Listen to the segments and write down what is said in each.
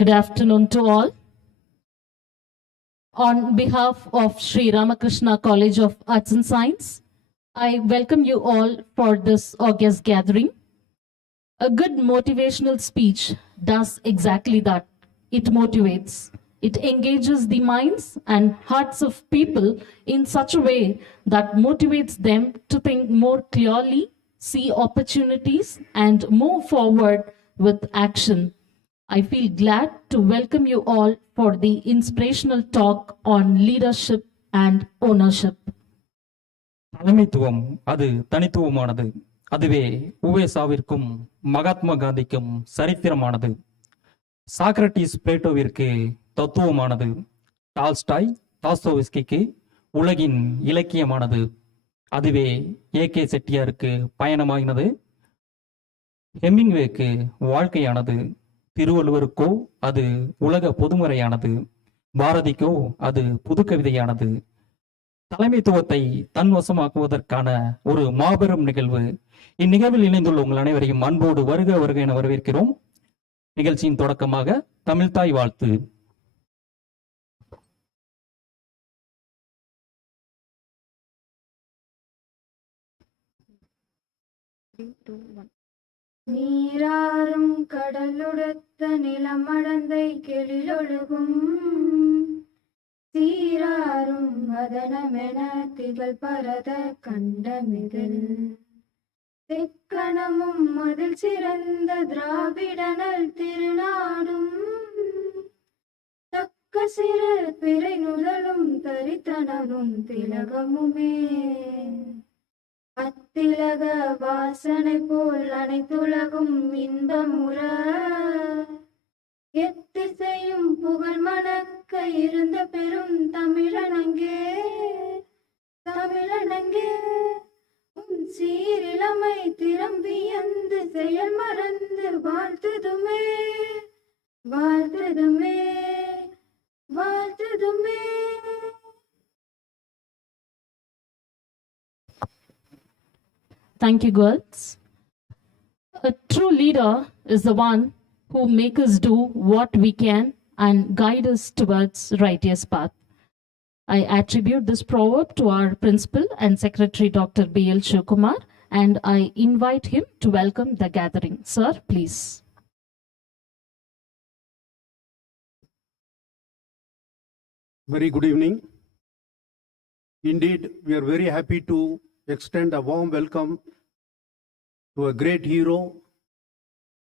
Good afternoon to all. On behalf of Sri Ramakrishna College of Arts and Science, I welcome you all for this august gathering. A good motivational speech does exactly that. It motivates. It engages the minds and hearts of people in such a way that motivates them to think more clearly, see opportunities, and move forward with action. I feel glad to welcome you all for the inspirational talk on leadership and ownership. தலைமைத்துவம் அது தனித்துவமானது. அதுவே உவேசாவிற்கும் Mahatma காந்திக்கும் சரித்திரமானது. Socrates பிளேட்டோவிற்கு தத்துவமானது. Tolstoy தாஸ்தோவிஸ்கிக்கு உலகின் இலக்கியமானது. அதுவே AK செட்டியாருக்கு பயணமாகினது. ஹெமிங்வேக்கு வாழ்க்கையானது. திருவள்ளுவருக்கோ அது உலக பொதுமுறையானது. பாரதிக்கோ அது புது கவிதையானது. தலைமைத்துவத்தை தன்வசமாக்குவதற்கான ஒரு மாபெரும் நிகழ்வு. இந்நிகழ்வில் இணைந்துள்ள உங்கள் அனைவரையும் அன்போடு வருக வருக என வரவேற்கிறோம். நிகழ்ச்சியின் தொடக்கமாக தமிழ்தாய் வாழ்த்து. நீராறும் கடலுடுத்த நிலமடந்தை கெளிலொழுகும் சீராறும் வதனமென திகழ் பரத கண்டமிதில் தெக்கணமும் அதில் சிறந்த திராவிடனல் திருநாடும் தக்க சிறு பிறை நுதலும் தரித்தனமும் திலகமுமே அத்திலக வாசனை போல் அனைத்துலகும் இன்பமுற எத்திசையும் புகழ் மணக்க இருந்த பெரும் தமிழனங்கே தமிழனங்கே உன் சீரிழமை திறம்பியந்து செயல் மறந்து வாழ்த்துதுமே வாழ்த்துதுமே வாழ்த்துதுமே. Thank you, girls. A true leader is the one who makes us do what we can and guide us towards righteous path. I attribute this proverb to our principal and secretary, Dr. B.L. Shivakumar, and I invite him to welcome the gathering. Sir, please. Very good evening. Indeed, we are very happy to extend a warm welcome to a great hero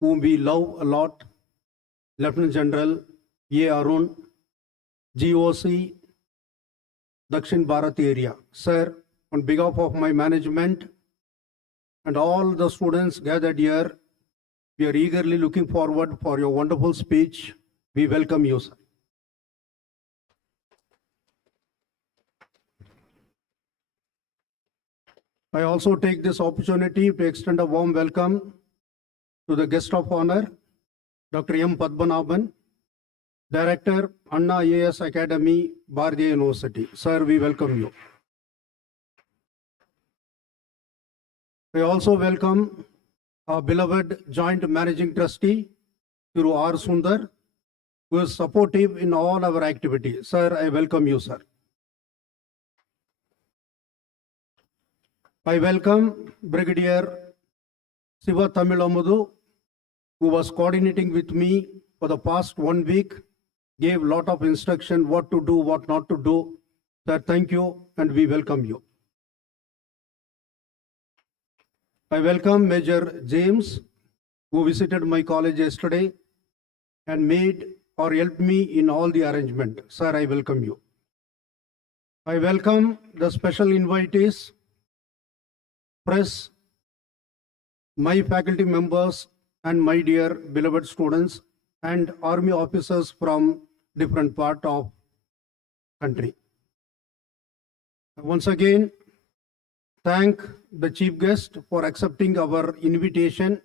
whom we love a lot, Lieutenant General A. Arun, GOC, Dakshin Bharathiar. Sir, on behalf of my management and all the students gathered here, we are eagerly looking forward for your wonderful speech. We welcome you, sir. I also take this opportunity to extend a warm welcome to the guest of honor, Dr. M. Padmanabhan, Director, Anna AS Academy, Bharathiar University. Sir, we welcome you. I also welcome our beloved Joint Managing Trustee, Thiru R. Sundar, who is supportive in all our activities. Sir, I welcome you, sir. I welcome Brigadier Shivakumar, who was coordinating with me for the past 1 week, gave a lot of instruction what to do, what not to do. Sir, thank you and we welcome you. I welcome Major James, who visited my college yesterday and made or helped me in all the arrangement. Sir, I welcome you. I welcome the special invitees, press, my faculty members, and my dear beloved students and army officers from different part of country. Once again, thank the chief guest for accepting our invitation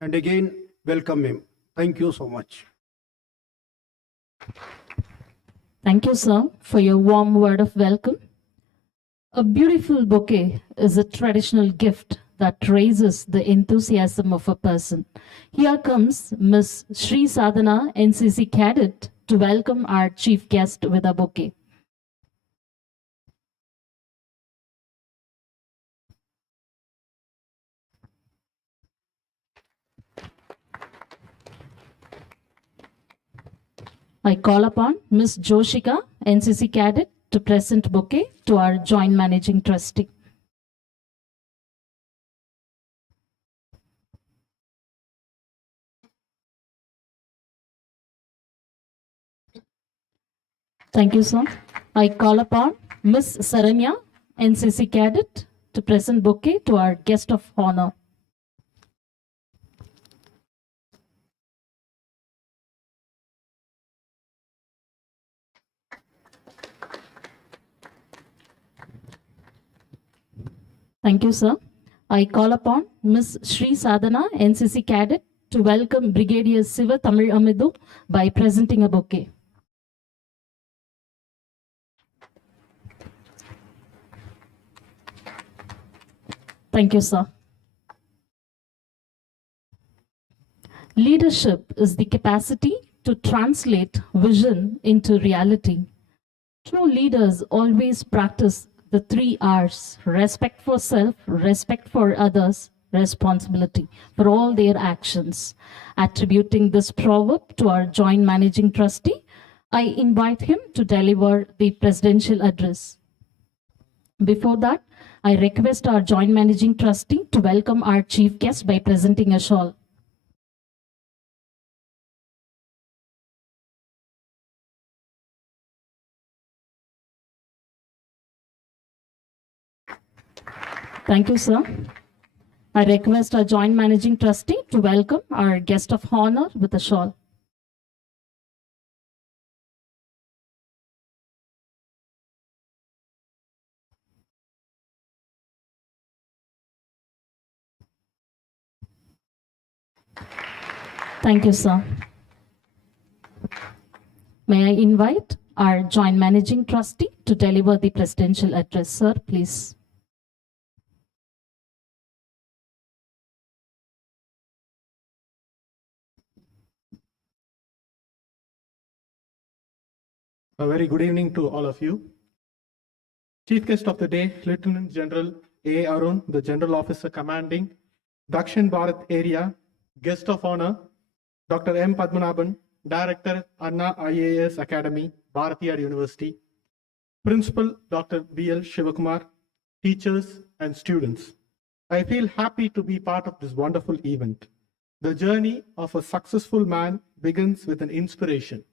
and again welcome him. Thank you so much. Thank you, sir, for your warm word of welcome. A beautiful bouquet is a traditional gift that raises the enthusiasm of a person. Here comes Miss Sri Sadhana, NCC cadet, to welcome our chief guest with a bouquet. I call upon Miss Joshika, NCC cadet, to present bouquet to our joint managing trustee. Thank you, sir. I call upon Miss Saranya, NCC cadet, to present bouquet to our guest of honor. Thank you, sir. I call upon Miss Sri Sadhana, NCC cadet, to welcome Brigadier Siva Tamil Amidu by presenting a bouquet. Thank you, sir. Leadership is the capacity to translate vision into reality. True leaders always practice the 3 R's: respect for self, respect for others, responsibility for all their actions. Attributing this proverb to our joint managing trustee, I invite him to deliver the presidential address. Before that, I request our joint managing trustee to welcome our chief guest by presenting a shawl. Thank you, sir. I request our joint managing trustee to welcome our guest of honor with a shawl. Thank you, sir. May I invite our joint managing trustee to deliver the presidential address, sir, please. A very good evening to all of you. Chief guest of the day, Lieutenant General A. Arun, the General Officer Commanding, Dakshin Bharat Area, Guest of Honor, Dr. M. Padmanabhan, Director, Anna IAS Academy, Bharathiar University, Principal, Dr. B.L. Shivakumar, teachers and students. I feel happy to be part of this wonderful event. The journey of a successful man begins with an inspiration.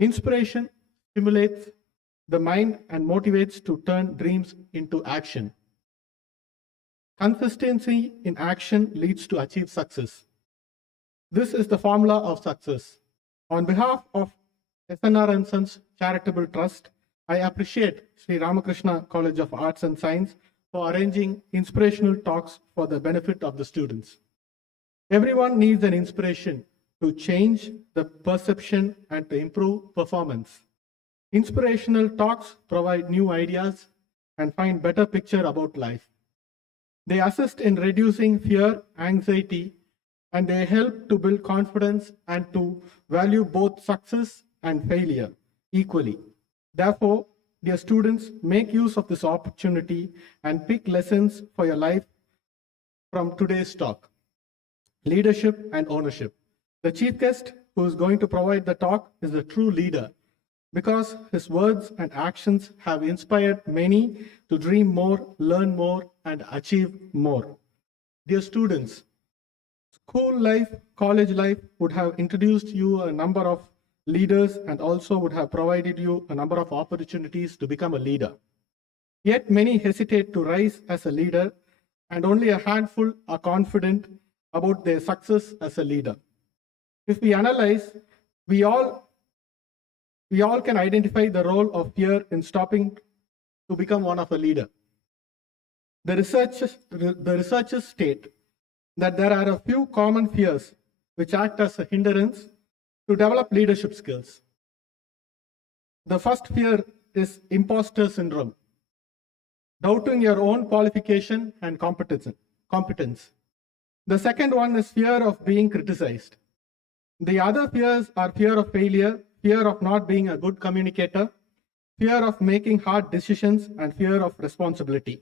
Inspiration stimulates the mind and motivates to turn dreams into action. Consistency in action leads to achieve success. This is the formula of success. On behalf of SNR & Sons Charitable Trust, I appreciate Sri Ramakrishna College of Arts and Science for arranging inspirational talks for the benefit of the students. Everyone needs an inspiration to change the perception and to improve performance. Inspirational talks provide new ideas and find better picture about life. They assist in reducing fear, anxiety, and they help to build confidence and to value both success and failure equally. Therefore, dear students, make use of this opportunity and pick lessons for your life from today's talk. Leadership and ownership. The chief guest who is going to provide the talk is a true leader because his words and actions have inspired many to dream more, learn more, and achieve more. Dear students, school life, college life would have introduced you a number of leaders and also would have provided you a number of opportunities to become a leader. Yet many hesitate to rise as a leader, and only a handful are confident about their success as a leader. If we analyze, we all can identify the role of fear in stopping to become one of a leader. The researchers state that there are a few common fears which act as a hindrance to develop leadership skills. The first fear is imposter syndrome, doubting your own qualification and competence. The second one is fear of being criticized. The other fears are fear of failure, fear of not being a good communicator, fear of making hard decisions, and fear of responsibility.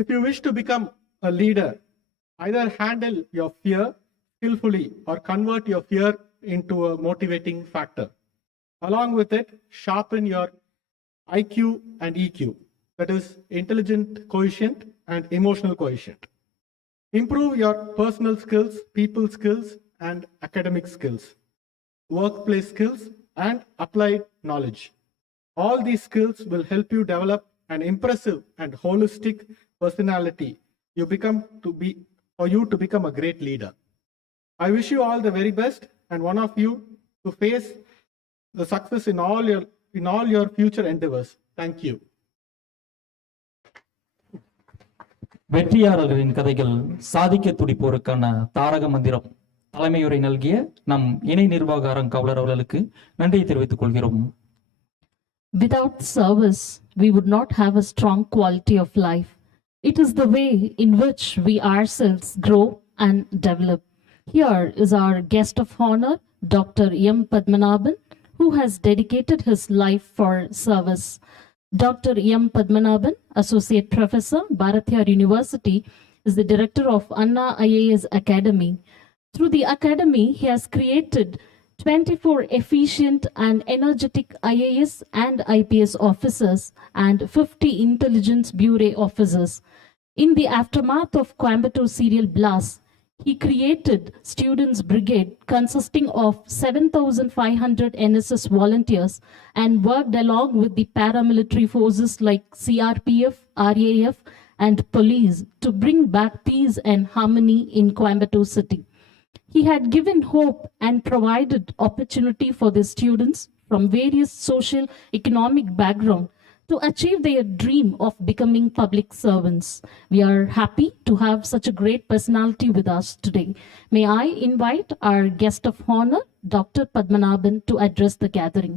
If you wish to become a leader, either handle your fear skillfully or convert your fear into a motivating factor. Along with it, sharpen your IQ and EQ, that is, intelligent quotient and emotional quotient. Improve your personal skills, people skills, and academic skills, workplace skills, and applied knowledge. All these skills will help you develop an impressive and holistic personality for you to become a great leader. I wish you all the very best, and one of you to face the success in all your future endeavors. Thank you. வெற்றியாளர்களின் கதைகள் சாதிக்க துடிப்போருக்கான தாரக மந்திரம். தலைமையுரை நல்கிய நம் இணை நிர்வாக அரங்காவலர் அவர்களுக்கு நன்றியை தெரிவித்துக் கொள்கிறோம். Without service, we would not have a strong quality of life. It is the way in which we ourselves grow and develop. Here is our guest of honor, Dr. M. Padmanabhan, who has dedicated his life for service. Dr. M. Padmanabhan, Associate Professor, Bharathiar University, is the director of Anna IAS Academy. Through the academy, he has created 24 efficient and energetic IAS and IPS officers and 50 intelligence bureau officers. In the aftermath of Coimbatore serial blast, he created Students' Brigade consisting of 7,500 NSS volunteers and worked along with the paramilitary forces like CRPF, RAF, and police to bring back peace and harmony in Coimbatore city. He had given hope and provided opportunity for the students from various social economic background to achieve their dream of becoming public servants. We are happy to have such a great personality with us today. May I invite our guest of honor, Dr. Padmanabhan, to address the gathering.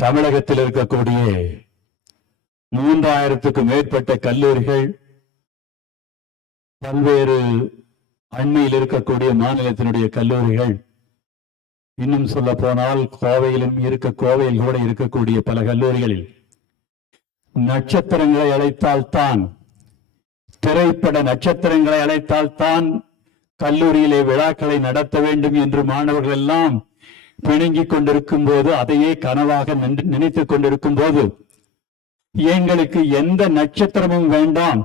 தமிழகத்தில் இருக்கக்கூடிய 3000க்கும் மேற்பட்ட கல்லூரிகள், பல்வேறு அண்மையில் இருக்கக்கூடிய மாநிலத்தினுடைய கல்லூரிகள், இன்னும் சொல்ல போனால் கோவையில் கூட இருக்கக்கூடிய பல கல்லூரிகளில் நட்சத்திரங்களை அழைத்தால்தான், திரைப்பட நட்சத்திரங்களை அழைத்தால்தான் கல்லூரியிலே விழாக்களை நடத்த வேண்டும் என்று மாணவர்கள் எல்லாம் பிணங்கிக் கொண்டிருக்கும் போது, அதையே கனவாக நினைத்துக் கொண்டிருக்கும் போது, எங்களுக்கு எந்த நட்சத்திரமும் வேண்டாம்,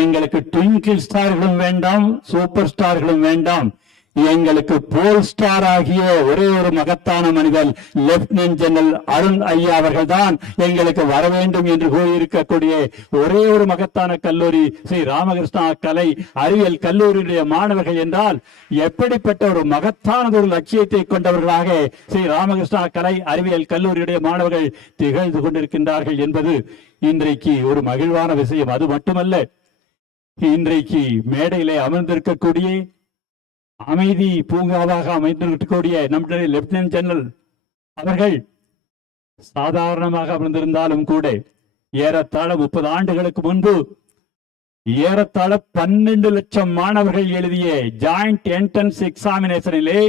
எங்களுக்கு ட்விங்கிள் ஸ்டார்களும் வேண்டாம், சூப்பர் ஸ்டார்களும் வேண்டாம், எங்களுக்கு போல் ஸ்டார் ஆகிய ஒரே ஒரு மகத்தான மனிதர் லெப்டினன்ட் ஜெனரல் அருண் ஐயா அவர்கள் தான் எங்களுக்கு வர வேண்டும் என்று கூறியிருக்கக்கூடிய ஒரே ஒரு மகத்தான கல்லூரி ஸ்ரீ ராமகிருஷ்ணா கலை அறிவியல் கல்லூரியுடைய மாணவர்கள் என்றால் எப்படிப்பட்ட ஒரு மகத்தானது ஒரு லட்சியத்தை கொண்டவர்களாக ஸ்ரீ ராமகிருஷ்ணா கலை அறிவியல் கல்லூரியுடைய மாணவர்கள் திகழ்ந்து கொண்டிருக்கின்றார்கள் என்பது இன்றைக்கு ஒரு மகிழ்வான விஷயம். அது மட்டுமல்ல, இன்றைக்கு மேடையிலே அமர்ந்திருக்கக்கூடிய அமைதி பூங்காவாக அமைந்திருக்கக்கூடிய நம்முடைய லெப்டினன்ட் ஜெனரல் அவர்கள் சாதாரணமாக அமர்ந்திருந்தாலும் கூட ஏறத்தாழ 30 ஆண்டுகளுக்கு முன்பு ஏறத்தாழ 12 லட்சம் மாணவர்கள் எழுதிய ஜாயிண்ட் என்ட்ரன்ஸ் எக்ஸாமினேஷனிலே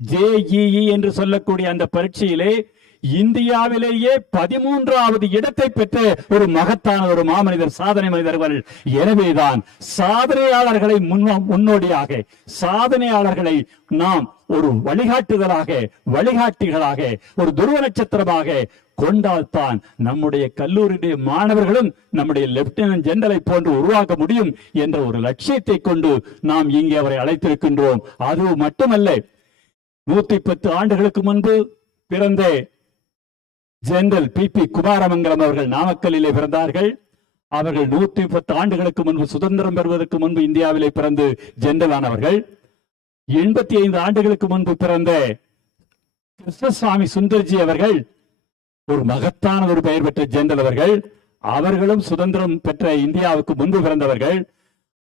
JEE என்று சொல்லக்கூடிய அந்த பரீட்சையிலே இந்தியாவிலேயே 13வது இடத்தை பெற்ற ஒரு மகத்தான ஒரு மாமனிதர், சாதனை மனிதர்கள். எனவேதான் சாதனையாளர்களை முன்னோடியாக, சாதனையாளர்களை நாம் ஒரு வழிகாட்டிகளாக, ஒரு துருவ நட்சத்திரமாக கொண்டால்தான் நம்முடைய கல்லூரியுடைய மாணவர்களும் நம்முடைய லெப்டினன்ட் ஜெனரலை போன்று உருவாக்க முடியும் என்ற ஒரு லட்சியத்தை கொண்டு நாம் இங்கே அவரை அழைத்திருக்கின்றோம். அது மட்டுமல்ல, 110 ஆண்டுகளுக்கு முன்பு பிறந்த ஜெனரல் PP குமாரமங்கலம் அவர்கள் நாமக்கல்லிலே பிறந்தார்கள். அவர்கள் 110 ஆண்டுகளுக்கு முன்பு, சுதந்திரம் பெறுவதற்கு முன்பு இந்தியாவிலே பிறந்து ஜெனரல் ஆனவர்கள். 85 ஆண்டுகளுக்கு முன்பு பிறந்த கிருஷ்ணசுவாமி சுந்தர்ஜி அவர்கள் ஒரு மகத்தான ஒரு பெயர் பெற்ற ஜெனரல் அவர்கள். அவர்களும் சுதந்திரம் பெற்ற இந்தியாவுக்கு முன்பு பிறந்தவர்கள்.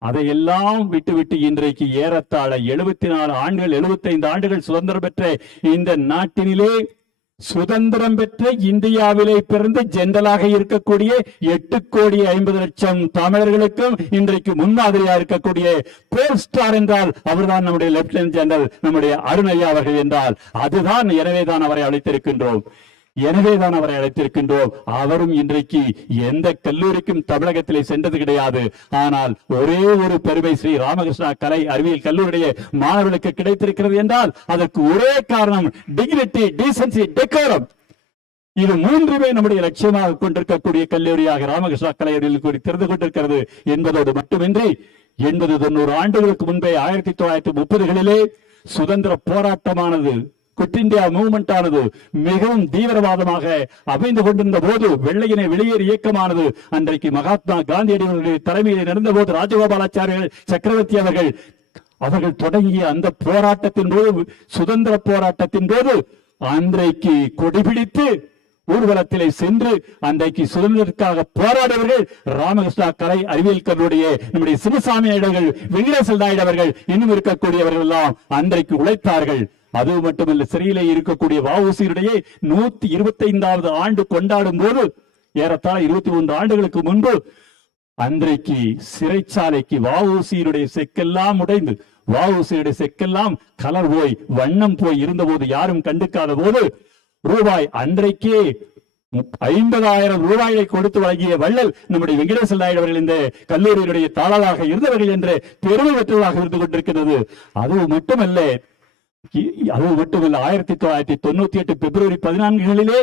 அதையெல்லாம் விட்டுவிட்டு இன்றைக்கு ஏறத்தாழ 74 ஆண்டுகள் 75 ஆண்டுகள் சுதந்திரம் பெற்ற இந்த நாட்டினிலே சுதந்திரம் பெற்ற இந்தியாவிலே பிறந்து ஜெனரலாக இருக்கக்கூடிய 8,50,00,000 தமிழர்களுக்கும் இன்றைக்கு முன்மாதிரியா இருக்கக்கூடிய போர் ஸ்டார் என்றால் அவர்தான் நம்முடைய லெப்டினன்ட் ஜெனரல் நம்முடைய அருண் ஐயா அவர்கள் என்றால் அதுதான். எனவேதான் அவரை அழைத்திருக்கின்றோம். அவரும் இன்றைக்கு எந்த கல்லூரிக்கும் தமிழகத்திலே சென்றது கிடையாது. ஆனால் ஒரே ஒரு பெருமை ஸ்ரீ ராமகிருஷ்ணா கலை அறிவியல் கல்லூரியுடைய மாணவர்களுக்கு கிடைத்திருக்கிறது என்றால் அதற்கு ஒரே காரணம் டிக்னிட்டி, டீசன்சி, டெக்கோரம். இது மூன்றுமே நம்முடைய லட்சியமாக கொண்டிருக்கக்கூடிய கல்லூரியாக ராமகிருஷ்ணா கலை அறிவியல் கல்லூரி திறந்து கொண்டிருக்கிறது என்பதோடு மட்டுமின்றி 80-90 ஆண்டுகளுக்கு முன்பே 1930களிலே சுதந்திர போராட்டமானது, குவிட் இந்தியா மூவ்மெண்ட் ஆனது மிகவும் தீவிரவாதமாக அமைந்து கொண்டிருந்த போது, வெள்ளையினை வெளியேறு இயக்கமானது அன்றைக்கு மகாத்மா காந்தியடிகளுடைய தலைமையில் நடந்த போது ராஜகோபாலாச்சாரியர்கள், சக்கரவர்த்தி அவர்கள் தொடங்கிய அந்த போராட்டத்தின் போது, சுதந்திர போராட்டத்தின் போது அன்றைக்கு கொடிபிடித்து ஊர்வலத்திலே சென்று அன்றைக்கு சுதந்திரத்திற்காக போராடியவர்கள் ராமகிருஷ்ணா கலை அறிவியல் கல்லூரிய நம்முடைய சிவசாமி நாயுடுகள், வெங்கடேசன் நாயுடு அவர்கள், இன்னும் இருக்கக்கூடியவர்கள் எல்லாம் அன்றைக்கு உழைத்தார்கள். அது மட்டுமல்ல, சிறையிலே இருக்கக்கூடிய வஉசியுடைய 125வது ஆண்டு கொண்டாடும் போது ஏறத்தாழ 23 ஆண்டுகளுக்கு முன்பு அன்றைக்கு சிறைச்சாலைக்கு வஉசியுடைய செக்கெல்லாம் உடைந்து, வஉசியுடைய செக்கெல்லாம் கலர் போய் வண்ணம் போய் இருந்த போது, யாரும் கண்டுக்காத போது ரூபாய் அன்றைக்கே 50,000 ரூபாயை கொடுத்து வழங்கிய வள்ளல் நம்முடைய வெங்கடேசன் நாயுடு அவர்கள் இந்த கல்லூரியினுடைய தாளராக இருந்தவர்கள் என்று பெருமை பெற்றவர்களாக இருந்து கொண்டிருக்கிறது. அது மட்டுமல்ல 1998 பிப்ரவரி 14களிலே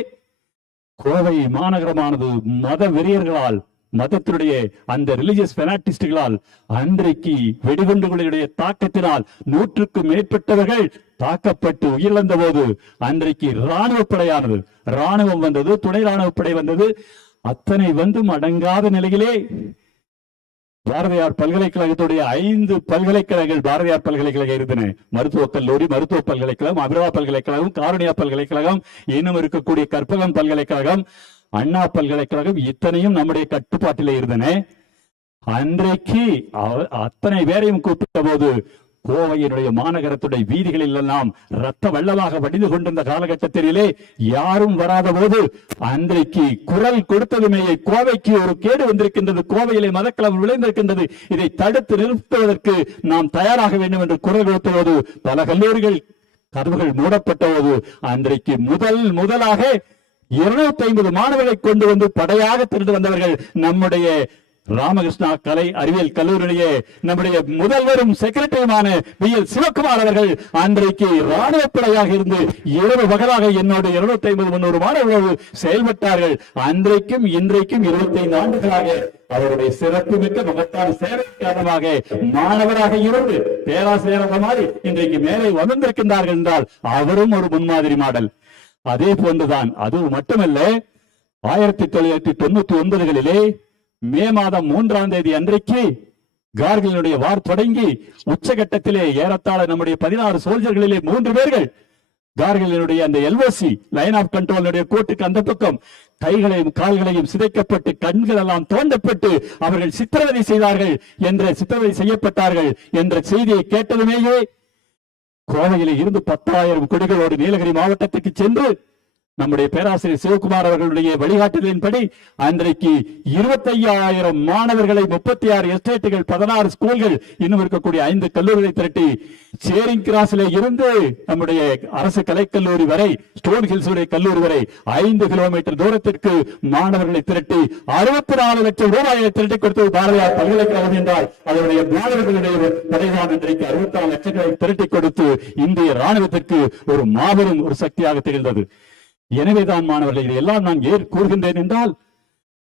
கோவை மாநகரமானது மத வெறியர்களால், மதத்தினுடைய அந்த ரிலிஜியஸ் பெனாட்டிஸ்டுகளால் அன்றைக்கு வெடிகுண்டுகளுடைய தாக்கத்தினால் 100க்கும் மேற்பட்டவர்கள் தாக்கப்பட்டு உயிரிழந்த போது அன்றைக்கு ராணுவ படையானது, ராணுவம் வந்தது, துணை ராணுவ படை வந்தது. அத்தனை வந்தும் அடங்காத நிலையிலே பாரதியார் பல்கலைக்கழகத்துடைய 5 பல்கலைக்கழகங்கள் பாரதியார் பல்கலைக்கழகம் இருந்தன. மருத்துவக் கல்லூரி, மருத்துவ பல்கலைக்கழகம், அமிர்தா பல்கலைக்கழகம், காருண்யா பல்கலைக்கழகம், இன்னும் இருக்கக்கூடிய கற்பகம் பல்கலைக்கழகம், அண்ணா பல்கலைக்கழகம், இத்தனையும் நம்முடைய கட்டுப்பாட்டிலே இருந்தன. அன்றைக்கு அத்தனை பேரையும் கூப்பிட்ட போது கோவையினுடைய மாநகரத்துடைய வீதிகளில் எல்லாம் ரத்த வெள்ளமாக வடிந்து கொண்டிருந்த காலகட்டத்திலே யாரும் வராத போது அன்றைக்கு குரல் கொடுத்ததுமே கோவைக்கு ஒரு கேடு வந்திருக்கின்றது, கோவையிலே மதக்கலவரம் விளைந்திருக்கின்றது, இதை தடுத்து நிறுத்துவதற்கு நாம் தயாராக வேண்டும் என்று குரல் கொடுத்த போது பல கல்லூரிகள் கதவுகள் மூடப்பட்ட போது அன்றைக்கு முதலாக 250 மாணவர்களை கொண்டு வந்து படையாக திரண்டு வந்தவர்கள் நம்முடைய ராமகிருஷ்ணா கலை அறிவியல் கல்லூரியுடைய நம்முடைய முதல்வரும் செக்ரட்டரியுமான சிவகுமார் அவர்கள் அன்றைக்கு ராணுவ படையாக இருந்து இரவு பகலாக என்னோடு 250-300 மாணவர்களோடு செயல்பட்டார்கள். அன்றைக்கும் இன்றைக்கும் 25 ஆண்டுகளாக அவருடைய சிறப்புமிக்க மகத்தான சேவை காரணமாக மாணவராக இருந்து பேராசிரியராக மாறி இன்றைக்கு மேலே வந்திருக்கின்றார்கள் என்றால் அவரும் ஒரு முன்மாதிரி மாடல். அதே போன்றுதான். அது மட்டுமல்ல, 1999களிலே மே மாதம் 3ஆம் தேதி அன்றைக்கு கார்கிலினுடைய வார் தொடங்கி உச்சகட்டத்திலே ஏறத்தாழ நம்முடைய 16 சோல்ஜர்களிலே 3 பேர்கள் கார்கிலினுடைய அந்த எல்ஓசி லைன் ஆஃப் கண்ட்ரோலுடைய கோட்டுக்கு அந்த பக்கம் கைகளையும் கால்களையும் சிதைக்கப்பட்டு கண்கள் எல்லாம் தோண்டப்பட்டு அவர்கள் சித்திரவதை செய்யப்பட்டார்கள் என்ற செய்தியை கேட்டதுமேயே கோவையிலே இருந்து 10,000 கொடிகளோடு நீலகிரி மாவட்டத்துக்கு சென்று நம்முடைய பேராசிரியர் சிவகுமார் அவர்களுடைய வழிகாட்டுதலின்படி அன்றைக்கு 25,000 மாணவர்களை 36 எஸ்டேட்டுகள் 16 ஸ்கூல்கள் இன்னும் இருக்கக்கூடிய 5 கல்லூரிகளை திரட்டி சேரிங் கிராஸிலே இருந்து நம்முடைய அரசு கலைக்கல்லூரி வரை, ஸ்டோன் ஹில்ஸ் கல்லூரி வரை 5 கிலோமீட்டர் தூரத்திற்கு மாணவர்களை திரட்டி 64 லட்சம் ரூபாயை திரட்டி கொடுத்தது பாரதியார் பல்கலைக்கழகம் என்றால் அதனுடைய மாணவர்களுடைய படைதான் இன்றைக்கு 64 லட்சங்களை திரட்டி கொடுத்து இந்திய ராணுவத்திற்கு ஒரு மாபெரும் ஒரு சக்தியாக திகழ்ந்தது. எனவேதான் மாணவர்கள், இதையெல்லாம் நான் ஏன் கூறுகின்றேன் என்றால்,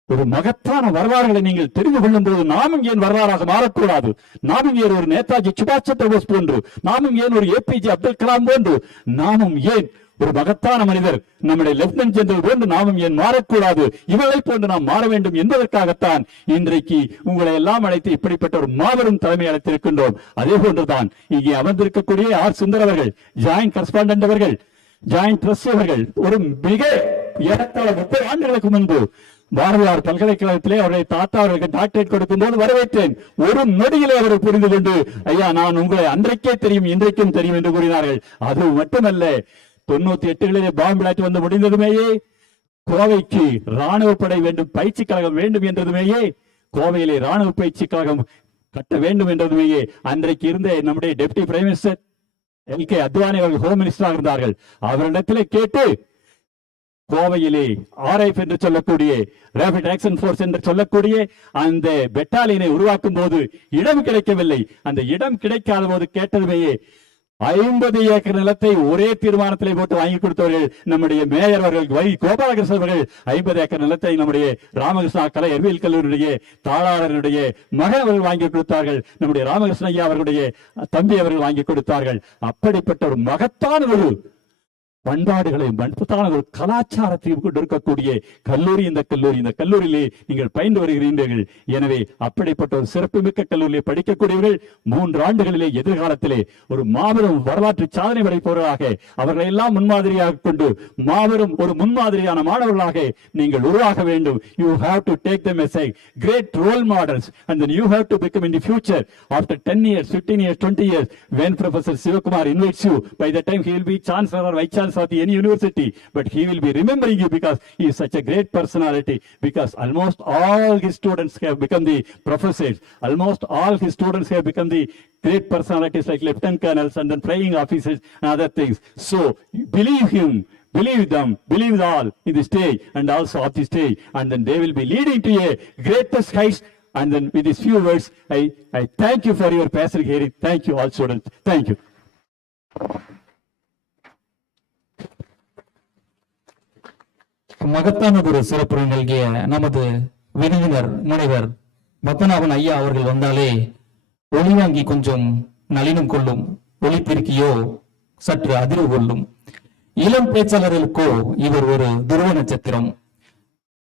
ஒரு மகத்தான வரலாறுகளை நீங்கள் தெரிந்து கொள்ளும் போது நாமும் ஏன் வரலாறாக மாறக்கூடாது? நாமும் ஏன் ஒரு நேதாஜி சுபாஷ் சந்திர போஸ் போன்று, நாமும் ஏன் ஒரு ஏபிஜே அப்துல் கலாம் போன்று, நாமும் ஏன் ஒரு மகத்தான மனிதர் நம்முடைய லெப்டினன்ட் ஜெனரல் போன்று நாமும் ஏன் மாறக்கூடாது? இவர்களை போன்று நாம் மாற வேண்டும் என்பதற்காகத்தான் இன்றைக்கு உங்களை எல்லாம் அழைத்து இப்படிப்பட்ட ஒரு மாபெரும் தலைமை அழைத்திருக்கின்றோம். அதே போன்றுதான் இங்கே அமர்ந்திருக்கக்கூடிய ஆர் சுந்தர் அவர்கள், ஜாயின்ட் கரஸ்பாண்டன்ட் அவர்கள், ஜாயிண்ட் ட்ரஸ்டி அவர்கள் ஒரு மிக ஏறத்தாழ 30 ஆண்டுகளுக்கு முன்பு பாரதியார் பல்கலைக்கழகத்திலே அவருடைய தாத்தா அவர்களுக்கு டாக்டரேட் கொடுக்கும் போது வரவேற்றேன். ஒரு நொடியிலே அவர் புரிந்து கொண்டு, ஐயா நான் உங்களை அன்றைக்கே தெரியும் இன்றைக்கும் தெரியும் என்று கூறினார்கள். அது மட்டுமல்ல, 98களிலே பாம்பு பிளாட் வந்து முடிந்ததுமேயே கோவைக்கு ராணுவ படை வேண்டும், பயிற்சி கழகம் வேண்டும் என்றதுமேயே, கோவையிலே ராணுவ பயிற்சி கழகம் கட்ட வேண்டும் என்றதுமேயே அன்றைக்கு இருந்த நம்முடைய டெப்டி பிரைம் மினிஸ்டர் எல்.கே. அத்வானி அவர்கள் ஹோம் மினிஸ்டராக இருந்தார்கள். அவரிடத்திலே கேட்டு கோவையிலே RF என்று சொல்லக்கூடிய ரேபிட் ஆக்ஷன் போர்ஸ் என்று சொல்லக்கூடிய அந்த பெட்டாலியனை உருவாக்கும் போது இடம் கிடைக்கவில்லை. அந்த இடம் கிடைக்காத போது கேட்டதுமேயே 50 ஏக்கர் நிலத்தை ஒரே தீர்மானத்திலே போட்டு வாங்கி கொடுத்தவர்கள் நம்முடைய மேயர் அவர்கள் வை கோபாலகிருஷ்ணன் அவர்கள். 50 ஏக்கர் நிலத்தை நம்முடைய ராமகிருஷ்ணா கலை அறிவியல் கல்லூரியுடைய தாளாளருடைய மகன் அவர்கள் வாங்கி கொடுத்தார்கள். நம்முடைய ராமகிருஷ்ண ஐயா அவர்களுடைய தம்பி அவர்கள் வாங்கி கொடுத்தார்கள். அப்படிப்பட்ட ஒரு மகத்தான ஒரு பண்பாடுகளையும் மகத்தான ஒரு கலாச்சாரத்தையும் கொண்டு இருக்கக்கூடிய கல்லூரி இந்த கல்லூரியிலே நீங்கள் பயின்று வருகிறீர்கள். எனவே அப்படிப்பட்ட ஒரு சிறப்புமிக்க கல்லூரியிலே படிக்கக்கூடியவர்கள் 3 ஆண்டுகளிலே எதிர்காலத்திலே ஒரு மாபெரும் வரலாற்று சாதனை படைப்பவர்களாக அவர்களை எல்லாம் முன்மாதிரியாக கொண்டு மாபெரும் ஒரு முன்மாதிரியான மாணவர்களாக நீங்கள் உருவாக வேண்டும். You have to take them as a great role models and then you have to become in the future after 10 years, 15 years, 20 years when Professor Shivakumar invites you. By the time he will be chancellor or vice chancellor of any university, but he will be remembering you because he is such a great personality, because almost all his students have become the professors, almost all his students have become the great personalities like lieutenant colonels and then flying officers and other things. So believe him, believe them, believe all in the stage and also off the stage, and then they will be leading to a greatest heights. And then with these few words, I thank you for your passive hearing. Thank you all students. Thank you. மகத்தான ஒரு சிறப்புரை நல்கிய நமது விருந்தினர் முனைவர் பத்மநாபன் ஐயா அவர்கள் வந்தாலே ஒளி வாங்கி கொஞ்சம் நளினம் கொள்ளும், ஒளிப்பெருக்கியோ சற்று அதிர்வு கொள்ளும். இளம் பேச்சாளர்களுக்கோ இவர் ஒரு துருவ நட்சத்திரம்.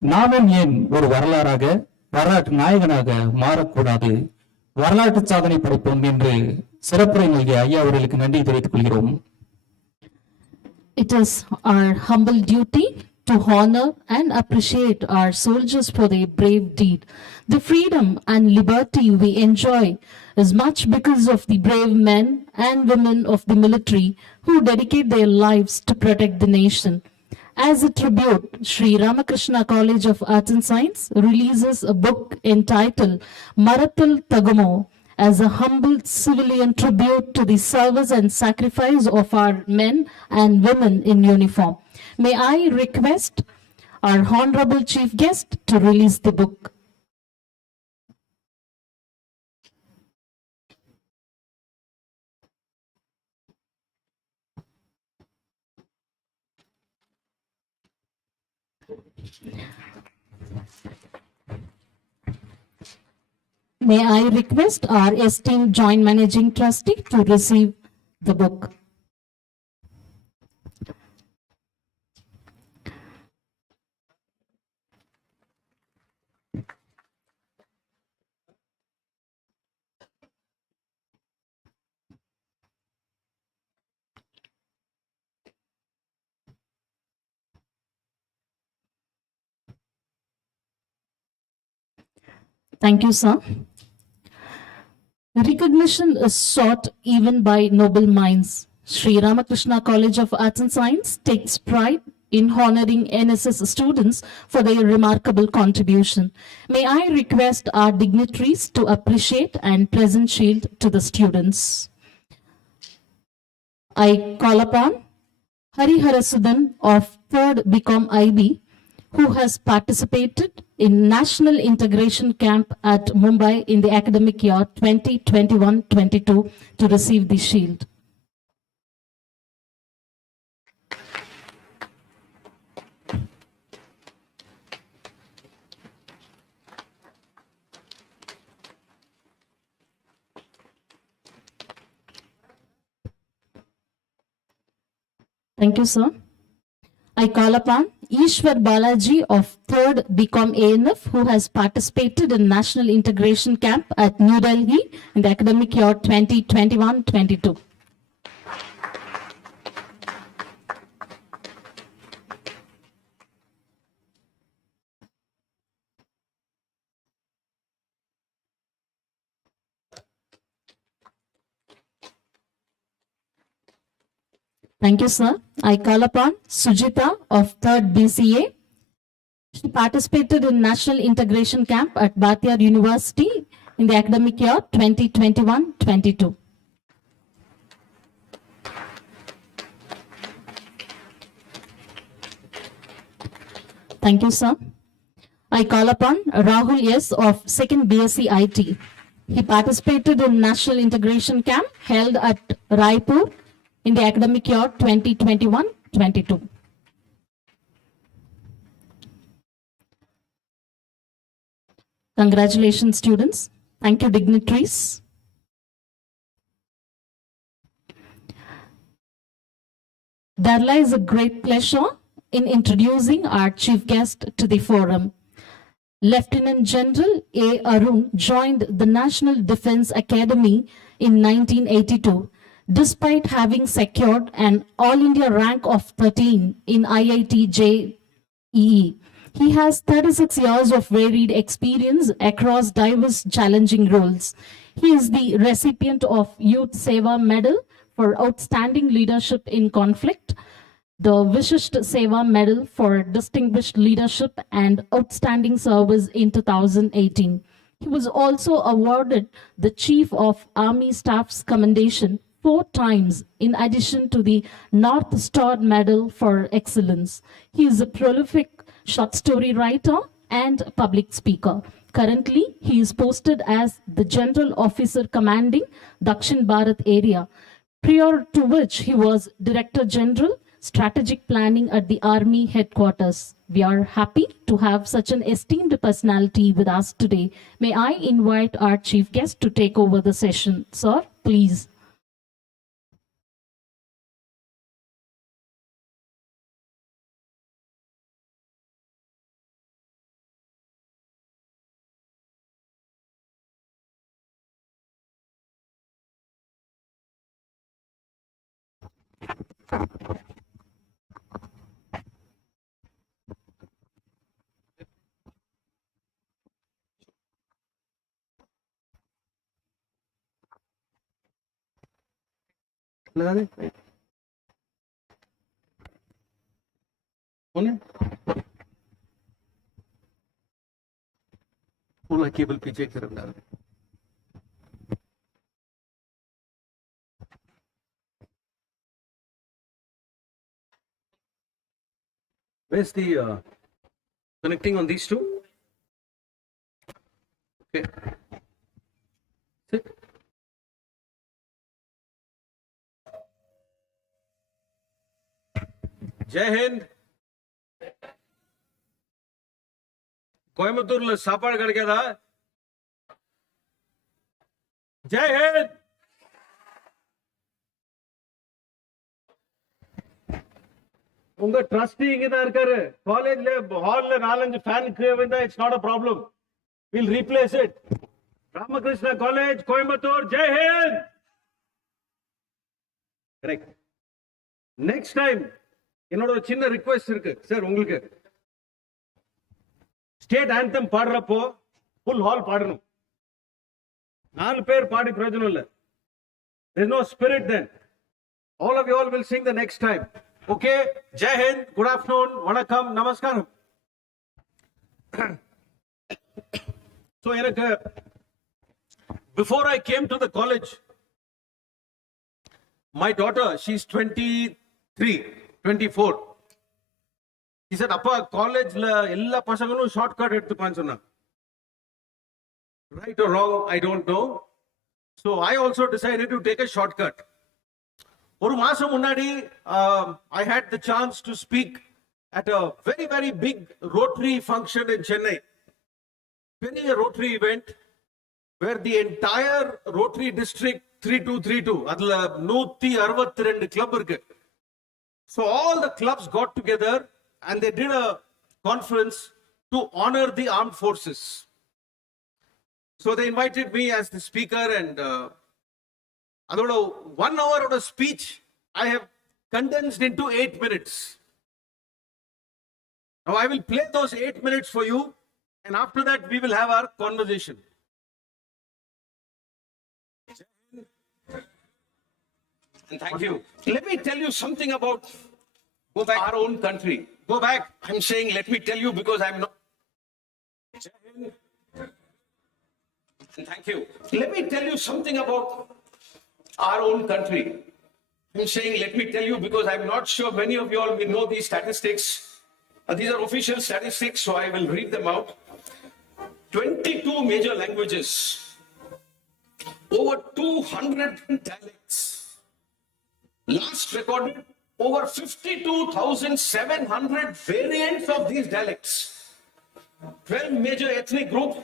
நாமும் ஏன் ஒரு வரலாற்று நாயகனாக மாறக்கூடாது, வரலாற்று சாதனை படைப்போம் என்று சிறப்புரை நல்கிய ஐயா அவர்களுக்கு நன்றி தெரிவித்துக் கொள்கிறோம். It is our humble duty to honor and appreciate our soldiers for their brave deed. The freedom and liberty we enjoy is much because of the brave men and women of the military who dedicate their lives to protect the nation. As a tribute, Sri Ramakrishna College of Arts and Science releases a book entitled Marathil Tagumo as a humble civilian tribute to the service and sacrifice of our men and women in uniform. May I request our honorable chief guest to release the book. May I request our esteemed Joint Managing Trustee to receive the book. Thank you, sir. Recognition is sought even by noble minds. Sri Ramakrishna College of Arts and Science takes pride in honoring NSS students for their remarkable contribution. May I request our dignitaries to appreciate and present shield to the students. I call upon Hariharasudan of 3rd BCom IB, who has participated in National Integration Camp at Mumbai in the academic year 2021-22 to receive the shield. Thank you, sir. I call upon Ishwar Balaji of 3rd BCom ANF, who has participated in National Integration Camp at New Delhi in the academic year 2021-22. Thank you, sir. I call upon Sujita of 3rd BCA. She participated in National Integration Camp at Bharathiar University in the academic year 2021-22. Thank you, sir. I call upon Rahul S. of 2nd BSc IT. He participated in National Integration Camp held at Raipur in the academic year 2021-22. Congratulations, students. Thank you, dignitaries. There lies a great pleasure in introducing our chief guest to the forum. Lieutenant General A. Arun joined the National Defense Academy in 1982, despite having secured an All India rank of 13 in IIT JEE. He has 36 years of varied experience across diverse challenging roles. He is the recipient of Youth Seva Medal for Outstanding Leadership in Conflict, the Vishisht Seva Medal for Distinguished Leadership and Outstanding Service in 2018. He was also awarded the Chief of Army Staff's Commendation 4 times, in addition to the North Star Medal for Excellence. He is a prolific short story writer and public speaker. Currently, he is posted as the General Officer Commanding Dakshin Bharat area, prior to which he was Director General, Strategic Planning at the Army Headquarters. We are happy to have such an esteemed personality with us today. May I invite our chief guest to take over the session. Sir, please. पूरा cable पीछे की तरफ डाल Where's the connecting on these two? Okay. Sit. Jai Hind. கோயம்புத்தூர்ல சாப்பாடு கிடைக்காதா? ஜெய் ஹிந்த். உங்க trustee இங்க தான் இருக்காரு. காலேஜ்ல ஹால்ல 4-5 ஃபேன் வந்தா it's not a problem. We'll replace it. Ramakrishna college Coimbatore. Jai Hind. Correct. Next time என்னோட ஒரு சின்ன ரிக்வெஸ்ட் இருக்கு சார் உங்களுக்கு. ஸ்டேட் ஆந்தம் பாடுறப்போ ஃபுல் ஹால் பாடணும். 4 பேர் பாடி பிரயோஜனம் இல்ல. There is no spirit then. All of you all will sing the next time. Okay? Jai Hind, good afternoon, vanakkam, namaskaram. So எனக்கு before I came to the college, my daughter, she's 23, 24. He said, "Appa, college la ella pasangalum shortcut eduthupaanu sonna." Right or wrong, I don't know. So I also decided to take a shortcut. Oru maasam munnadi, I had the chance to speak at a very, very big Rotary function in Chennai. Very a Rotary event where the entire Rotary district 3232, adla 162 club irukku. So all the clubs got together and they did a conference to honor the armed forces. So they invited me as the speaker, and adoda 1 hour of a speech I have condensed into 8 minutes. Now I will play those 8 minutes for you, and after that we will have our conversation. And thank you. Let me tell you something about our own country. Go back. I'm saying, let me tell you because I'm not. And thank you. Let me tell you something about our own country. I'm saying, let me tell you because I'm not sure many of you all will know these statistics. These are official statistics, so I will read them out. 22 major languages, over 200 dialects. Last recorded, over 52,700 variants of these dialects. 12 major ethnic groups,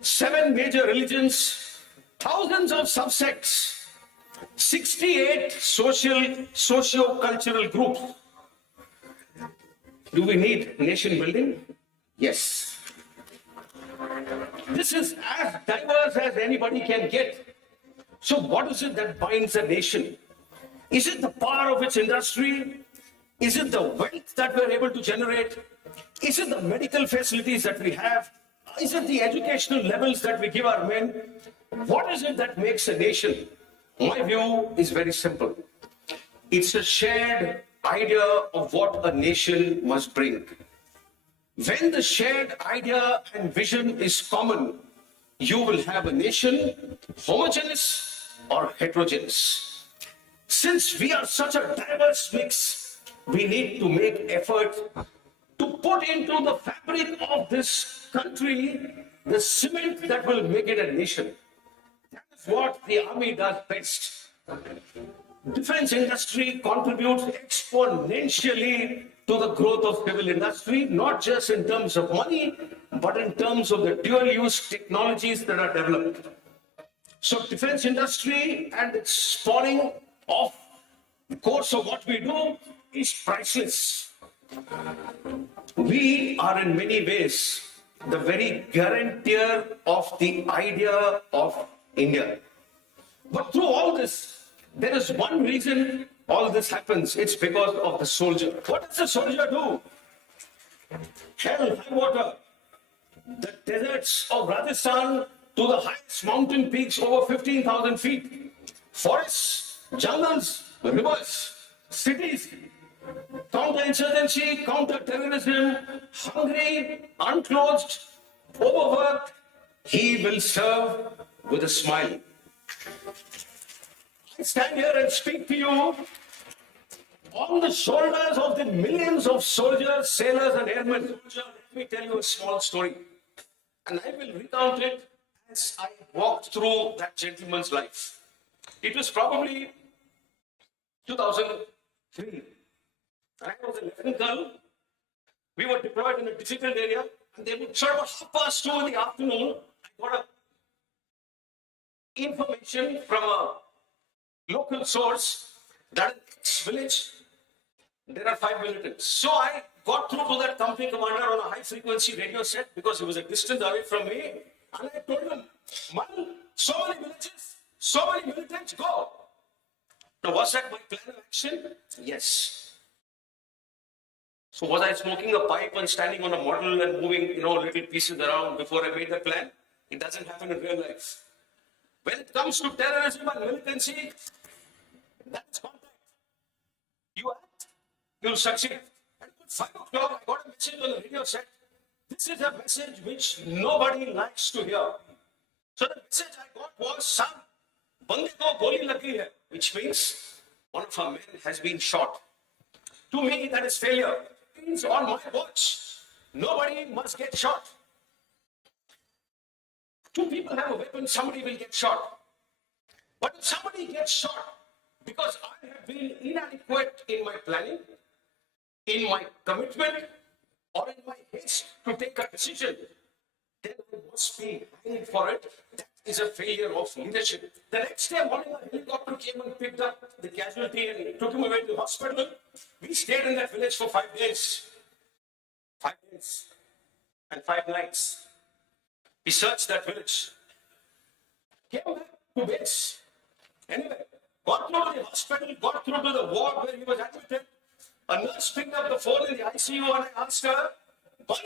7 major religions, thousands of subsects, 68 socio-cultural groups. Do we need nation building? Yes. This is as diverse as anybody can get. So what is it that binds a nation? Is it the power of its industry? Is it the wealth that we're able to generate? Is it the medical facilities that we have? Is it the educational levels that we give our men? What is it that makes a nation? My view is very simple. It's a shared idea of what a nation must bring. When the shared idea and vision is common, you will have a nation homogeneous or heterogeneous. Since we are such a diverse mix, we need to make effort to put into the fabric of this country the cement that will make it a nation. That is what the army does best. Defense industry contributes exponentially to the growth of civil industry, not just in terms of money, but in terms of the dual-use technologies that are developed. So defense industry and its spawning off the course of what we do is priceless. We are in many ways the very guarantor of the idea of India. But through all this, there is one reason all this happens. It's because of the soldier. What does the soldier do? Hell, high water, the deserts of Rajasthan to the highest mountain peaks over 15,000 feet, forests, jungles, rivers, cities, counter-insurgency, counter-terrorism, hungry, unclothed, overworked, he will serve with a smile. I stand here and speak to you on the shoulders of the millions of soldiers, sailors, and airmen. Let me tell you a small story. And I will recount it as I walked through that gentleman's life. It was probably 2003. And I was a lieutenant colonel. We were deployed in a difficult area. And they would sort of 2:30 in the afternoon. I got information from a local source that in X village there are 5 militants. So I got through to that company commander on a high frequency radio set because he was a distance away from me. And I told him, man, so many villages, so many militants, go. Now, was that my plan of action? Yes. So was I smoking a pipe and standing on a model and moving, little pieces around before I made the plan? It doesn't happen in real life. When it comes to terrorism and militancy, that's contact. You act, you'll succeed. And at 5 o'clock, I got a message on the radio set. This is a message which nobody likes to hear. So the message I got was, son, bande ko goli lagi hai, which means one of our men has been shot. To me, that is failure. It means on my watch, nobody must get shot. 2 people have a weapon, somebody will get shot. But if somebody gets shot because I have been inadequate in my planning, in my commitment, or in my haste to take a decision, then I must be paying for it. That is a failure of leadership. The next day morning, a helicopter came and picked up the casualty and took him away to the hospital. We stayed in that village for 5 days. 5 days and 5 nights. We searched that village. Came back to base. Anyway, got through to the hospital, got through to the ward where he was admitted. A nurse picked up the phone in the ICU and I asked her, how's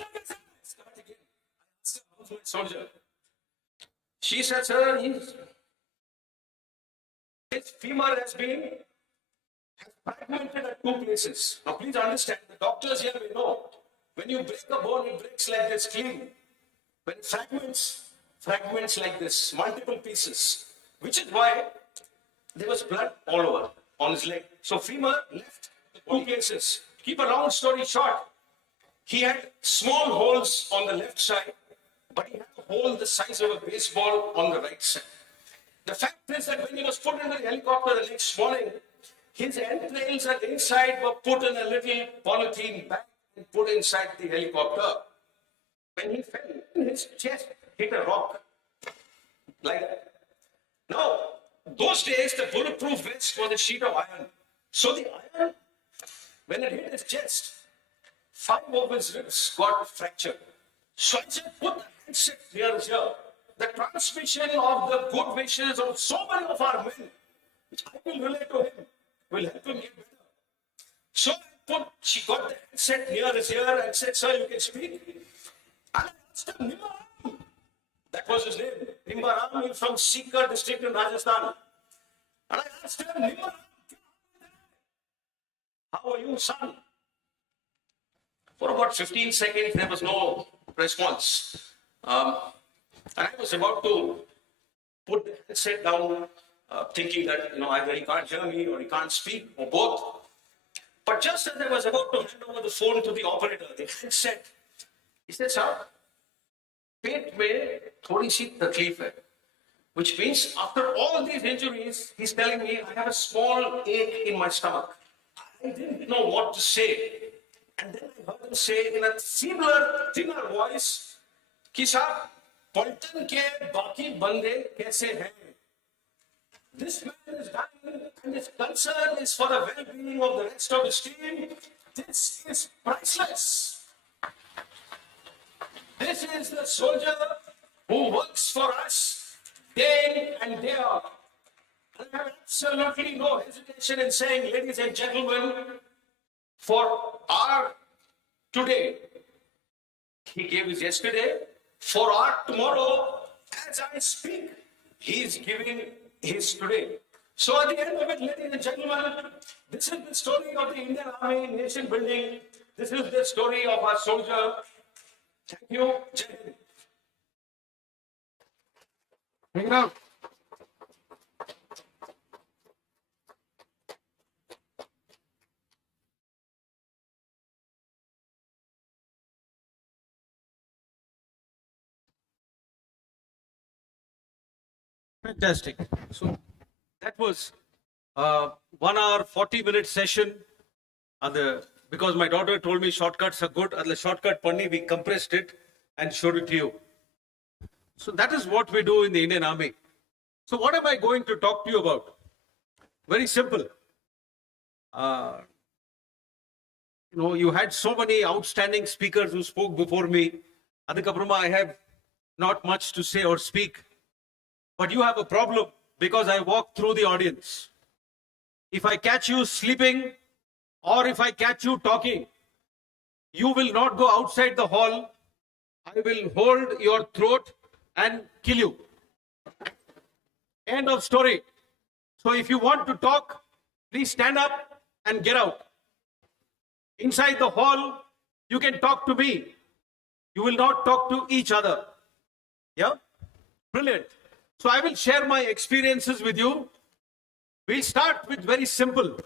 my soldier? She said, sir, his femur has been fragmented at two places. Now please understand, the doctors here may know, when you break a bone, it breaks like this clean. When it fragments like this, multiple pieces, which is why there was blood all over on his leg. So femur left, two places. Keep a long story short, he had small holes on the left side, but he had a hole the size of a baseball on the right side. The fact is that when he was put in the helicopter the next morning, his entrails and inside were put in a little polythene bag and put inside the helicopter. When he fell, his chest hit a rock like that. Now, those days the bulletproof vest was a sheet of iron. So the iron, when it hit his chest, 5 of his ribs got fractured. So I said, put the handset here. The transmission of the good wishes of so many of our men, which I will relate to him, will help him get better. So she got the handset here and said, sir, you can speak. And I asked him, Nimbaram. That was his name. Nimbaram from Sikar district in Rajasthan. And I asked him, Nimbaram, how are you, son? For about 15 seconds, there was no response. And I was about to put the headset down, thinking that, either he can't hear me or he can't speak or both. But just as I was about to hand over the phone to the operator, the headset, he said, sir, पेट में थोड़ी सी तकलीफ है, which means after all these injuries, he's telling me I have a small ache in my stomach. I didn't know what to say. And then I heard him say in a similar, thinner voice, कि साहब पलटन के बाकी बंदे कैसे हैं? This man is dying and his concern is for the well-being of the rest of his team. This is priceless. This is the soldier who works for us day in and day out. And I have absolutely no hesitation in saying, ladies and gentlemen, for our today, he gave his yesterday, for our tomorrow, as I speak, he is giving his today. So at the end of it, ladies and gentlemen, this is the story of the Indian Army nation building. This is the story of our soldier. Thank you. Jai Hind. Bring it up. Fantastic. So that was 1 hour, 40-minute session. Because my daughter told me shortcuts are good, and the shortcut panni, we compressed it and showed it to you. So that is what we do in the Indian Army. So what am I going to talk to you about? Very simple. You had so many outstanding speakers who spoke before me. Adhikaprama, I have not much to say or speak. But you have a problem because I walk through the audience. If I catch you sleeping or if I catch you talking, you will not go outside the hall. I will hold your throat and kill you. End of story. So if you want to talk, please stand up and get out. Inside the hall, you can talk to me. You will not talk to each other. Yeah? Brilliant. So I will share my experiences with you. We'll start with very simple.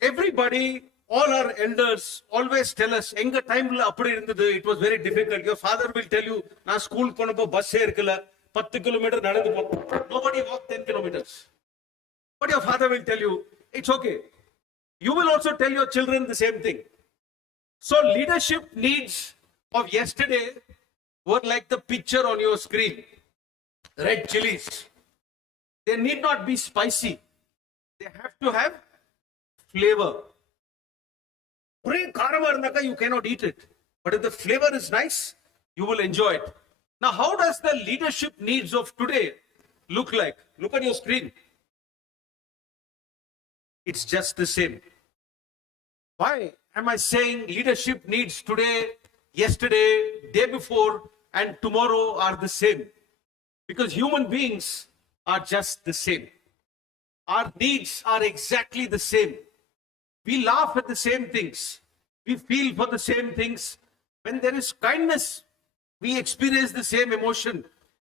Everybody, all our elders always tell us, "Enga time it was very difficult." Your father will tell you, "Na school ponapo bus irukala, 10 kilometer nadandu po." Nobody walked 10 kilometers. But your father will tell you, it's okay. You will also tell your children the same thing. So leadership needs of yesterday were like the picture on your screen. Red chilies. They need not be spicy. They have to have flavor. You cannot eat it. But if the flavor is nice, you will enjoy it. Now, how does the leadership needs of today look like? Look at your screen. It's just the same. Why am I saying leadership needs today, yesterday, day before, and tomorrow are the same? Because human beings are just the same. our needs are exactly the same. We laugh at the same things. We feel for the same things. When there is kindness, we experience the same emotion.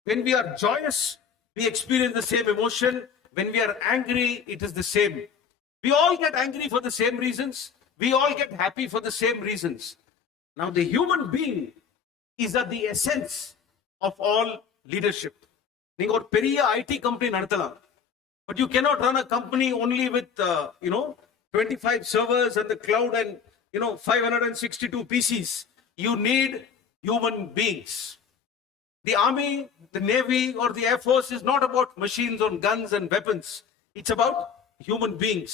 When we are joyous, we experience the same emotion. When we are angry, it is the same. We all get angry for the same reasons. We all get happy for the same reasons. Now, the human being is at the essence of all leadership. நீங்க ஒரு பெரிய IT company நடத்தலாம், but you cannot run a company only with 25 servers and the cloud and 562 PCs. You need human beings. The army, the navy, or the air force is not about machines or guns and weapons. It's about human beings.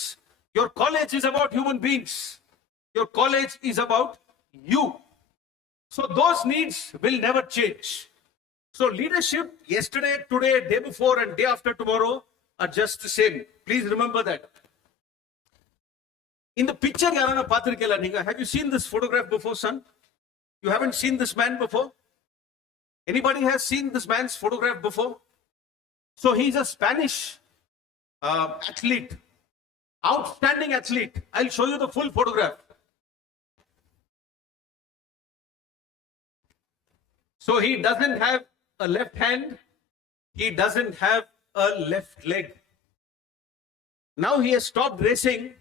Your college is about human beings. Your college is about you. So those needs will never change. So leadership yesterday, today, day before, and day after tomorrow are just the same. Please remember that. In the picture, have you seen this photograph before, son? You haven't seen this man before? Anybody has seen this man's photograph before? So he's a Spanish athlete, outstanding athlete. I'll show you the full photograph. So he doesn't have a left hand. He doesn't have a left leg. Now he has stopped racing.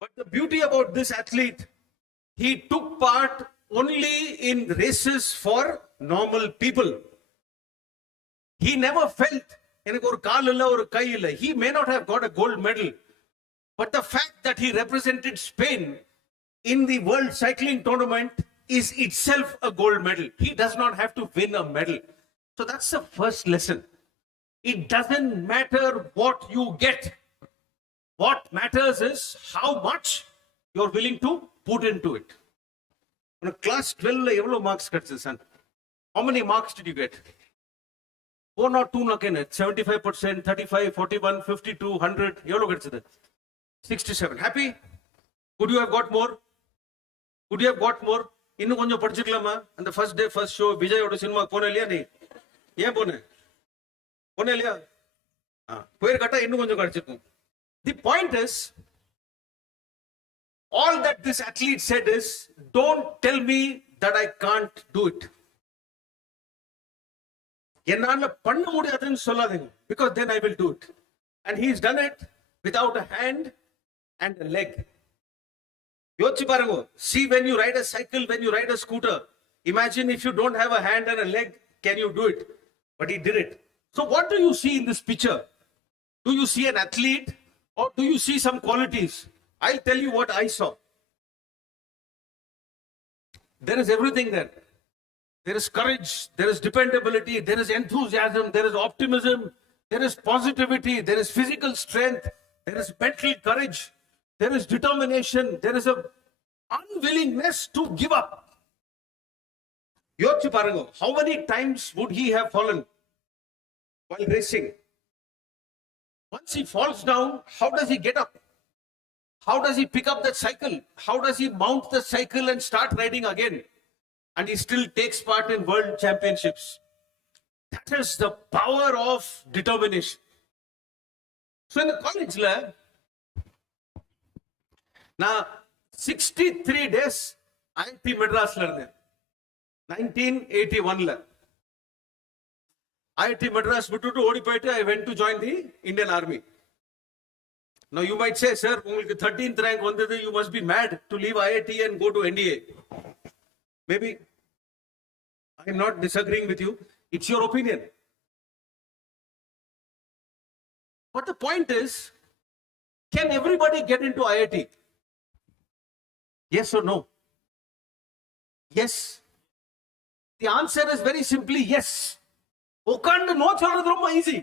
But the beauty about this athlete, he took part only in races for normal people. He never felt, he may not have got a gold medal, but the fact that he represented Spain in the World Cycling Tournament is itself a gold medal. He does not have to win a medal. So that's the first lesson. It doesn't matter what you get. What matters is how much you're willing to put into it. In class 12, evlo marks katsu, son? How many marks did you get? 1 or 2 nakene? 75%, 35, 41, 52, 100. Evlo katsu? 67. Happy? Could you have got more? Could you have got more? இன்னும் கொஞ்சம் படிச்சுக்கலாமா? அந்த first day first show விஜயோட cinema போன இல்லையா? நீ ஏன் போன இல்லையா? போயிருக்கட்டா இன்னும் கொஞ்சம் கிடைச்சிருக்கும். The point is, all that this athlete said is, don't tell me that I can't do it. என்னால பண்ண முடியாதுன்னு சொல்லாதீங்க, because then I will do it. And he's done it without a hand and a leg. யோசிச்சு பாருங்க. See, when you ride a cycle, when you ride a scooter, imagine if you don't have a hand and a leg, can you do it? But he did it. So what do you see in this picture? Do you see an athlete or do you see some qualities? I'll tell you what I saw. There is everything there. There is courage, there is dependability, there is enthusiasm, there is optimism, there is positivity, there is physical strength, there is mental courage, there is determination, there is a unwillingness to give up. யோசிச்சு பாருங்க, how many times would he have fallen while racing? Once he falls down, how does he get up? How does he pick up that cycle? How does he mount the cycle and start riding again? And he still takes part in world championships. That is the power of determination. So in the college, now 63 days IIT Madras la irundhen. 1981 la IIT Madras vittu odi poitu I went to join the Indian Army. Now you might say, sir, உங்களுக்கு 13th rank வந்தது, you must be mad to leave IIT and go to NDA. Maybe. I am not disagreeing with you. It's your opinion. But the point is, can everybody get into IIT? Yes or no? Yes. The answer is very simply yes. உட்கார்ந்து no சொல்றது ரொம்ப easy.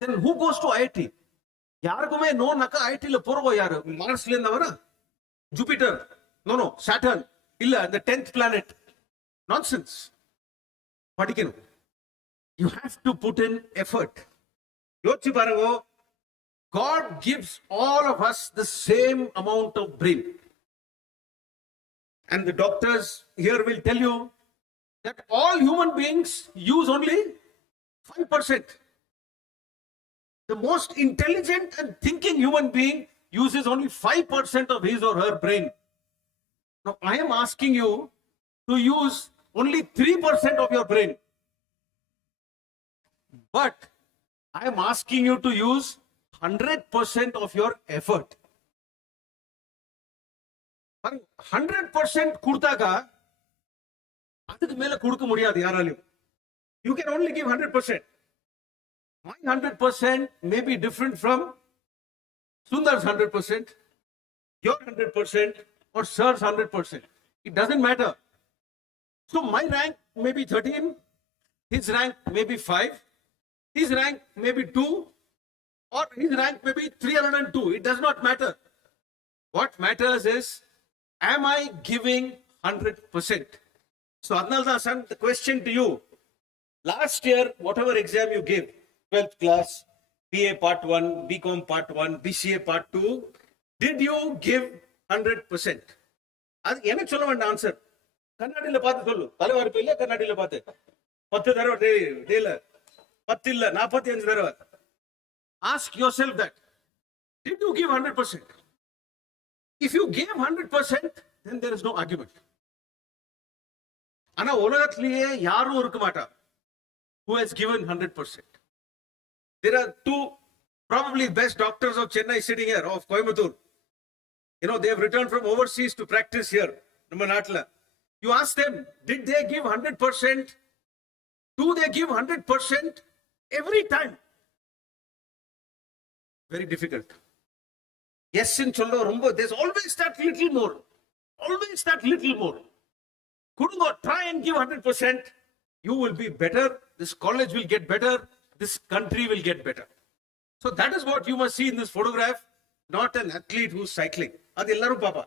Then who goes to IIT? யாருக்குமே no நக்கா ஐடில போறவோ யாரு? மார்ஸ்ல இருந்தவரா? Jupiter? No, Saturn. இல்ல, the 10th planet. Nonsense. படிக்கணும். You have to put in effort. யோசிச்சு பாருங்க, God gives all of us the same amount of brain. And the doctors here will tell you that all human beings use only 5%. The most intelligent and thinking human being uses only 5% of his or her brain. Now, I am asking you to use only 3% of your brain. But I am asking you to use 100% of your effort. 100% கொடுத்தாக்கா அதுக்கு மேல கொடுக்க முடியாது யாராலையும். You can only give 100%. My 100% may be different from Sundar's 100%, your 100%, or Sir's 100%. It doesn't matter. So my rank may be 13, his rank may be 5, his rank may be 2, or his rank may be 302. It does not matter. What matters is, am I giving 100%? So Adnalda son, the question to you, last year, whatever exam you gave, 12th class, BA part 1, BCom part 1, BCA part 2, did you give 100%? அது எனக்கு சொல்ல வேண்டாம் answer. கண்ணாடியில பார்த்து சொல்லு. தலைவாரிப்பு இல்ல கண்ணாடியில பார்த்து 10 தடவை டேல 10 இல்ல 45 தடவை. Ask yourself that. Did you give 100%? If you gave 100%, then there is no argument. ஆனா உலகத்திலேயே யாரும் இருக்க மாட்டா who has given 100%. There are two probably best doctors of Chennai sitting here, of Coimbatore. You know, they have returned from overseas to practice here. நம்ம நாட்டுல. You ask them, did they give 100%? Do they give 100% every time? Very difficult. Yes, in சொல்ல ரொம்ப, there's always that little more. Always that little more. Couldn't go try and give 100%. You will be better. This college will get better. This country will get better. So that is what you must see in this photograph. Not an athlete who's cycling. Adi ellaru papa.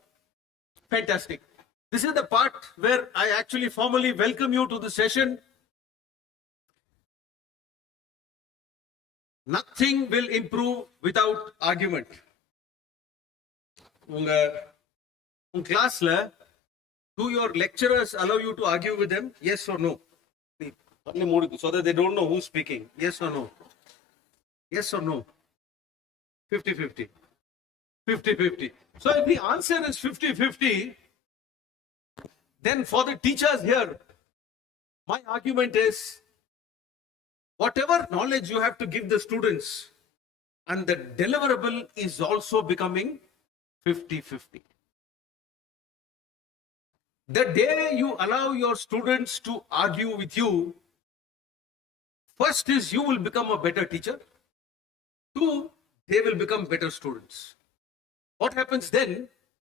Fantastic. This is the part where I actually formally welcome you to the session. Nothing will improve without argument. Unga classla, do your lecturers allow you to argue with them? Yes or no? So that they don't know who's speaking. Yes or no? Yes or no? 50-50. 50-50. So if the answer is 50-50, then for the teachers here, my argument is, whatever knowledge you have to give the students, and the deliverable is also becoming 50-50. The day you allow your students to argue with you, first is you will become a better teacher. 2, they will become better students. What happens then?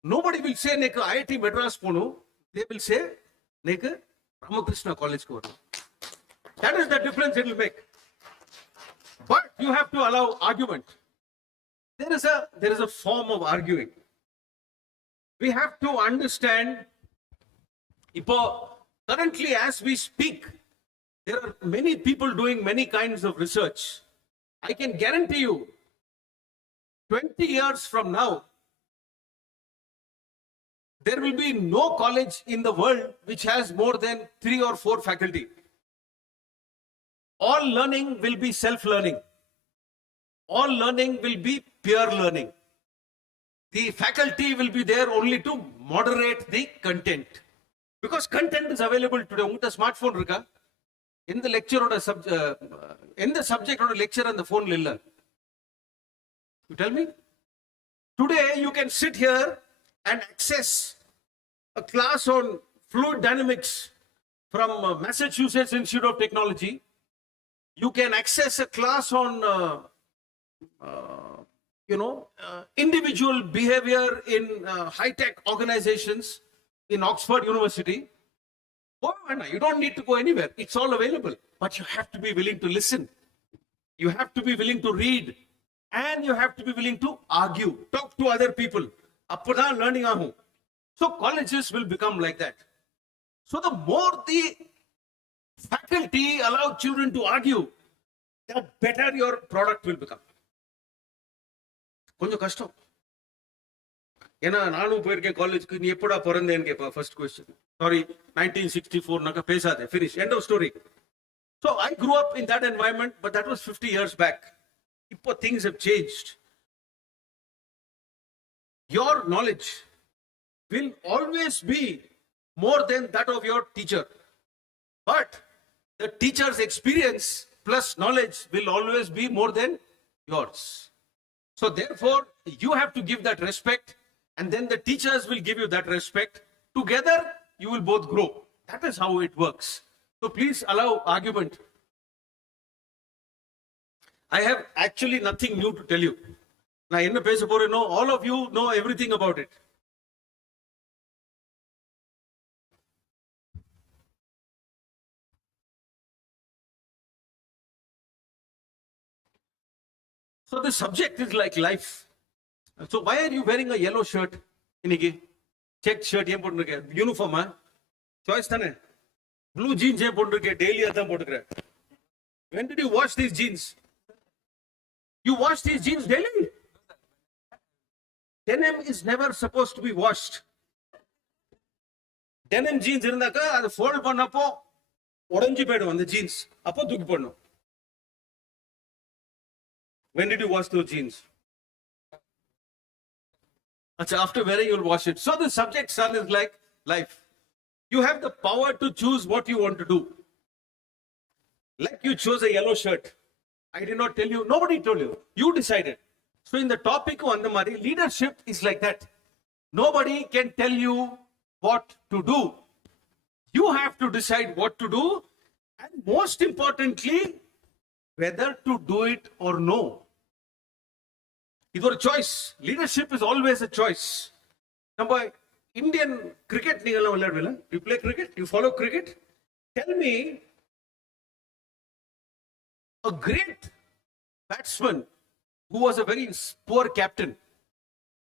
Nobody will say, Neka IIT Madras Pono. They will say, Neka Ramakrishna College Ko. That is the difference it will make. But you have to allow argument. There is a form of arguing. We have to understand, currently as we speak, there are many people doing many kinds of research. I can guarantee you, 20 years from now, there will be no college in the world which has more than 3 or 4 faculty. All learning will be self-learning. All learning will be peer learning. The faculty will be there only to moderate the content. Because content is available today. Unga smartphone irukka? In the lecture or in the subject or lecture on the phone illa. You tell me? Today you can sit here and access a class on fluid dynamics from Massachusetts Institute of Technology. You can access a class on individual behavior in high-tech organizations in Oxford University. You don't need to go anywhere. It's all available. But you have to be willing to listen. You have to be willing to read. And you have to be willing to argue. Talk to other people. Appada learning ahu. So colleges will become like that. So the more the faculty allow children to argue, the better your product will become. கொஞ்சம் கஷ்டம். ஏன்னா நானும் போயிருக்கேன் காலேஜ்க்கு. நீ எப்படா பிறந்தேன்னு கேட்பா first question. Sorry 1964 பேசாதே. Finish. End of story. So I grew up in that environment, but that was 50 years back. Now things have changed. Your knowledge will always be more than that of your teacher. But the teacher's experience plus knowledge will always be more than yours. So therefore, you have to give that respect, and then the teachers will give you that respect. Together, you will both grow. That is how it works. So please allow argument. I have actually nothing new to tell you. Now, in the all of you know everything about it. So the subject is like life. So why are you wearing a yellow shirt? Iniki? Checked shirt, uniform, choice thane. Blue jeans, daily. When did you wash these jeans? You wash these jeans daily? Denim is never supposed to be washed. Denim jeans irundaka adu fold pannappo orange pedum and the jeans appo thooki podnu. When did you wash those jeans? After wearing you'll wash it. So the subject, son, is like life. You have the power to choose what you want to do. Like you chose a yellow shirt. I did not tell you, nobody told you. You decided. So in the topic on the Mari, leadership is like that. Nobody can tell you what to do. You have to decide what to do, and most importantly, whether to do it or no. It's a choice. Leadership is always a choice. Number Indian cricket, you play cricket? You follow cricket? Tell me a great batsman who was a very poor captain,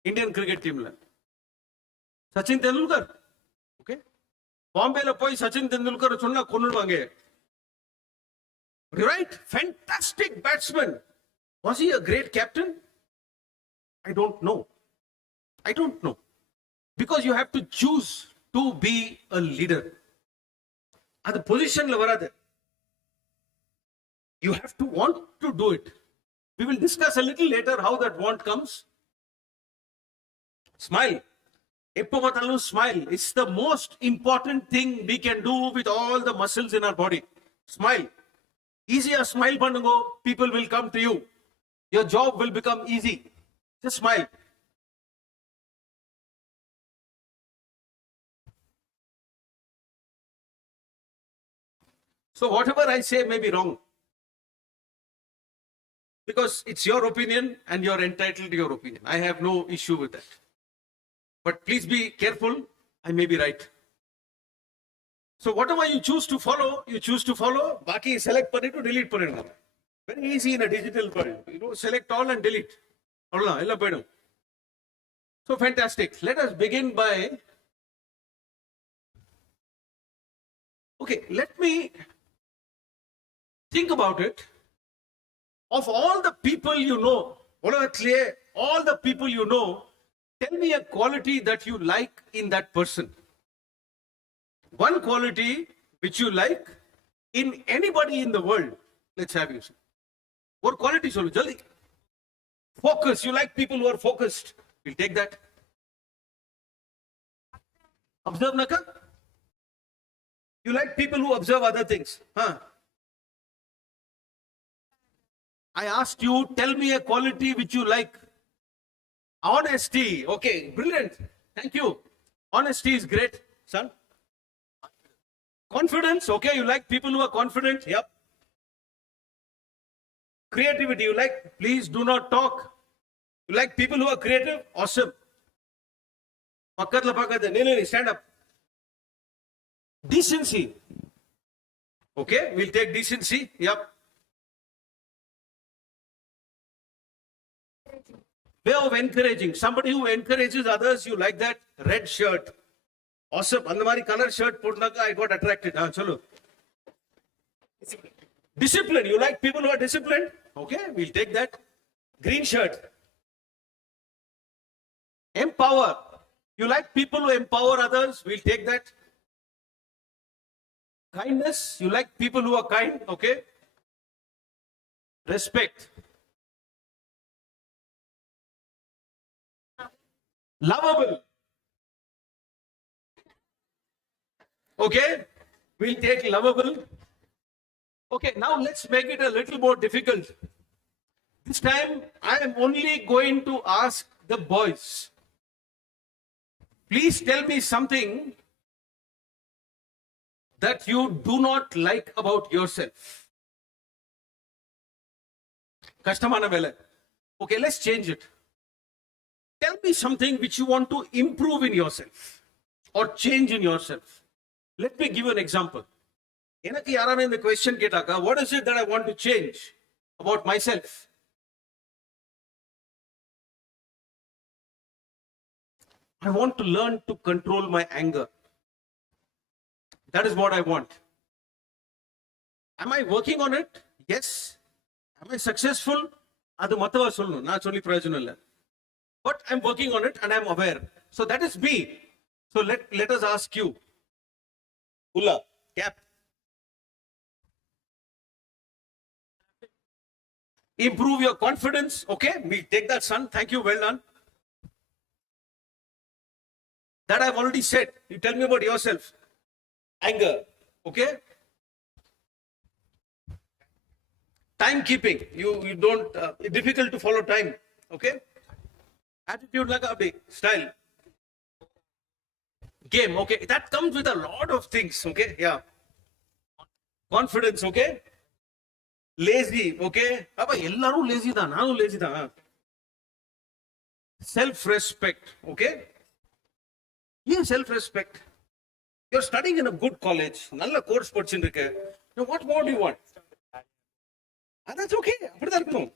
Indian cricket team. Sachin Tendulkar. Okay? Bombay la poi Sachin Tendulkar chunna konnuvaanga. Right? Fantastic batsman. Was he a great captain? I don't know. I don't know. Because you have to choose to be a leader. At the position level, you have to want to do it. We will discuss a little later how that want comes. Smile. Smile. It's the most important thing we can do with all the muscles in our body. Smile. Easier smile, Pandango. People will come to you. Your job will become easy. Just smile. So whatever I say may be wrong. Because it's your opinion and you're entitled to your opinion. I have no issue with that. But please be careful. I may be right. So whatever you choose to follow, you choose to follow. Baki select panni to delete panni. Very easy in a digital world. You know, select all and delete. So fantastic. Let us begin by. Okay, let me think about it. Of all the people you know, all the people you know, tell me a quality that you like in that person. One quality which you like in anybody in the world. Let's have you. What quality shall we? Focus. You like people who are focused. We'll take that. Observe Naka. You like people who observe other things. Huh? I asked you, tell me a quality which you like. Honesty. Okay, brilliant. Thank you. Honesty is great, son. Confidence. Okay, you like people who are confident. Yep. Creativity. You like, please do not talk. You like people who are creative. Awesome. Stand up. Decency. Okay, we'll take decency. Yep. Way of encouraging. Somebody who encourages others, you like that. Red shirt. Awesome. Andamari color shirt, I got attracted. Chalo. Discipline. You like people who are disciplined? Okay, we'll take that. Green shirt. Empower. You like people who empower others? We'll take that. Kindness, you like people who are kind, okay? Respect. Lovable. Okay, we'll take lovable. Okay, now let's make it a little more difficult. This time, I am only going to ask the boys. Please tell me something that you do not like about yourself. Kashtamana vela. Okay, let's change it. Tell me something which you want to improve in yourself or change in yourself. Let me give you an example. எனக்கு யாரான இந்த question கேட்டாக்கா, what is it that I want to change about myself? I want to learn to control my anger. That is what I want. Am I working on it? Yes. Am I successful? அது மத்தவா சொல்லணும், நான் சொல்லி பிரயோஜனம் இல்லை. But I'm working on it and I'm aware. So that is me. So let us ask you. Ulla, cap. Improve your confidence. Okay, we take that, son. Thank you. Well done. That I've already said. You tell me about yourself. Anger. Okay. Timekeeping. You don't. It's difficult to follow time. Okay. Attitude like a style. Game. Okay. That comes with a lot of things. Okay. Yeah. Confidence. Okay. Lazy. Okay. Appa ellarum lazy da. Nanu lazy da. Self-respect. Okay. Yeah, self-respect. You're studying in a good college. Nalla course படிச்சிருக்க. Now what more do you want? That's okay. அப்படிதான் இருக்கணும்.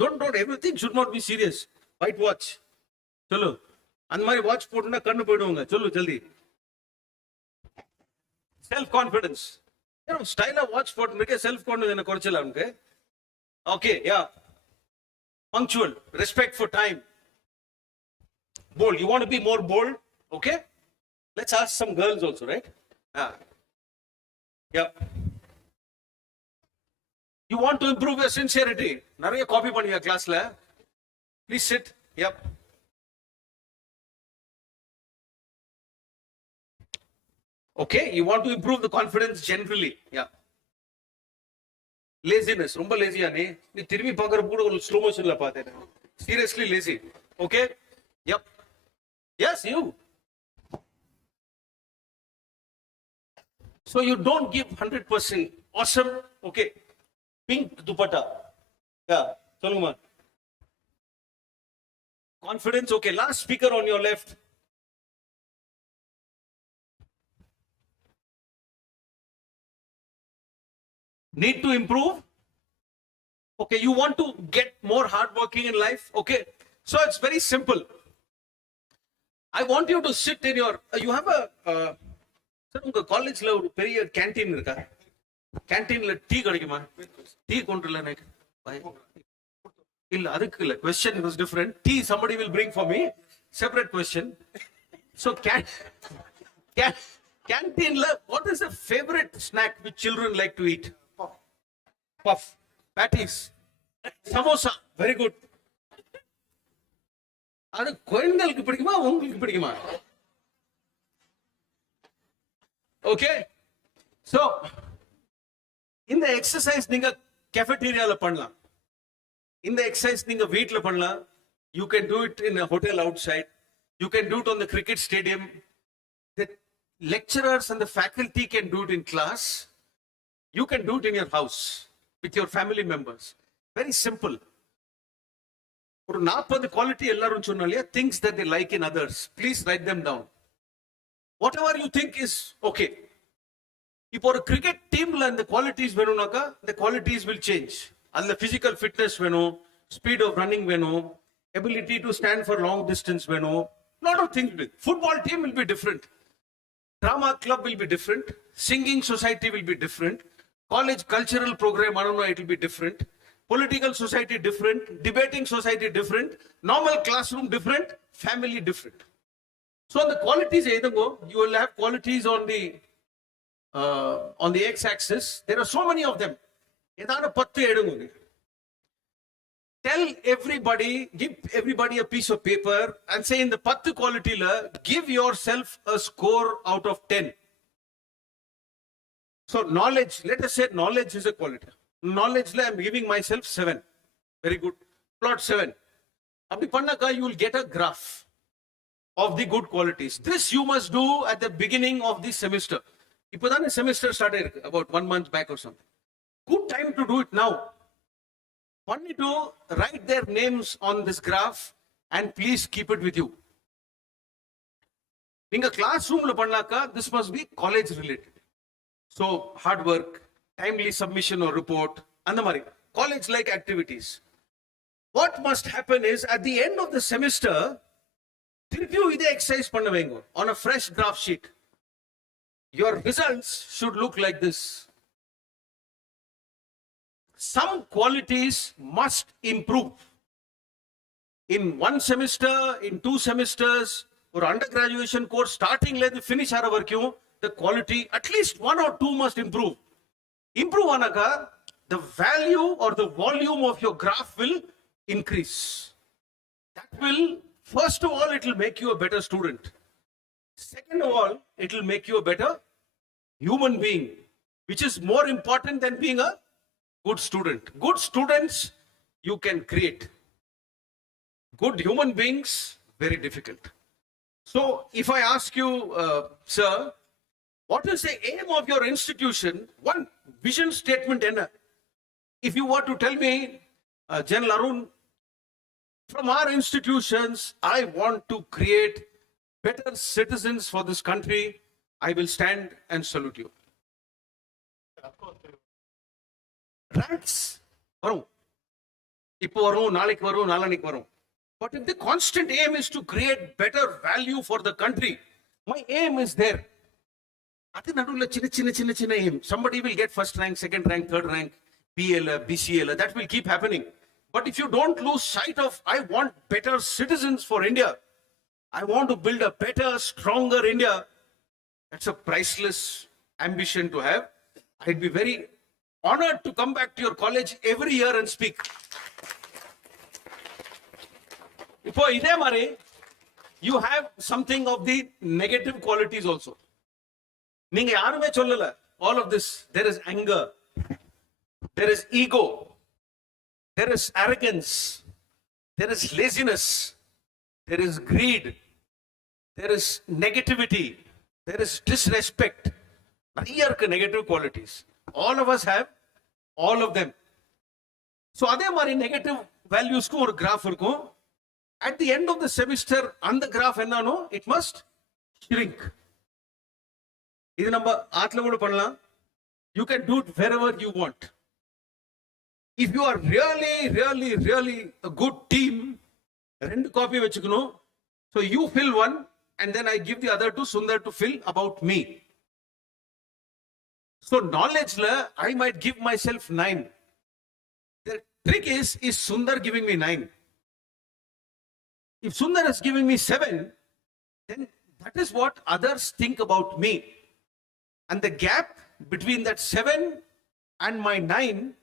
Don't everything should not be serious. White watch. சொல்லு. அந்த மாதிரி watch போட்டுனா கண்ணு போயிடுவாங்க. சொல்லு ஜல்தி. Self confidence. ஸ்டைலா வாட்ச் போட்டுருக்க செல்ஃப் கான்ஃபிடன்ஸ் என்ன குறைச்சலாம் உனக்கு. Okay, yeah. Punctual, respect for time. Bold. You want to be more bold? Okay. Let's ask some girls also, right? Yeah. You want to improve your sincerity? நிறைய copy பண்ணுங்க கிளாஸ்ல. Please sit. Yep. Okay, you want to improve the confidence generally. Yeah. Laziness. ரொம்ப லேசியா நீ திரும்பி பார்க்கற கூட ஒரு slow மோஷன்ல பார்த்தேன். Seriously lazy. Okay? Yep. Yes, you. So you don't give 100%. Awesome. Okay. Pink dupatta. Yeah. சொல்லுங்கம்மா. Confidence. Okay. Last speaker on your left. Need to improve. Okay. You want to get more hardworking in life. Okay. So it's very simple. I want you to sit in your. You have a. Sir உங்க காலேஜ்ல ஒரு பெரிய canteen இருக்கா? கேன்டீன்ல tea கிடைக்குமா? Tea கொண்டுல எனக்கு இல்ல, அதுக்கு இல்ல. Question was different. Tea somebody will bring for me. Separate question. So canteen what is the favorite snack which children like to eat? Puff. Patties. Samosa. Very good. அது குழந்தைகளுக்கு பிடிக்குமா உங்களுக்கு பிடிக்குமா? Okay. So in the exercise நீங்க cafeteria பண்ணலாம். In the exercise நீங்க வீட்ல பண்ணலாம். You can do it in a hotel outside. You can do it on the cricket stadium. The lecturers and the faculty can do it in class. You can do it in your house with your family members. Very simple. ஒரு 40 quality எல்லாரும் சொன்னாலே things that they like in others. Please write them down. Whatever you think is okay. இப்போ ஒரு cricket டீம்ல இந்த qualities வேணும்னாக்கா the qualities will change. அதுல physical fitness வேணும், speed of running வேணும், ability to stand for long distance வேணும். Lot of things. Football team will be different. Drama club will be different. Singing society will be different. College cultural program, I don't know, it will be different. Political society different. Debating society different. Normal classroom different. Family different. So the qualities, you will have qualities on the on the x-axis. There are so many of them. ஏதான 10 எடுங்க. Tell everybody, give everybody a piece of paper and say in the 10 quality la, give yourself a score out of 10. So knowledge, let us say knowledge is a quality. Knowledge la, I'm giving myself 7. Very good. Plot 7. Abhi pannaka, you will get a graph of the good qualities. This you must do at the beginning of the semester. Ipadana semester started about 1 month back or something. Good time to do it now. Want me to write their names on this graph and please keep it with you. Ninga classroom la pannaka, this must be college related. So hard work, timely submission or report, andamari college like activities. What must happen is at the end of the semester, review ide exercise pannavengo on a fresh graph sheet. Your results should look like this. Some qualities must improve. In 1 semester, in 2 semesters, or undergraduation course, starting like the finish our work, the quality, at least 1 or 2 must improve. Improve anaka, the value or the volume of your graph will increase. That will, first of all, it will make you a better student. Second of all, it will make you a better human being, which is more important than being a good student. Good students you can create. Good human beings, very difficult. So if I ask you, sir, what is the aim of your institution? One vision statement. If you were to tell me, General Arun, from our institutions, I want to create better citizens for this country, I will stand and salute you. Ranks varum. Ipo varum, naalik varum, naalanik varum. But if the constant aim is to create better value for the country, my aim is there. Adi nadulla chinna aim. Somebody will get first rank, second rank, third rank, PL, BCL. That will keep happening. But if you don't lose sight of, I want better citizens for India. I want to build a better, stronger India. That's a priceless ambition to have. I'd be very honored to come back to your college every year and speak. Ipo ide mare, you have something of the negative qualities also. Ninga yarume sollala all of this. There is anger, there is ego, there is arrogance, there is laziness, there is greed, there is negativity, there is disrespect. Nariya irukku negative qualities. All of us have all of them. So adhe mari negative values ku or graph irukum. At the end of the semester, on the graph ennano, it must shrink. Idu namba aatla kuda pannalam. You can do it wherever you want. If you are really a good team, rendu copy vechukunu. So you fill one and then I give the other to Sundar to fill about me. So knowledge la, I might give myself 9. The trick is Sundar giving me 9? If Sundar is giving me 7, then that is what others think about me. And the gap between that 7 and my 9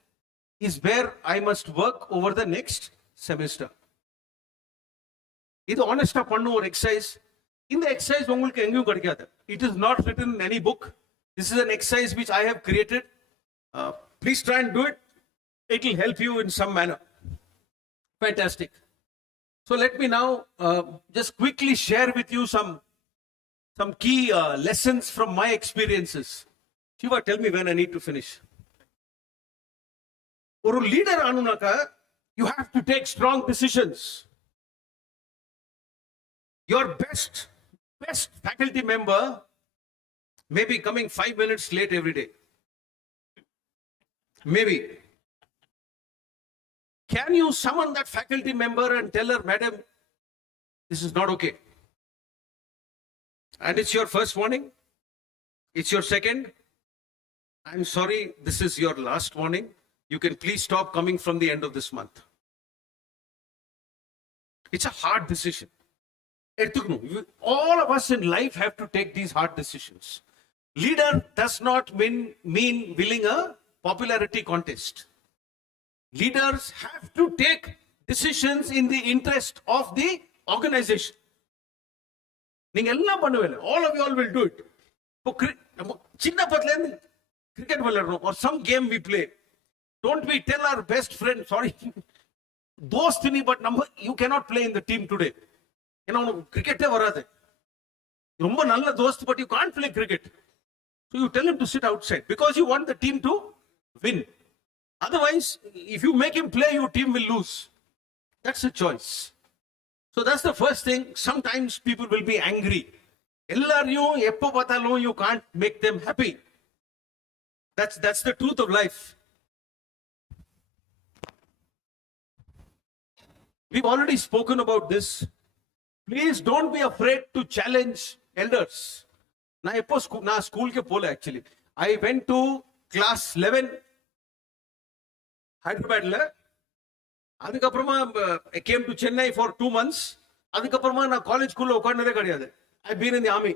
is where I must work over the next semester. This is honest or exercise. In the exercise, it is not written in any book. This is an exercise which I have created. Please try and do it. It will help you in some manner. Fantastic. So let me now just quickly share with you some key lessons from my experiences. Shiva, tell me when I need to finish. Or a leader anunaka, you have to take strong decisions. Your best faculty member may be coming 5 minutes late every day. Maybe. Can you summon that faculty member and tell her, madam, this is not okay? And it's your first warning. It's your second. I'm sorry, this is your last warning. You can please stop coming from the end of this month. It's a hard decision. All of us in life have to take these hard decisions. Leader does not mean winning a popularity contest. Leaders have to take decisions in the interest of the organization. நீங்க எல்லாம் பண்ணுவீங்க. All of you all will do it. இப்போ சின்ன பத்துல இருந்து cricket விளையாடுறோம் or some game we play. Don't we tell our best friend, sorry, தோஸ்தினி, but you cannot play in the team today. ஏன்னா உனக்கு கிரிக்கெட்டே வராது. ரொம்ப நல்ல Dost, but you can't play cricket. So you tell him to sit outside because you want the team to win. Otherwise, if you make him play, your team will lose. That's a choice. So that's the first thing. Sometimes people will be angry. Ellariyum eppo pathalum you can't make them happy. That's the truth of life. We've already spoken about this. Please don't be afraid to challenge elders. நான் ஸ்கூலுக்கு போல actually. I went to class 11 ஹைதராபாத்ல. அதுக்கப்புறமா I came to Chennai for 2 months. அதுக்கப்புறமா நான் college ஸ்கூல்ல உட்கார்ந்ததே கிடையாது. I've been in the army.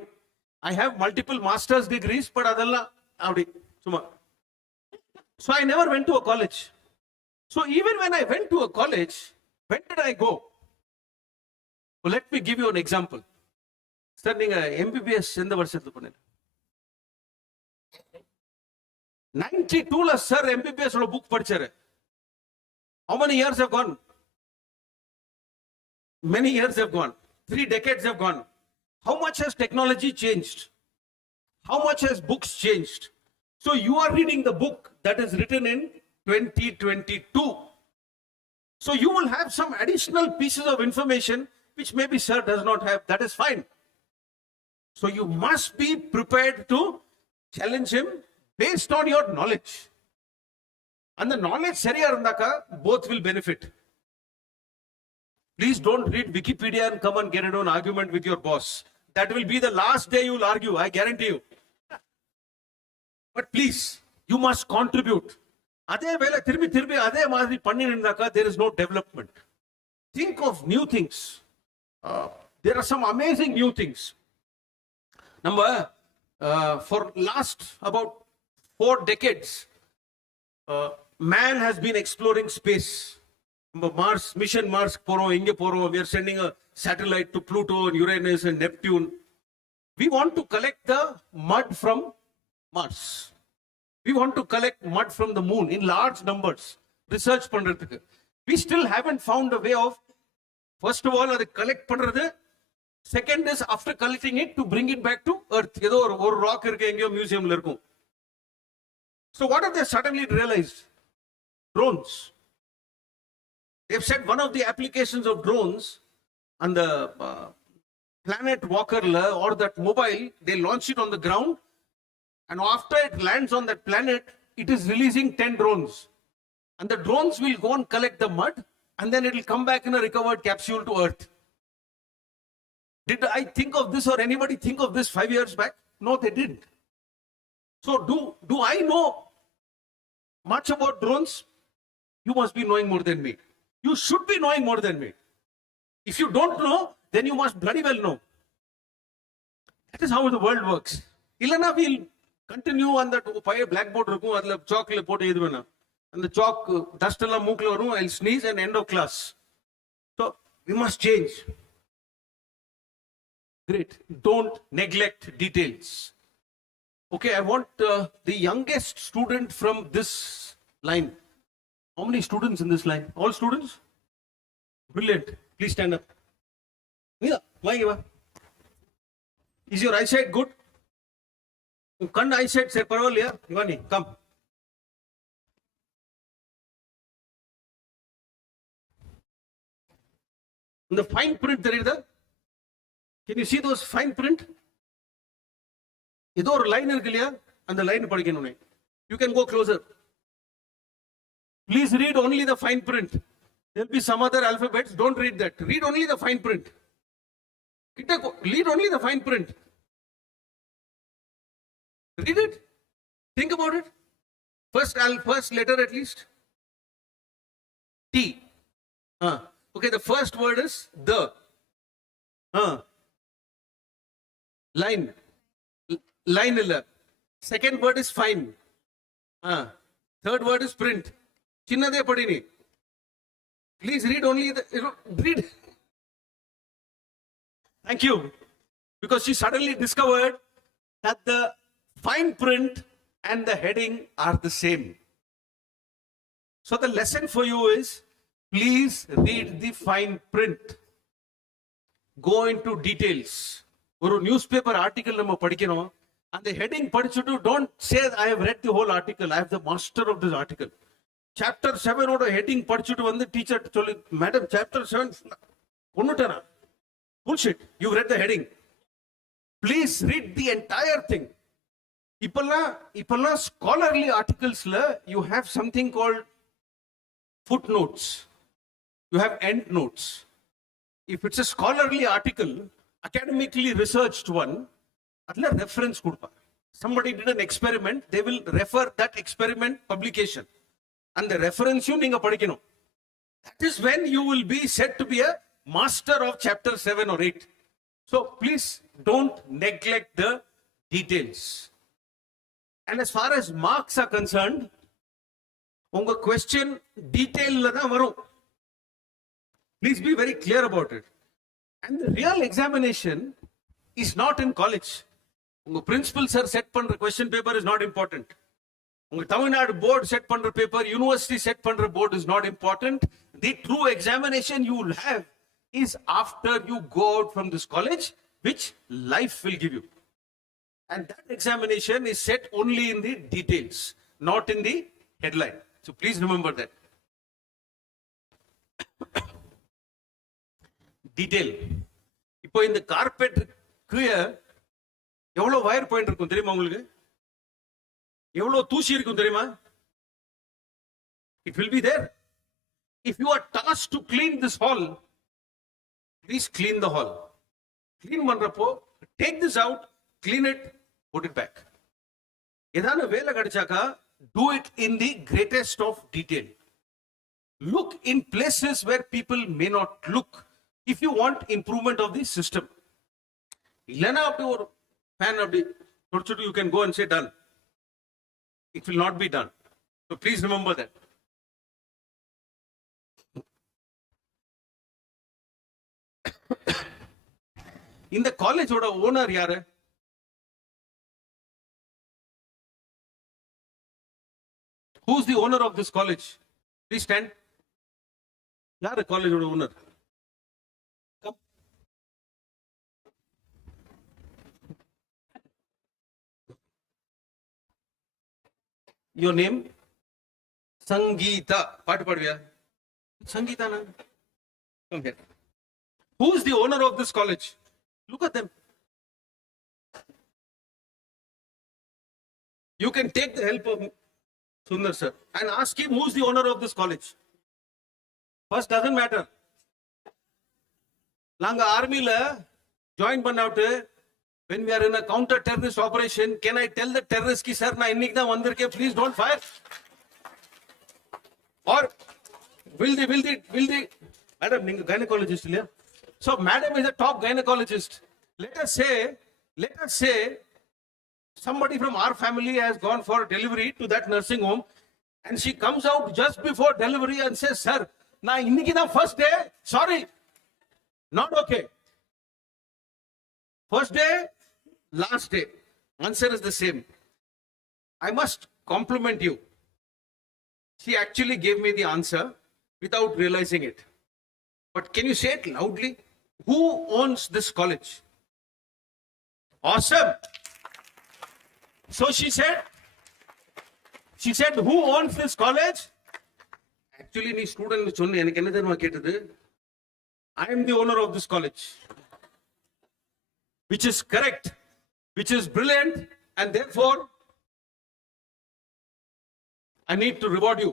I have multiple master's degrees, but அதெல்லாம் அப்படி சும்மா. So I never went to a college. So even when I went to a college, when did I go? Well, let me give you an example. Sir நீங்க MBBS எந்த வருஷத்துல பண்ணீங்க? 92ல sir MBBS ஓட book படிச்சாரு. How many years have gone? Many years have gone. 3 decades have gone. How much has technology changed? How much has books changed? So you are reading the book that is written in 2022. So you will have some additional pieces of information which maybe sir does not have. That is fine. So you must be prepared to challenge him based on your knowledge. And the knowledge சரியா இருந்தாக்கா both will benefit. Please don't read Wikipedia and come and get into an argument with your boss. That will be the last day you will argue, I guarantee you. But please, you must contribute. அதே வேளை திரும்பி அதே மாதிரி பண்ணிருந்தாக்கா there is no development. Think of new things. There are some amazing new things. Number for last about 4 decades, man has been exploring space. Mars, mission Mars porom, inge porom. We are sending a satellite to Pluto and Uranus and Neptune. We want to collect the mud from Mars. We want to collect mud from the moon in large numbers. Research பண்றதுக்கு. We still haven't found a way of, first of all, அதை collect பண்றது. Second is after collecting it to bring it back to earth. ஏதோ ஒரு rock இருக்கு எங்கேயோ மியூசியம்ல இருக்கும். So what have they suddenly realized? Drones. They've said one of the applications of drones and the planet walker or that mobile, they launch it on the ground, and after it lands on that planet, it is releasing 10 drones. And the drones will go and collect the mud, and then it will come back in a recovered capsule to earth. Did I think of this or anybody think of this 5 years back? No, they didn't. So do I know much about drones? You must be knowing more than me. You should be knowing more than me. If you don't know, then you must bloody well know. That is how the world works. Illana we'll continue on that blackboard இருக்கும் அதுல chalkல போட்டு எழுதுவேனா. And the chalk dust எல்லாம் மூக்குல வரும். I'll sneeze and end of class. So we must change. Great. Don't neglect details. Okay, I want the youngest student from this line. How many students in this line? All students? Brilliant. Please stand up. Is your eyesight good? Kan eyesight sir parvalya? Ivani, come. The fine print there. Can you see those fine print? ஏதோ ஒரு line இருக்கு இல்லையா, அந்த line படிக்கணும். You can go closer. Please read only the fine print. There will be some other alphabets. Don't read that. Read only the fine print. Read only the fine print. Read it. Think about it. First letter at least. T. Okay, the first word is the. Line illa. Second word is fine. Third word is print. Chinnade padini. Please read only the, read. Thank you. Because she suddenly discovered that the fine print and the heading are the same. So the lesson for you is, please read the fine print. Go into details. ஒரு newspaper article நம்ம படிக்கணும். And the heading படிச்சுட்டு don't say I have read the whole article. I have the master of this article. Chapter 7 ஓட heading படிச்சுட்டு வந்து teacher சொல்லி, madam chapter 7 கொன்னுட்டேனா? Bullshit. You read the heading. Please read the entire thing. இப்பெல்லாம் scholarly articlesல you have something called footnotes. You have end notes. If it's a scholarly article, academically researched one, adla reference கொடுப்பா. Somebody did an experiment, they will refer that experiment publication. And the reference you நீங்க படிக்கணும். That is when you will be said to be a master of chapter 7 or 8. So please don't neglect the details. And as far as marks are concerned, உங்க question detailல தான் வரும். Please be very clear about it. And the real examination is not in college. உங்க principal sir set பண்ற question paper is not important. உங்க Tamil Nadu board set பண்ற paper, university set பண்ற board is not important. The true examination you will have is after you go out from this college, which life will give you. And that examination is set only in the details, not in the headline. So please remember that. Detail. இப்போ இந்த carpet கீழே எவ்வளவு wire point இருக்கும் தெரியுமா உங்களுக்கு? எவ்வளவு தூசி இருக்கும் தெரியுமா? It will be there. If you are tasked to clean this hall, please clean the hall. Clean பண்றப்போ take this out, clean it, put it back. ஏதான வேலை கிடைச்சாக்கா do it in the greatest of detail. Look in places where people may not look if you want improvement of the system. இல்லனா அப்படி ஒரு fan அப்படி தொடச்சிட்டு you can go and say done. It will not be done. So please remember that. இந்த காலேஜோட owner யாரு? Who's the owner of this college? Please stand. யாரு காலேஜோட ஓனர்? Your name? Sangeeta. பாட்டு பாடுவியா? Sangeeta na? Come here. Who is the owner of this college? Look at them. You can take the help of Sundar sir and ask him who's the owner of this college. First doesn't matter. நாங்க ஆர்மில join பண்ணாட்டு when we are in a counter terrorist operation, can I tell the terrorist ki sir na இன்னைக்கு தான் வந்திருக்கேன், please don't fire? Or will the madam நீங்க gynecologist இல்லையா? So madam is a top gynecologist. Let us say somebody from our family has gone for delivery to that nursing home and she comes out just before delivery and says, sir, na inniki da first day, sorry, not okay. First day, last day, answer is the same. I must compliment you. She actually gave me the answer without realizing it. But can you say it loudly? Who owns this college? Awesome. So she said, who owns this college? Actually, நீ student சொன்ன எனக்கு என்ன தெரியுமா கேட்டது? I am the owner of this college. Which is correct, which is brilliant, and therefore I need to reward you.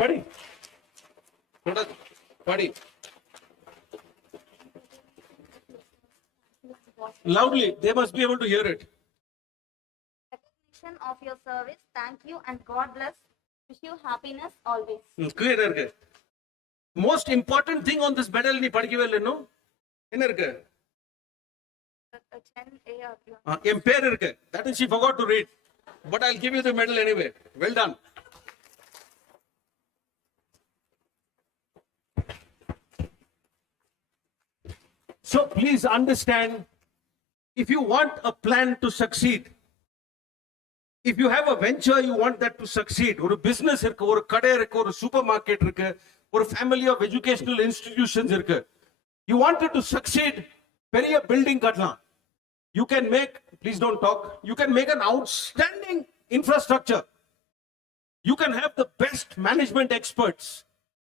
Padi. Padi. Loudly, they must be able to hear it. Recognition of your service. Thank you and God bless. Wish you happiness always. Clear இருக்கு. Most important thing on this medal நீ படிக்கவே இல்லை இன்னும் என்ன இருக்கு என் பேர் இருக்கு that is she forgot to read but I'll give you the medal anyway. Well done. So please understand, if you want a plan to succeed, if you have a venture, you want that to succeed, or a business irukku, or a கடை இருக்கு, or a supermarket இருக்கு, or a family of educational institutions இருக்கு, you want it to succeed, பெரிய building கட்டலாம். You can make, please don't talk, you can make an outstanding infrastructure. You can have the best management experts.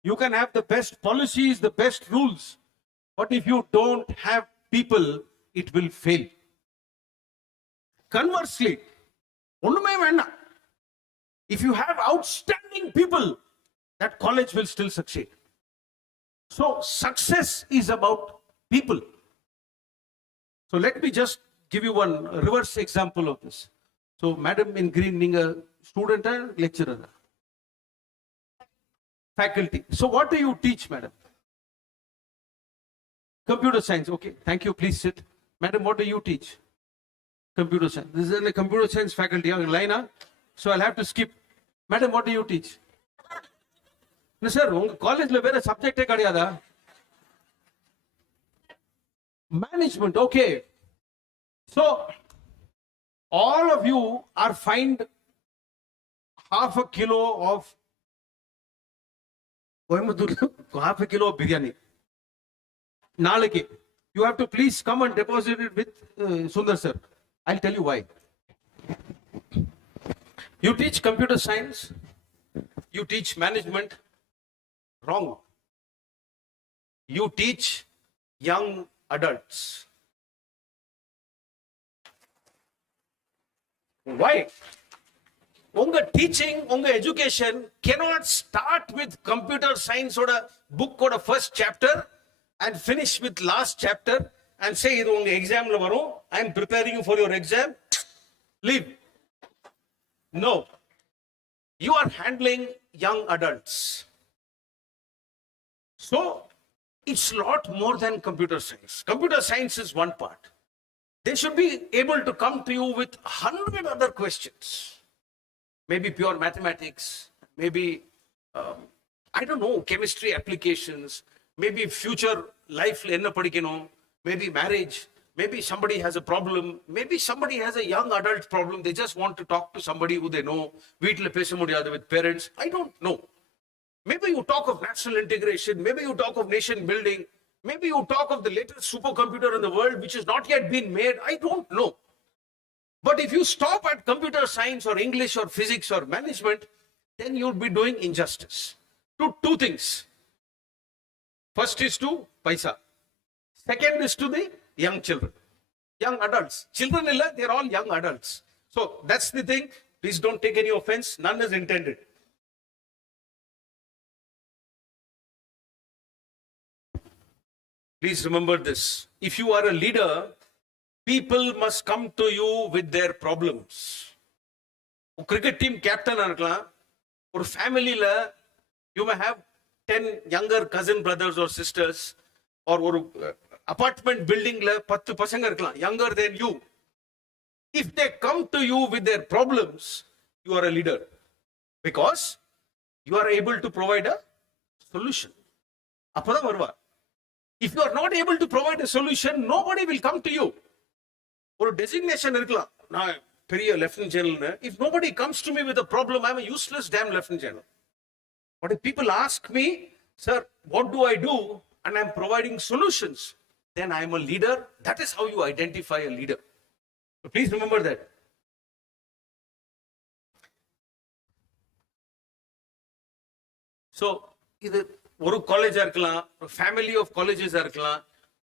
You can have the best policies, the best rules. But if you don't have people, it will fail. Conversely, ஒண்ணுமே வேண்டாம். If you have outstanding people, that college will still succeed. So success is about people. So let me just give you one reverse example of this. So madam in green, நீங்க student or lecturer? Faculty. So what do you teach, madam? Computer science. Okay, thank you. Please sit. Madam, what do you teach? Computer science. This is a computer science faculty. Line, so I'll have to skip. Madam, what do you teach? No, sir. Unga college le vera subject e kadiyada. Management. Okay. So all of you are fined half a kilo of Coimbatore, half a kilo of biryani. Nalaki, you have to please come and deposit it with Sundar sir. I'll tell you why. You teach computer science, you teach management. Wrong. You teach young adults. Why? Unga teaching, unga education cannot start with computer science or a book or a first chapter and finish with last chapter and say idu unga exam la varum, I am preparing you for your exam, leave. No, you are handling young adults, so it's a lot more than computer science. Computer science is one part. They should be able to come to you with 100 other questions, maybe pure mathematics, maybe I don't know, chemistry applications, maybe future life enna padikano, maybe marriage, maybe somebody has a problem, maybe somebody has a young adult problem, they just want to talk to somebody who they know, veetla pesa mudiyadhu with parents, I don't know. Maybe you talk of national integration, maybe you talk of nation building, maybe you talk of the latest supercomputer in the world which has not yet been made, I don't know. But if you stop at computer science or English or physics or management, then you'll be doing injustice to two things. First is to paisa. Second is to the young children, young adults. Children illa, they're all young adults. So that's the thing. Please don't take any offense. None is intended. Please remember this. If you are a leader, people must come to you with their problems. A cricket team captain irukkalam, or family la you may have 10 younger cousin brothers or sisters, or apartment building la 10 pasanga irukkalam younger than you. If they come to you with their problems, you are a leader because you are able to provide a solution. Appada varuva. If you are not able to provide a solution, nobody will come to you. Or designation irukkalam, na periya lieutenant general, if nobody comes to me with a problem, I am a useless damn lieutenant general. But if people ask me, sir, what do I do, and I am providing solutions, then I am a leader. That is how you identify a leader. So please remember that. So இது ஒரு காலேஜா இருக்கலாம், ஒரு family of காலேஜஸா இருக்கலாம்,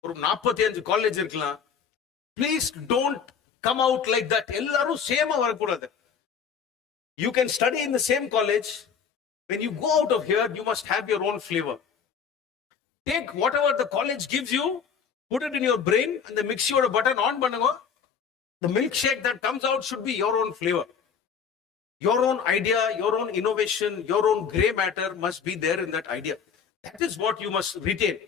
ஒரு 45 college இருக்கலாம். Please don't come out like that. எல்லாரும் சேமா வரக்கூடாது. You can study in the same college. When you go out of here, you must have your own flavor. Take whatever the college gives you, put it in your brain, and the mixer button on பண்ணுங்க. The milkshake that comes out should be your own flavor. Your own idea, your own innovation, your own gray matter must be there in that idea. That is what you must retain.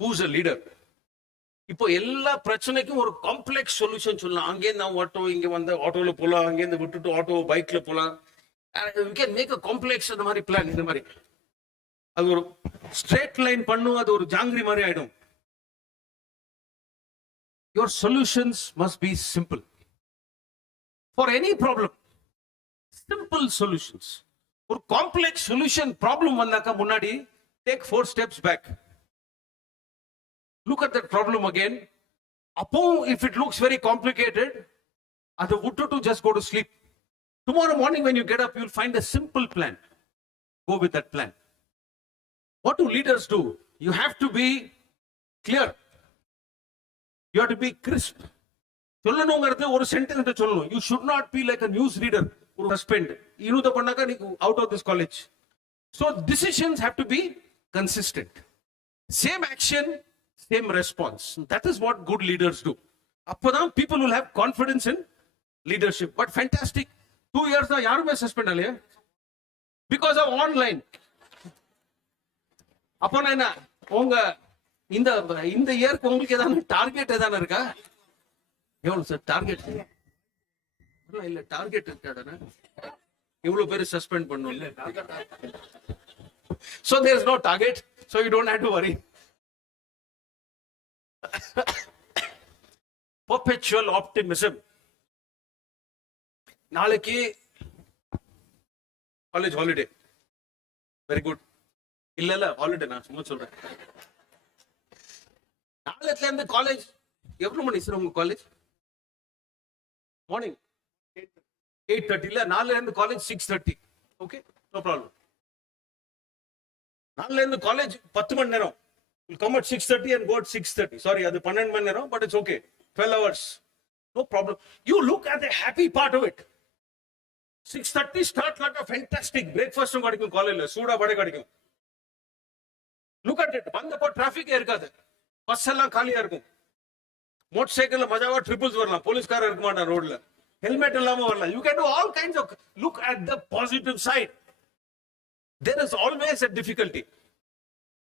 Who's a leader? இப்போ எல்லா பிரச்சனைக்கும் ஒரு complex solution சொல்லலாம். அங்கேருந்து நான் auto, இங்க வந்து ஆட்டோல போலாம், அங்கேருந்து விட்டுட்டு ஆட்டோ பைக்ல போலாம். You can make a complex அந்த மாதிரி பிளான். இந்த மாதிரி அது ஒரு ஸ்ட்ரெயிட் லைன் பண்ணும், அது ஒரு ஜாங்கிரி மாதிரி ஆயிடும். Your solutions must be simple. For any problem, simple solutions. ஒரு காம்ப்ளெக்ஸ் சொல்யூஷன் ப்ராப்ளம் வந்தாக்கா முன்னாடி take 4 steps back. Look at that problem again. Appo, if it looks very complicated, adu vittu to just go to sleep. Tomorrow morning when you get up, you'll find a simple plan. Go with that plan. What do leaders do? You have to be clear. You have to be crisp. சொல்லணுங்கிறது ஒரு sentence சொல்லணும். You should not be like a news reader. ஒரு suspend இன்னும் பண்ணாக்கா நீ out of this college. So decisions have to be consistent. Same action, same response. That is what good leaders do. அப்போதான் people will have confidence in leadership. But fantastic. 2 years தான் யாருமே suspend ஆகலையா? Because of online. அப்போ நான் என்ன உங்க இந்த இயருக்கு உங்களுக்கு ஏதாவது டார்கெட் ஏதான இருக்கா? எவ்வளவு சார் டார்கெட்? இல்ல டார்கெட் இருக்காதானே? இவ்வளவு பேர் சஸ்பெண்ட் பண்ணணும். So there is no target, so you don't have to worry. Perpetual optimism. நாளைக்கு காலேஜ் ஹாலிடே. Very good. இல்ல ஹாலிடே நான் சும்மா சொல்றேன். நாளைக்குல இருந்து காலேஜ் எவ்வளவு மணி சார் உங்க காலேஜ்? மார்னிங் 8:30. இல்ல நாளைல இருந்து காலேஜ் 6:30. Okay, no problem. நாளைல இருந்து காலேஜ் 10 மணி நேரம். You'll come at 6:30 and go at 6:30. Sorry, அது 12 மணி நேரம், but it's okay. 12 hours. No problem. You look at the happy part of it. 6:30 start like a fantastic breakfast கிடைக்கும் காலையில. சூடா வடை கிடைக்கும். Look at it. வந்தப்போ டிராஃபிக் இருக்காது. Bus எல்லாம் காலியா இருக்கும். மோட்டார் சைக்கிள்ல மஜாவா ட்ரிபிள்ஸ் வரலாம். போலீஸ்காரர் இருக்க மாட்டான் ரோட்ல. ஹெல்மெட் இல்லாம வரலாம். You can do all kinds of. Look at the positive side. There is always a difficulty.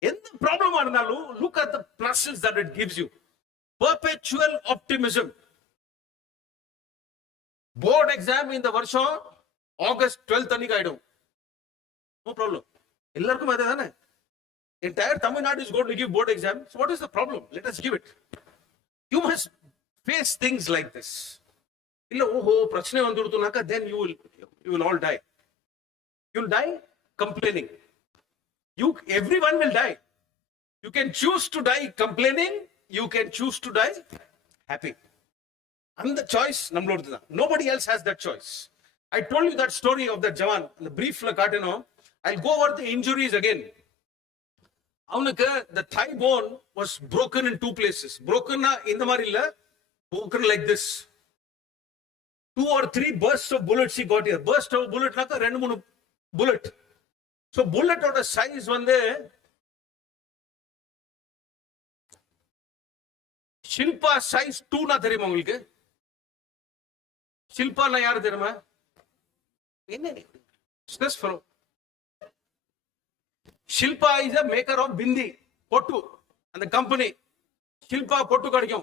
எந்த ப்ராப்ளமா இருந்தாலும் look at the pluses that it gives you. Perpetual optimism. Board exam இந்த வருஷம் ஆகஸ்ட் 12th அன்னைக்கு ஆயிடும். No problem. எல்லாருக்கும் அதே தானே? Entire Tamil Nadu is going to give board exam. So what is the problem? Let us give it. You must face things like this. இல்ல ஓஹோ பிரச்சனை வந்துடுதுனாக்கா then you will all die. You'll die complaining. Everyone will die. You can choose to die complaining. You can choose to die happy. And the choice நம்மளோடது தான். Nobody else has that choice. I told you that story of that Jawan. The briefல காட்டணும். I'll go over the injuries again. அவனுக்கு the thigh bone was broken in 2 places. Broken இந்த மாதிரி இல்ல, broken like this. 2 or 3 bursts of bullets he got here. Burst of bullet நாக்க 2-3 bullet. So bullet ஓட size வந்து Shilpa size 2 நா தெரியுமா உங்களுக்கு? ஷில்பா நான் யாரு தெரியுமா? என்ன stress fellow. Shilpa is a maker of bindi, pottu, and the company. Shilpa pottu kadikkum.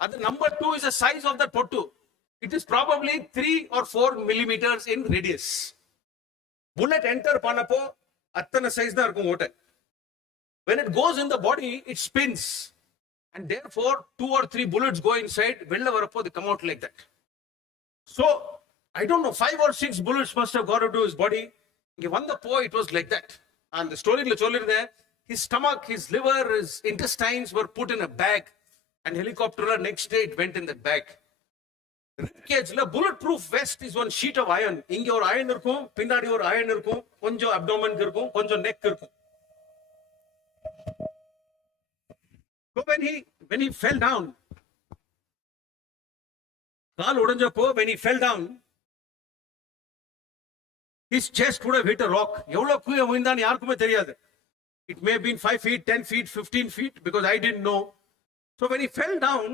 And the number 2 is the size of that pottu. It is probably 3 or 4 millimeters in radius. Bullet enter panapo, attana size da irukum otta. When it goes in the body, it spins. And therefore, 2 or 3 bullets go inside, vella varappo, they come out like that. So, I don't know, 5 or 6 bullets must have got into his body. He won the po, it was like that. And the story there, his stomach, his liver, his intestines were put in a bag, and helicopter next day it went in that bag. Ribcage la bulletproof vest is one sheet of iron. Inge or iron irukum, pinnadi or iron irukum, konjo abdomen irukum, konjo neck irukum. So when he fell down, kaal odanjappo, when he fell down, his chest would have hit a rock. It may have been 5 feet, 10 feet, 15 feet, because I didn't know. So when he fell down,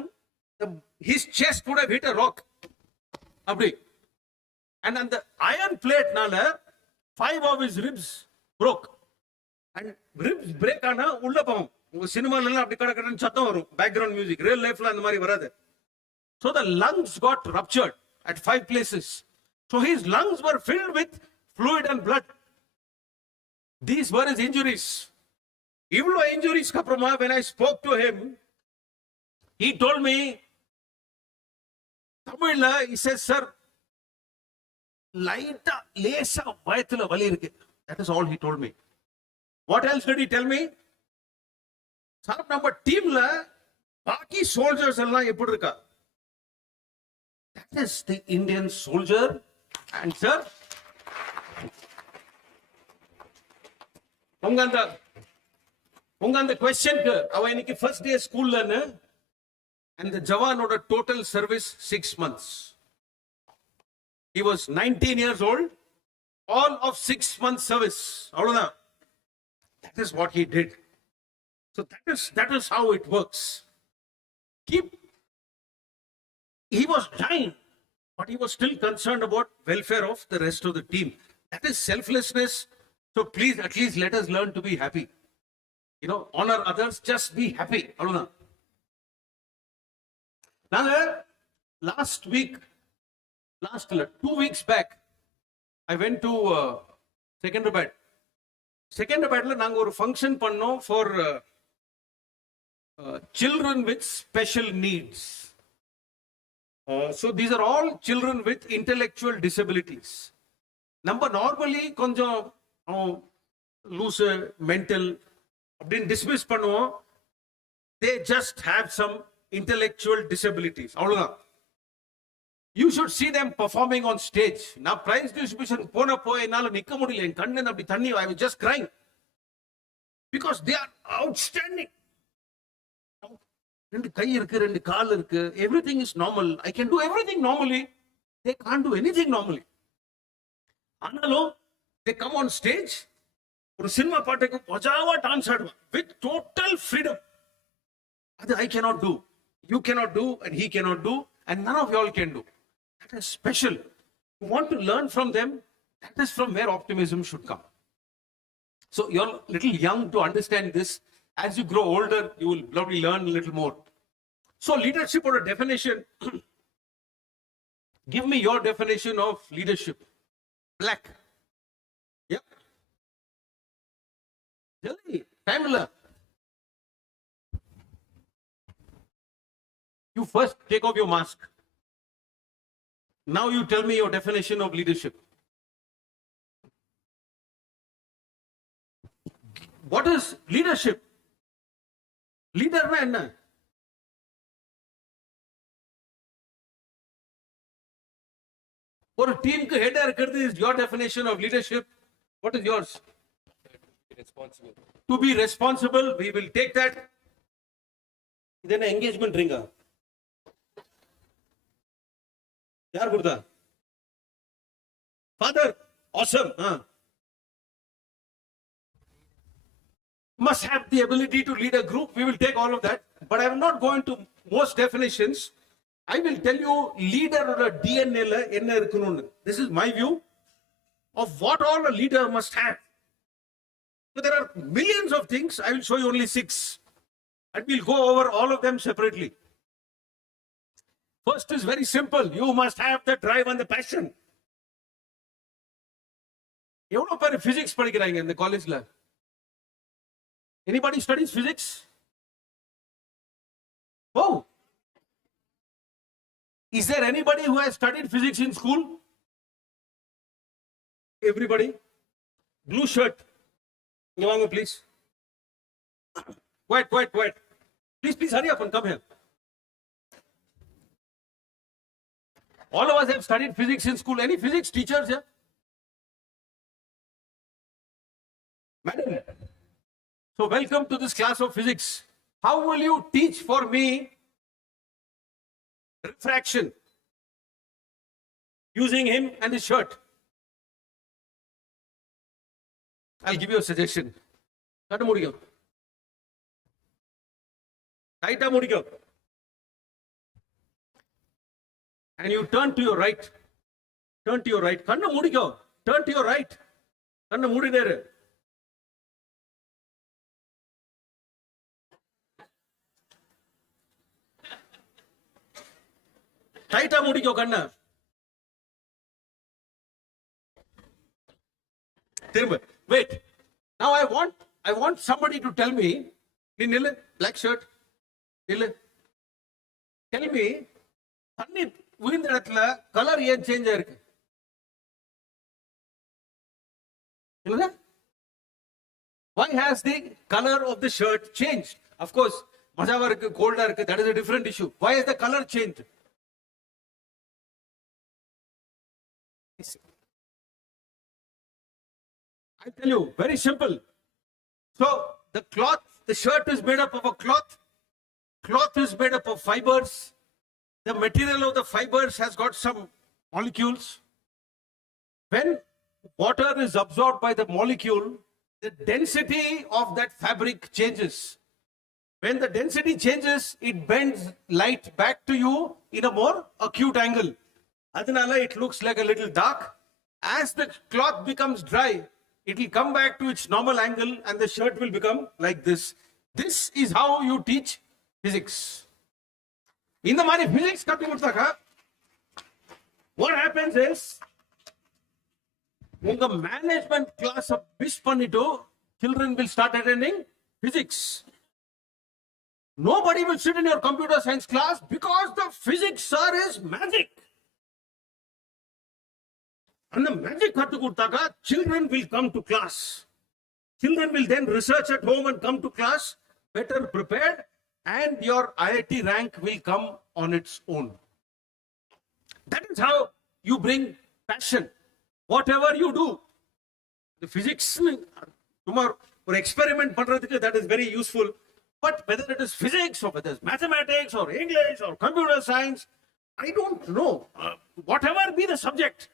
his chest would have hit a rock. And on the iron plate, 5 of his ribs broke. And ribs break ஆனா உள்ள போகும். உங்க சினிமால எல்லாம் அப்படி கடகடன்னு சத்தம் வரும். Background music. Real lifeல அந்த மாதிரி வராது. So the lungs got ruptured at 5 places. So his lungs were filled with fluid and blood. These were his injuries. இவ்வளோ injuries அப்புறமா when I spoke to him, he told me, தமிழ்ல he says, sir, லைட்டா லேசா வயத்துல வலி இருக்கு. That is all he told me. What else did he tell me? Sir நம்ம டீம்ல பாக்கி சோல்ஜர்ஸ் எல்லாம் எப்படி இருக்கா? That is the Indian soldier. And sir, உங்க அந்த கொஸ்டினுக்கு அவ இன்னைக்கு ஃபர்ஸ்ட் டே ஸ்கூல்லன்னு and the ஜவானோட total service 6 months. He was 19 years old, all of 6 months service. அவ்வளவுதான். That is what he did. So that is how it works. He was dying, but he was still concerned about welfare of the rest of the team. That is selflessness. So please, at least let us learn to be happy. Honor others, just be happy. அவ்வளவுதான். நாங்க last 2 weeks back, I went to Secunderabad. Secunderabadல நாங்க ஒரு function பண்ணோம் for children with special needs. So these are all children with intellectual disabilities. நம்ம normally கொஞ்சம் loose mental அப்படின்னு dismiss பண்ணுவோம். They just have some intellectual disabilities. அவ்வளவுதான். You should see them performing on stage. நான் prize distribution போனப்போ என்னால நிக்க முடியல. என் கண்ணு அப்படி தண்ணி, I was just crying. Because they are outstanding. ரெண்டு கை இருக்கு, ரெண்டு கால் இருக்கு. Everything is normal. I can do everything normally. They can't do anything normally. ஆனாலும் they come on stage. ஒரு சினிமா பாட்டுக்கு மஜாவா டான்ஸ் ஆடுவான் with total freedom. அது I cannot do. You cannot do and he cannot do and none of y'all can do. That is special. You want to learn from them. That is from where optimism should come. So you're a little young to understand this. As you grow older, you will probably learn a little more. So leadership or a definition. Give me your definition of leadership. Black. Yep. Jelly. Pamela. You first take off your mask. Now you tell me your definition of leadership. What is leadership? Leader na enna? ஒரு டீமுக்கு ஹெட்டா இருக்கிறது is your definition of leadership. What is yours? Responsible. To be responsible, we will take that. இது என்ன engagement ring? யார் கொடுத்தா? Father, awesome. Must have the ability to lead a group. We will take all of that. But I will not go into most definitions. I will tell you leader or a DNA la enna irukunu. This is my view of what all a leader must have. So there are millions of things. I will show you only 6. And we'll go over all of them separately. First is very simple. You must have the drive and the passion. எவ்வளவு பேர் physics படிக்கிறாங்க இந்த காலேஜ்ல? Anybody studies physics? Oh. Is there anybody who has studied physics in school? Everybody? Blue shirt. Nivanga, please. Quiet. Please hurry up and come here. All of us have studied physics in school. Any physics teachers here? Madam. So welcome to this class of physics. How will you teach for me refraction using him and his shirt? I'll give you a suggestion. Kata mudikko. Tighta mudikko. And you turn to your right. Turn to your right. Kanna mudikko. Turn to your right. கண்ணை மூடினாரு. டைட்டா மூடிக்கோ கண்ணை. திரும்ப wait. Now I want somebody to tell me, நீ நில்லு, black shirt நில்லு, tell me தண்ணி விழுந்த இடத்துல கலர் ஏன் சேஞ்ச் ஆயிருக்கு? இல்ல, why has the color of the shirt changed? Of course மஜாவா இருக்கு, கோல்டா இருக்கு, that is a different issue. Why has the color changed? I tell you, very simple. So the cloth, the shirt is made up of a cloth. Cloth is made up of fibers. The material of the fibers has got some molecules. When water is absorbed by the molecule, the density of that fabric changes. When the density changes, it bends light back to you in a more acute angle. Adanala, it looks like a little dark. As the cloth becomes dry, it will come back to its normal angle and the shirt will become like this. This is how you teach physics. In the mari physics katti kodutaka, what happens is, unga management class miss pannittu, children will start attending physics. Nobody will sit in your computer science class because the physics sir is magic. And the magic kattu kodutaka, children will come to class. Children will then research at home and come to class better prepared, and your IIT rank will come on its own. That is how you bring passion. Whatever you do, the physics, tomorrow, or experiment pandradhukku, that is very useful. But whether it is physics or whether it's mathematics or English or computer science, I don't know. Whatever be the subject,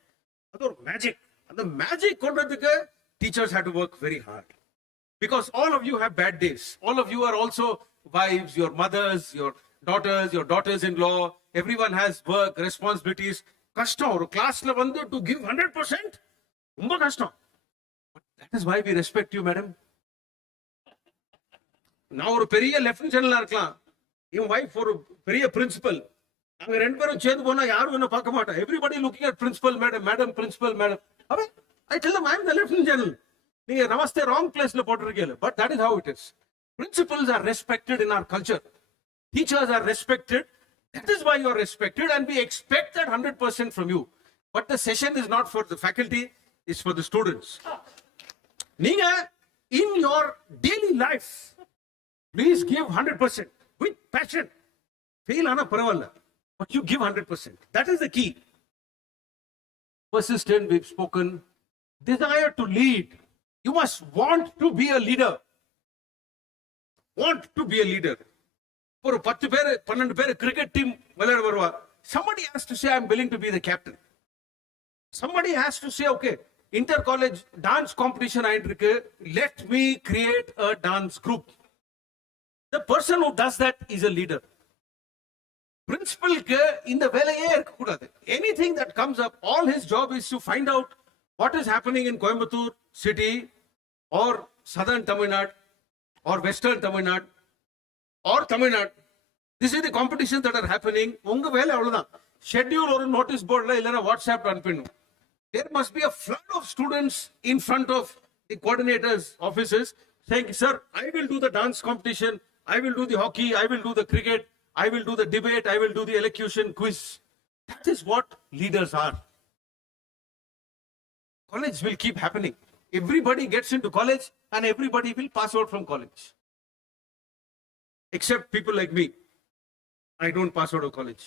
or magic. And the magic kondradhukku, teachers have to work very hard. Because all of you have bad days. All of you are also wives, your mothers, your daughters-in-law. Everyone has work, responsibilities. Kashtam, or class la vandu to give 100%. Umba kashtam. But that is why we respect you, madam. Now ஒரு பெரிய lieutenant ஜெனரலா இருக்கலாம், என் wife ஒரு பெரிய principal. நாங்க ரெண்டு பேரும் சேர்ந்து போனா யாரும் என்ன பார்க்க மாட்டோம். Everybody looking at principal madam, principal madam. I tell them I am the lieutenant general. நீங்க நமஸ்தே wrong placeல போட்டுருக்கீங்க. But that is how it is. Principals are respected in our culture. Teachers are respected. That is why you are respected, and we expect that 100% from you. But the session is not for the faculty, it's for the students. நீங்க in your daily life, please give 100% with passion. Fail ana paravalla, but you give 100%. That is the key. Persistent, we've spoken. Desire to lead. You must want to be a leader. Want to be a leader. ஒரு 10 பேர் 12 பேர் cricket team விளையாட வருவா. Somebody has to say, I'm willing to be the captain. Somebody has to say, okay, inter college dance competition ஆயிட்டு இருக்கு, let me create a dance group. The person who does that is a leader. Principalக்கு இந்த வேலையே இருக்க கூடாது. Anything that comes up, all his job is to find out what is happening in Coimbatore city or southern Tamil Nadu or western Tamil Nadu or Tamil Nadu. This is the competitions that are happening. உங்க வேலை அவ்வளவுதான். Schedule ஒரு notice boardல இல்லனா WhatsApp அனுப்பணும். There must be a flood of students in front of the coordinators' offices saying, sir, I will do the dance competition, I will do the hockey, I will do the cricket, I will do the debate, I will do the elocution quiz. That is what leaders are. College will keep happening. Everybody gets into college and everybody will pass out from college. Except people like me. I don't pass out of college.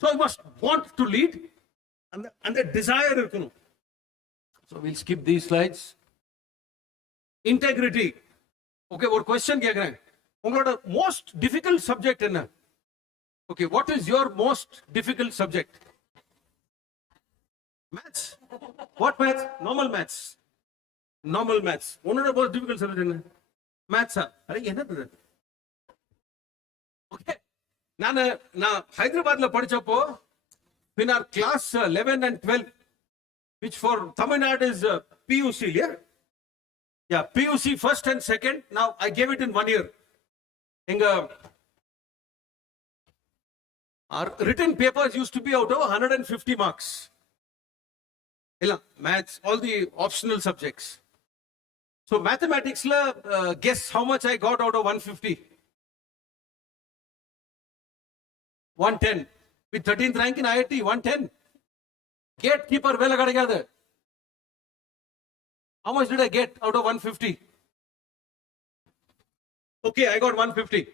So I must want to lead and the desire irukonu. So we'll skip these slides. Integrity. Okay, ஒரு question கேக்குறேன். உங்களோட most difficult subject என்ன? Okay, what is your most difficult subject? Maths. What maths? Normal maths. Normal maths. உன்னோட most difficult subject என்ன? Maths. Array என்னது? Okay. நான் ஹைதராபாத்ல படிச்சப்போ in our class 11 and 12 which for Tamil Nadu is PUC, yeah? Yeah, PUC first and second. Now I gave it in 1 year. Our written papers used to be out of 150 marks. Maths, all the optional subjects. So mathematics, guess how much I got out of 150? 110. With 13th rank in IIT, 110. Gatekeeper, vela kadikadu. How much did I get out of 150? Okay, I got 150.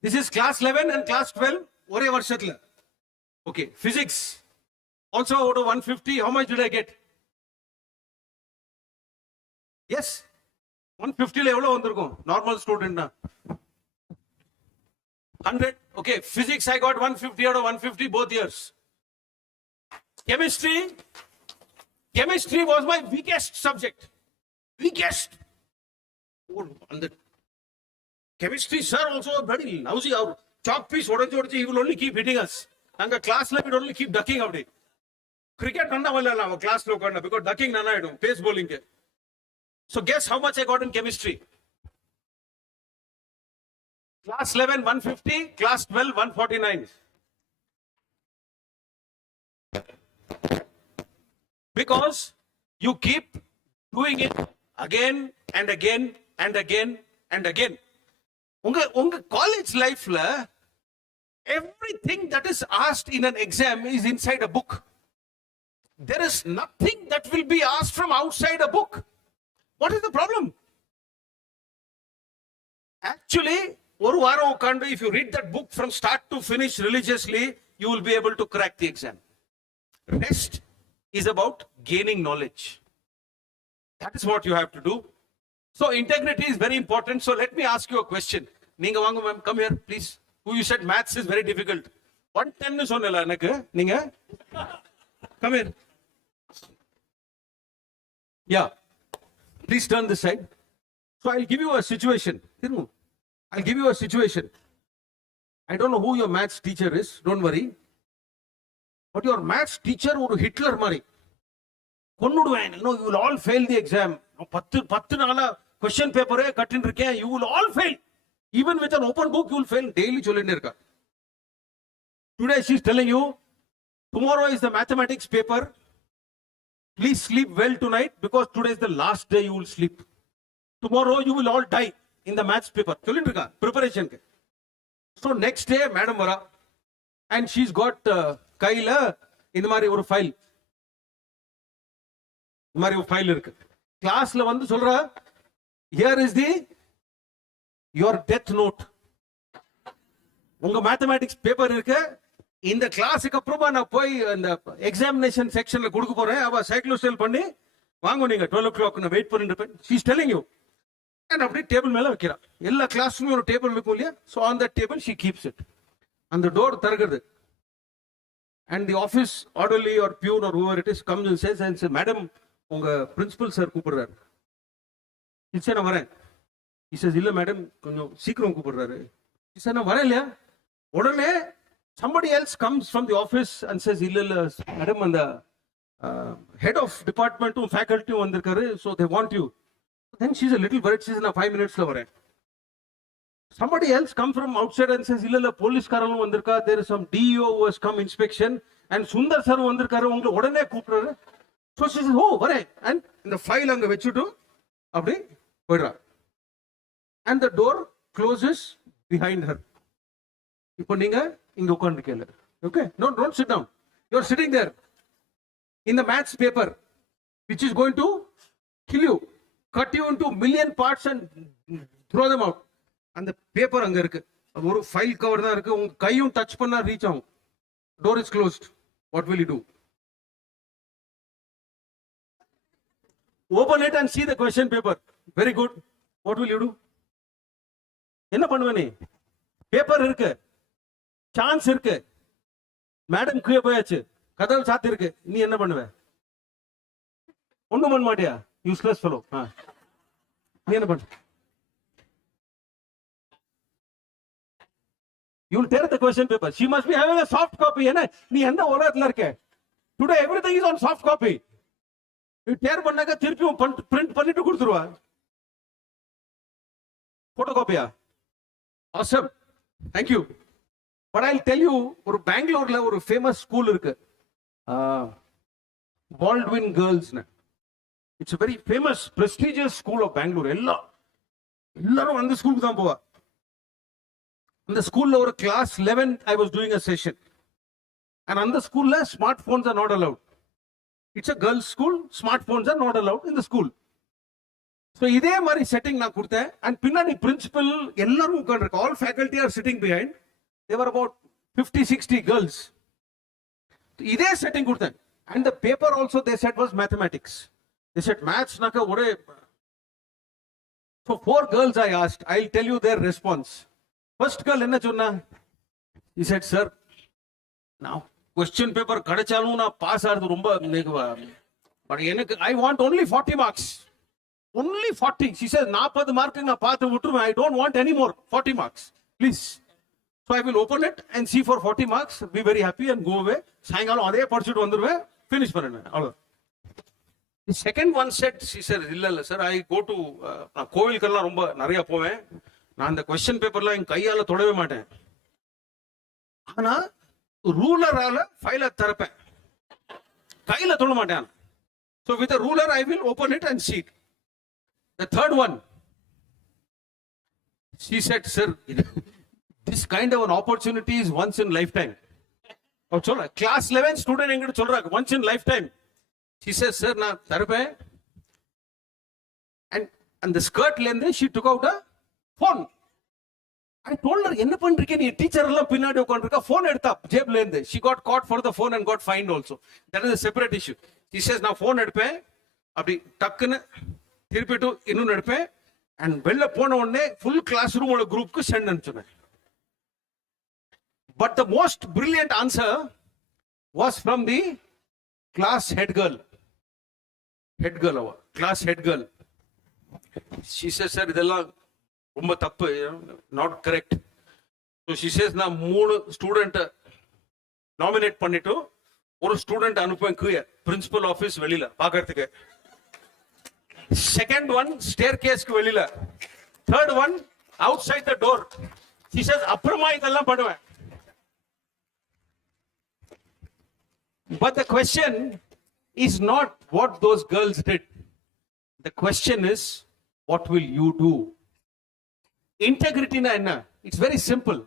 This is class 11 and class 12. ஒரே வருஷத்துல. Okay, physics. Also out of 150, how much did I get? Yes. 150 ல எவ்வளவு வந்திருக்கும்? Normal student na. 100. Okay, physics I got 150 out of 150 both years. Chemistry was my weakest subject. Weakest. Oh, and the chemistry sir also very lousy out. Chalk piece, he will only keep hitting us. And the class we will only keep ducking out. Cricket, class because ducking, pace bowling. So guess how much I got in chemistry? Class 11, 150. Class 12, 149. Because you keep doing it again and again and again and again. Unga college life la, everything that is asked in an exam is inside a book. There is nothing that will be asked from outside a book. What is the problem? Actually, oru varam ukandu, if you read that book from start to finish religiously, you will be able to crack the exam. Rest is about gaining knowledge. That is what you have to do. So integrity is very important. So let me ask you a question. Ninga vaanga ma'am, come here please. Who you said maths is very difficult. 110 nu sonnala enakku. Ninga come here. Yeah. Please turn this side. So I'll give you a situation. Thiru, I'll give you a situation. I don't know who your maths teacher is. Don't worry. But your maths teacher oru Hitler mari. Konnuduven. No, you will all fail the exam. 10 நாளா question paper கட்டின் இருக்கேன். You will all fail. Even with an open book, you will fail. Daily சொல்லிட்டே இருக்கா. Today she is telling you, tomorrow is the mathematics paper. Please sleep well tonight because today is the last day you will sleep. Tomorrow you will all die in the maths paper. சொல்லிட்டு இருக்கா preparation க்கு. So next day madam வரா and she's got கையில இந்த மாதிரி ஒரு file. இந்த மாதிரி ஒரு ஃபைல் இருக்கு. கிளாஸ்ல வந்து சொல்றா, here is the your death note. உங்க மேத்தமேட்டிக்ஸ் பேப்பர் இருக்கு. இந்த கிளாஸுக்கு அப்புறமா நான் போய் இந்த எக்ஸாமினேஷன் செக்ஷன்ல கொடுக்க போறேன். அவ சைக்ளோஸ்டைல் பண்ணி வாங்க நீங்க 12 o'clock நான் வெயிட் பண்ணிட்டு இருப்பேன். She is telling you. And அப்படியே டேபிள் மேல வைக்கிறா. எல்லா கிளாஸ்லயும் ஒரு டேபிள் இருக்கும் இல்லையா? So on that table she keeps it. அந்த டோர் திறக்குது. And the office orderly or peon or whoever it is comes and says, madam, உங்க பிரின்சிபல் சார் கூப்பிடுறாரு. சரி நான் வரேன். He says, இல்ல மேடம் கொஞ்சம் சீக்கிரம் கூப்பிடுறாரு. He said, நான் வரேன் இல்லையா? உடனே somebody else comes from the office and says, இல்ல மேடம் அந்த head of department faculty வந்திருக்காரு. So they want you. Then she's a little worried. She says, நான் 5 minutesல வரேன். Somebody else come from outside and says, இல்ல போலீஸ்காரங்க வந்திருக்கா. There is some DEO who has come inspection and Sundar sir வந்திருக்காரு. உங்களை உடனே கூப்பிடுறாரு. So she says, oh வரேன். And இந்த ஃபைல் அங்க வச்சுட்டு அப்படி போயிடுறா. And the door closes behind her. இப்போ நீங்க இங்க உட்கார்ந்திருக்கீங்க. Okay? No, don't sit down. You're sitting there in the maths paper which is going to kill you, cut you into million parts and throw them out. அந்த paper அங்க இருக்கு. ஒரு file cover தான் இருக்கு. உங்க கையும் டச் பண்ணா reach ஆகும். Door is closed. What will you do? Open it and see the question paper. Very good. What will you do? என்ன பண்ணுவ நீ? பேப்பர் இருக்கு, சான்ஸ் இருக்கு, மேடம் கீழே போயாச்சு, கதவு சாத்தி இருக்கு, நீ என்ன பண்ணுவ? ஒண்ணும் பண்ண மாட்டியா? Useless fellow. நீ என்ன பண்ண? You will tear the question paper. She must be having a soft copy. என்ன நீ எந்த உலகத்துல இருக்க? Today everything is on soft copy. You tear பண்ணாக்க திருப்பியும் print பண்ணிட்டு கொடுத்துருவா. Photocopiya. Awesome. Thank you. But I'll tell you, ஒரு பெங்களூர்ல ஒரு famous school இருக்கு. Baldwin Girls. It's a very famous, prestigious school of Bangalore. எல்லாரும் அந்த ஸ்கூலுக்கு தான் போவா. அந்த ஸ்கூல்ல ஒரு class 11 I was doing a session. And on the school, smartphones are not allowed. It's a girls' school, smartphones are not allowed in the school. So, இதே மாதிரி setting நான் கொடுத்தேன். And பின்னாடி principal எல்லாரும் உட்கார்ந்திருக்க. All faculty are sitting behind. There were about 50-60 girls. இதே setting கொடுத்தேன். And the paper also they said was mathematics. They said maths naka ஒரே. So 4 girls I asked. I'll tell you their response. First girl என்ன சொன்னா? He said, sir, now question paper கிடைச்சாலும் நான் pass ஆகிறது ரொம்ப but எனக்கு I want only 40 marks. Only 40. She says 40 mark நான் பார்த்து விட்டுருவேன். I don't want any more 40 marks. Please. So I will open it and see for 40 marks. Be very happy and go away. சாயங்காலம் அதே படிச்சுட்டு வந்துருவேன். Finish பண்ணிடுவேன். அவ்வளோ. The second one said, she said, இல்ல sir, I go to நான் கோவிலுக்கெல்லாம் ரொம்ப நிறைய போவேன். நான் அந்த கொஸ்டின் பேப்பர்லாம் என் கையால தொடவே மாட்டேன். ஆனா ரூலரால ஃபைலை திறப்பேன். கையில தொட மாட்டேன். So with a ruler I will open it and see it. The third one, she said, sir, this kind of an opportunity is once in lifetime. சொல்ற class 11 student என்கிட்ட சொல்றாங்க once in lifetime. She says, sir, நான் தரப்பேன். And the skirtல இருந்து she took out a phone. I told her, என்ன பண்றீங்க நீ teacher எல்லாம் பின்னாடி உட்கார்ந்திருக்கா phone எடுத்தா ஜேப்ல இருந்து. She got caught for the phone and got fined also. That is a separate issue. She says, நான் phone எடுப்பேன். அப்படி டக்குன்னு திருப்பிட்டு இன்னொன்னு எடுப்பேன். And வெளில போன உடனே full classroom ஓட குரூப்க்கு send அனுப்பிச்சேன். But the most brilliant answer was from the class head girl. Class head girl. She says, sir, இதெல்லாம் ரொம்ப தப்பு, not correct. So she says, நான் 3 ஸ்டூடெண்ட் நாமினேட் பண்ணிட்டு ஒரு ஸ்டூடெண்ட் அனுப்புவேன் கீழே பிரின்சிபல் ஆபீஸ் வெளியில பாக்கிறதுக்கு. செகண்ட் ஒன் ஸ்டேர் கேஸ்க்கு வெளியில. Third one outside the door. She says, அப்புறமா இதெல்லாம் பண்ணுவேன். But the question is not what those girls did. The question is, what will you do? Integrity na enna? It's very simple.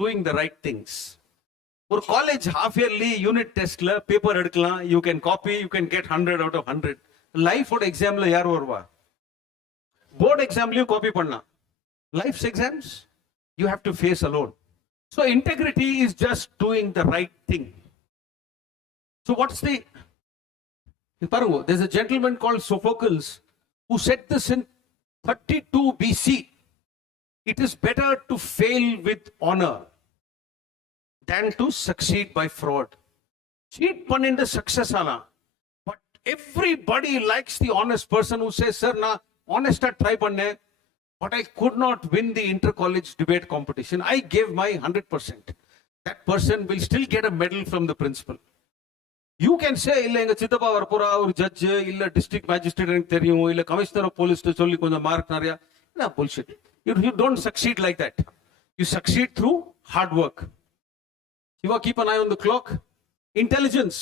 Doing the right things. For college half yearly unit test la paper edukkalam, you can copy, you can get 100 out of 100. Life or exam la yaar varva? Board exam la copy panna. Life's exams you have to face alone. So integrity is just doing the right thing. So what's the there's a gentleman called Sophocles who said this in 32 BC. It is better to fail with honor than to succeed by fraud. Cheat panninda success ana. But everybody likes the honest person who says, sir, na honest try panne, but I could not win the inter-college debate competition. I gave my 100%. That person will still get a medal from the principal. You can say, இல்ல எங்க சித்தப்பா வரப்போறா ஒரு judge இல்ல district magistrate எனக்கு தெரியும் இல்ல commissioner of police சொல்லி கொஞ்சம் மார்க் நிறைய. Bullshit. You don't succeed like that. You succeed through hard work. You keep an eye on the clock. Intelligence.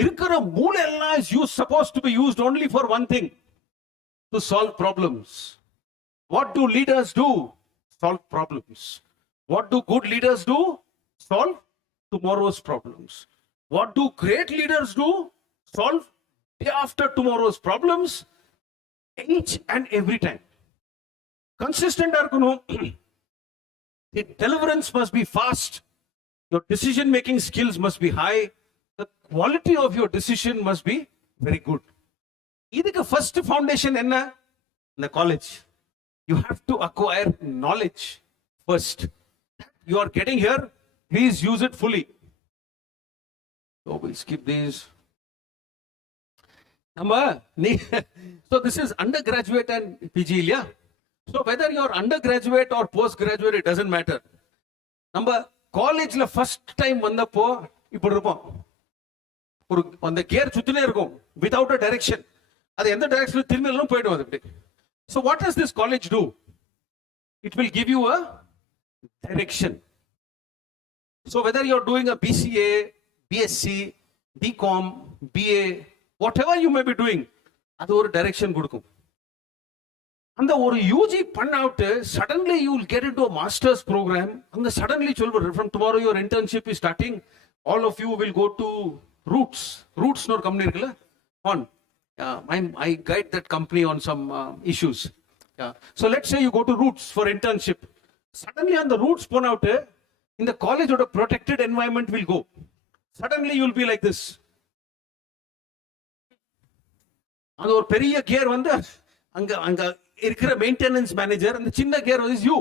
Irukara moole ella is supposed to be used only for one thing, to solve problems. What do leaders do? Solve problems. What do good leaders do? Solve tomorrow's problems. What do great leaders do? Solve day after tomorrow's problems each and every time. Consistent arkunum. The deliverance must be fast. Your decision making skills must be high. The quality of your decision must be very good. Idukku first foundation enna? In the college. You have to acquire knowledge first. You are getting here, please use it fully. So we'll skip these. So this is undergraduate and PG, yeah? So whether you're undergraduate or postgraduate, it doesn't matter. College la first time vandappo ippo irupom. ஒரு அந்த gear சுத்தினே இருக்கும் without a direction. அது எந்த டைரக்ஷன்ல திரும்பினாலும் போயிடும் அது அப்படி. So what does this college do? It will give you a direction. So whether you're doing a BCA, BSc, BCom, BA, whatever you may be doing, அது ஒரு டைரக்ஷன் கொடுக்கும். அந்த ஒரு UG பண்ணாவிட்டு suddenly you will get into a master's program. அந்த suddenly சொல்வார் from tomorrow your internship is starting. All of you will go to Roots. Roots ஒரு company இருக்குல்ல on. I guide that company on some issues. So let's say you go to Roots for internship. Suddenly on the Roots போனாவிட்டு in the college or a protected environment will go. Suddenly you will be like this. அந்த ஒரு பெரிய gear வந்து அங்க இருக்கிற maintenance manager அந்த சின்ன gear is you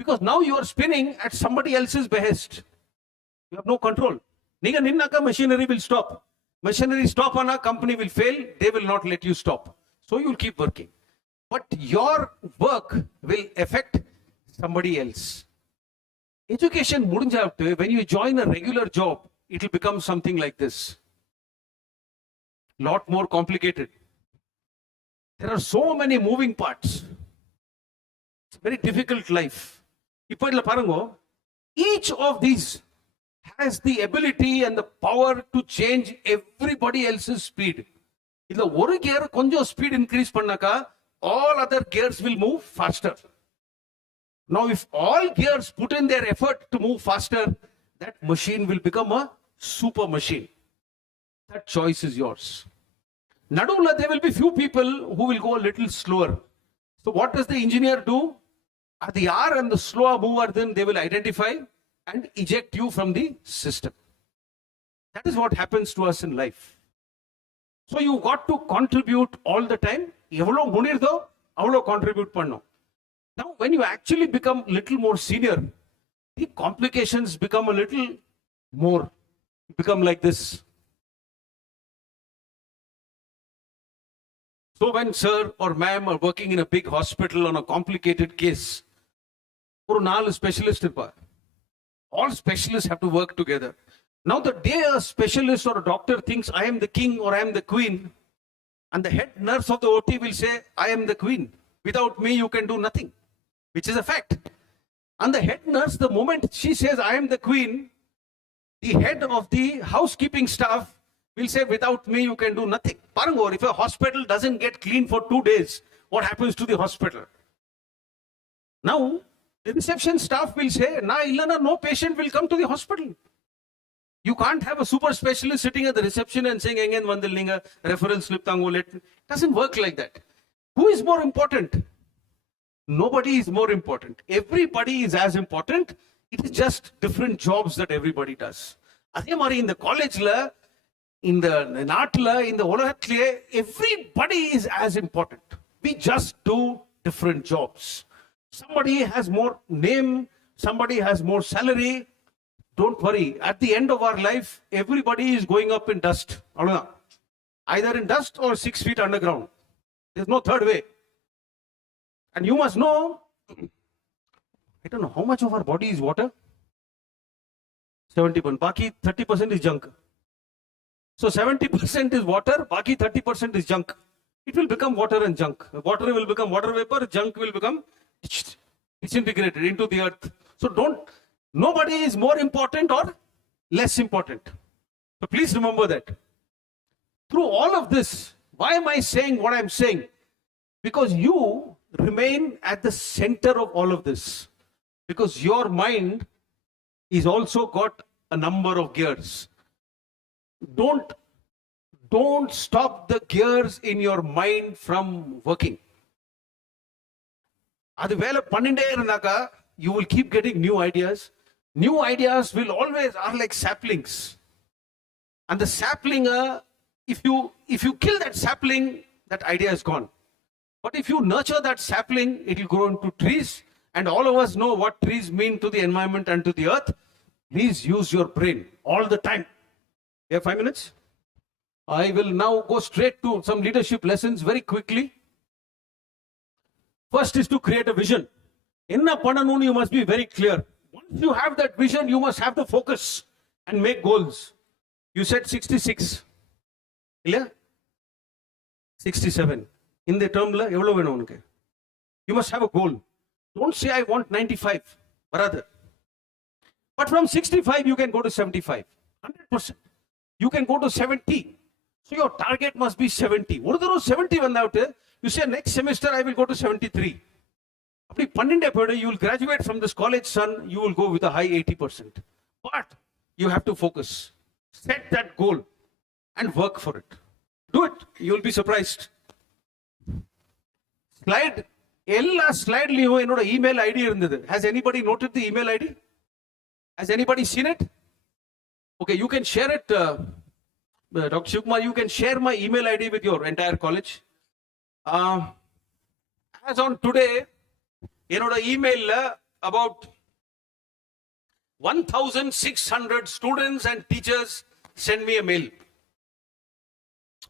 because now you are spinning at somebody else's behest. You have no control. நீங்க நின்னாக்கா machinery will stop. Machinery stop ஆனா company will fail. They will not let you stop. So you will keep working. But your work will affect somebody else. Education முடிஞ்சாவிட்டு when you join a regular job, it will become something like this. Lot more complicated. There are so many moving parts. It's a very difficult life. இப்போ இதுல பாருங்க, each of these has the ability and the power to change everybody else's speed. இதுல ஒரு gear கொஞ்சம் speed increase பண்ணாக்கா all other gears will move faster. Now if all gears put in their effort to move faster, that machine will become a super machine. That choice is yours. Nadula, there will be few people who will go a little slower. So what does the engineer do? At the R and the slower mover, then they will identify and eject you from the system. That is what happens to us in life. So you got to contribute all the time. Evlo munirdo, avlo contribute panno. Now when you actually become little more senior, the complications become a little more. Become like this. So when sir or ma'am are working in a big hospital on a complicated case, ஒரு 4 specialists இருப்பார். All specialists have to work together. Now the day a specialist or a doctor thinks I am the king or I am the queen, and the head nurse of the OT will say I am the queen. Without me you can do nothing, which is a fact. And the head nurse, the moment she says I am the queen, the head of the housekeeping staff will say without me you can do nothing. Parangor, if a hospital doesn't get clean for 2 days, what happens to the hospital? Now the reception staff will say na illana no patient will come to the hospital. You can't have a super specialist sitting at the reception and saying engen vandillinga reference slip tango let. It doesn't work like that. Who is more important? Nobody is more important. Everybody is as important. It is just different jobs that everybody does. அதே மாதிரி இந்த காலேஜ்ல இந்த நாட்டுல இந்த உலகத்திலே everybody is as important. We just do different jobs. Somebody has more name, somebody has more salary. Don't worry, at the end of our life everybody is going up in dust. Either in dust or 6 feet underground. There's no third way. And you must know, I don't know how much of our body is water. 70%. Baki 30% is junk. So 70% is water, Baki 30% is junk. It will become water and junk. Water will become water vapor, junk will become disintegrated into the earth. So nobody is more important or less important. So please remember that. Through all of this, why am I saying what I'm saying? Because you remain at the center of all of this. Because your mind is also got a number of gears. Don't stop the gears in your mind from working. அது வேலை பண்ணிட்டே இருந்தாக்கா you will keep getting new ideas. New ideas will always are like saplings. And the sapling, if you kill that sapling, that idea is gone. But if you nurture that sapling, it will grow into trees. And all of us know what trees mean to the environment and to the earth. Please use your brain all the time. You have 5 minutes? I will now go straight to some leadership lessons very quickly. First is to create a vision. Enna pananunu, you must be very clear. Once you have that vision, you must have the focus and make goals. You said 66. இல்லையா? 67. இந்த டேர்ம்ல எவ்வளவு வேணும் உனக்கு? You must have a goal. Don't say I want 95. வராது. But from 65 you can go to 75. 100%. You can go to 70. So your target must be 70. ஒரு தடவை 70 வந்தாவிட்டு you say next semester I will go to 73. அப்படி பன்னெண்டே போய்டு, you will graduate from this college, son, you will go with a high 80%. But you have to focus. Set that goal and work for it. Do it. You will be surprised. Slide. எல்லா ஸ்லைட்லயும் என்னோட email ID இருந்தது. Has anybody noted the email ID? Has anybody seen it? Okay, you can share it. Dr. Shivakumar, you can share my email ID with your entire college. As on today, என்னோட இமெயில்ல about 1,600 students and teachers send me a mail.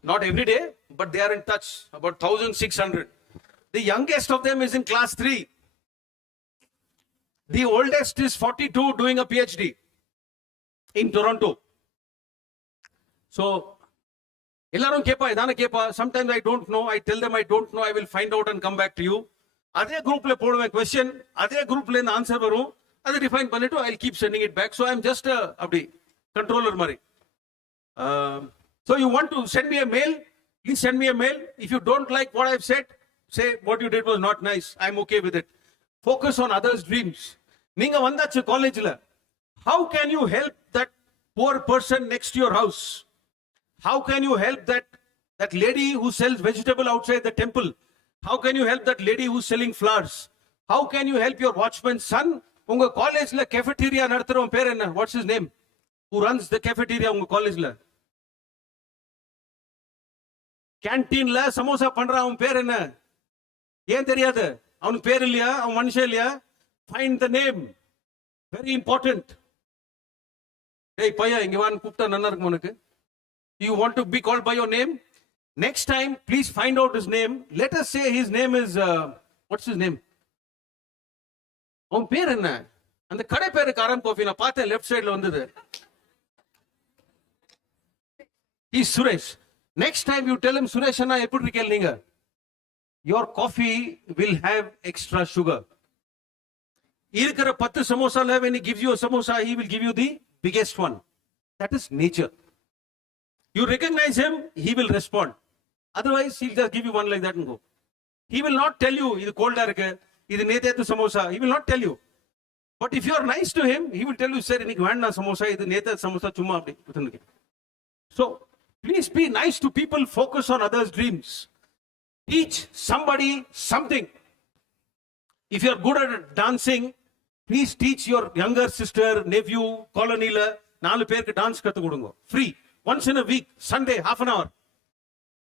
Not every day, but they are in touch. About 1,600. The youngest of them is in class 3. The oldest is 42 doing a PhD in Toronto. So, எல்லாரும் கேப்பா, இதான கேப்பா. Sometimes I don't know. I tell them I don't know. I will find out and come back to you. அதே குரூப்ல போடுவேன் question. அதே குரூப்ல இருந்து ஆன்சர் வரும். அதை டிஃபைன் பண்ணிட்டு I'll keep sending it back. So I'm just அப்படி controller மாதிரி. So you want to send me a mail? Please send me a mail. If you don't like what I've said, say what you did was not nice. I'm okay with it. Focus on others' dreams. நீங்க வந்தாச்சு காலேஜ்ல. How can you help that poor person next to your house? How can you help that lady who sells vegetable outside the temple? How can you help that lady who's selling flowers? How can you help your watchman's son? உங்க காலேஜ்ல cafeteria நடத்துறவன் பேர் என்ன? What's his name? Who runs the cafeteria உங்க காலேஜ்ல? கேன்டீன்ல சமோசா பண்றான், அவன் பேர் என்ன? ஏன் தெரியாது? அவனுக்கு பேர் இல்லையா? அவன் மனுஷன் இல்லையா? Find the name. Very important. ஏய் பையா, இங்க வான்னு கூப்பிட்டா நல்லா இருக்கும் உனக்கு. You want to be called by your name? Next time, please find out his name. Let us say his name is, what's his name? அவன் பேர் என்ன? அந்த கடை பேரு காரம் காஃபி நான் பார்த்தேன் லெஃப்ட் சைட்ல வந்தது. He's Suresh. Next time you tell him, Suresh அண்ணா எப்படி இருக்கீங்க நீங்க? Your coffee will have extra sugar. இருக்கிற 10 சமோசால when he gives you a samosa, he will give you the biggest one. That is nature. You recognize him, he will respond. Otherwise, he'll just give you one like that and go. He will not tell you, இது கோல்டா இருக்கு, இது நேத்து samosa. He will not tell you. But if you are nice to him, he will tell you, sir, இன்னைக்கு வேண்டாம் சமோசா, இது நேத்து சமோசா சும்மா அப்படி விட்டுருங்க. So, please be nice to people, focus on others' dreams. Teach somebody something. If you are good at dancing, please teach your younger sister, nephew, colonyல 4 பேருக்கு dance கத்து கொடுங்க. Free. Once in a week, Sunday, half an hour.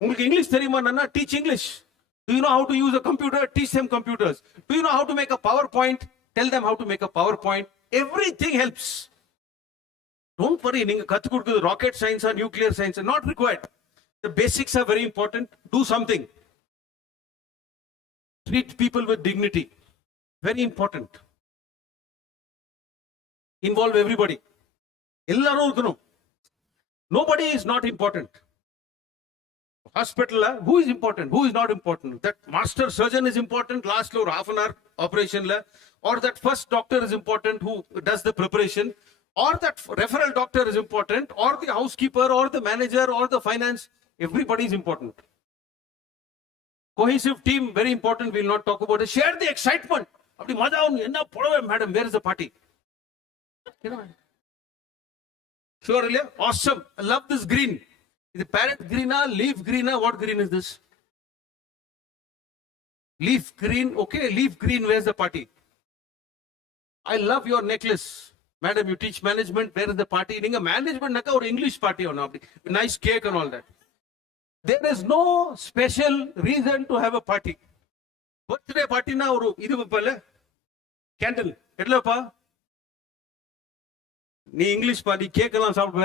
உங்களுக்கு English தெரியுமா? Teach English. Do you know how to use a computer? Teach them computers. Do you know how to make a PowerPoint? Tell them how to make a PowerPoint. Everything helps. Don't worry, நீங்க கத்து கொடுக்கிறது rocket science or nuclear science, not required. The basics are very important. Do something. Treat people with dignity. Very important. Involve everybody. எல்லாரும் இருக்கணும். Nobody is not important. Hospital, who is important? Who is not important? That master surgeon is important, last or half an hour operation, or that first doctor is important who does the preparation, or that referral doctor is important, or the housekeeper, or the manager, or the finance. Everybody is important. Cohesive team, very important. We will not talk about it. Share the excitement. Madam, where is the party? Sure, awesome. I love this green. Is it parrot green or leaf green? What green is this? Leaf green. Okay, leaf green. Where's the party? I love your necklace. Madam, you teach management. Where is the party? Ninga management naka or English party or not? Nice cake and all that. There is no special reason to have a party. Birthday party na oru idu pala candle. Edla pa? நீ English பாடி கேக்கலாம் சாப்பிடுவ.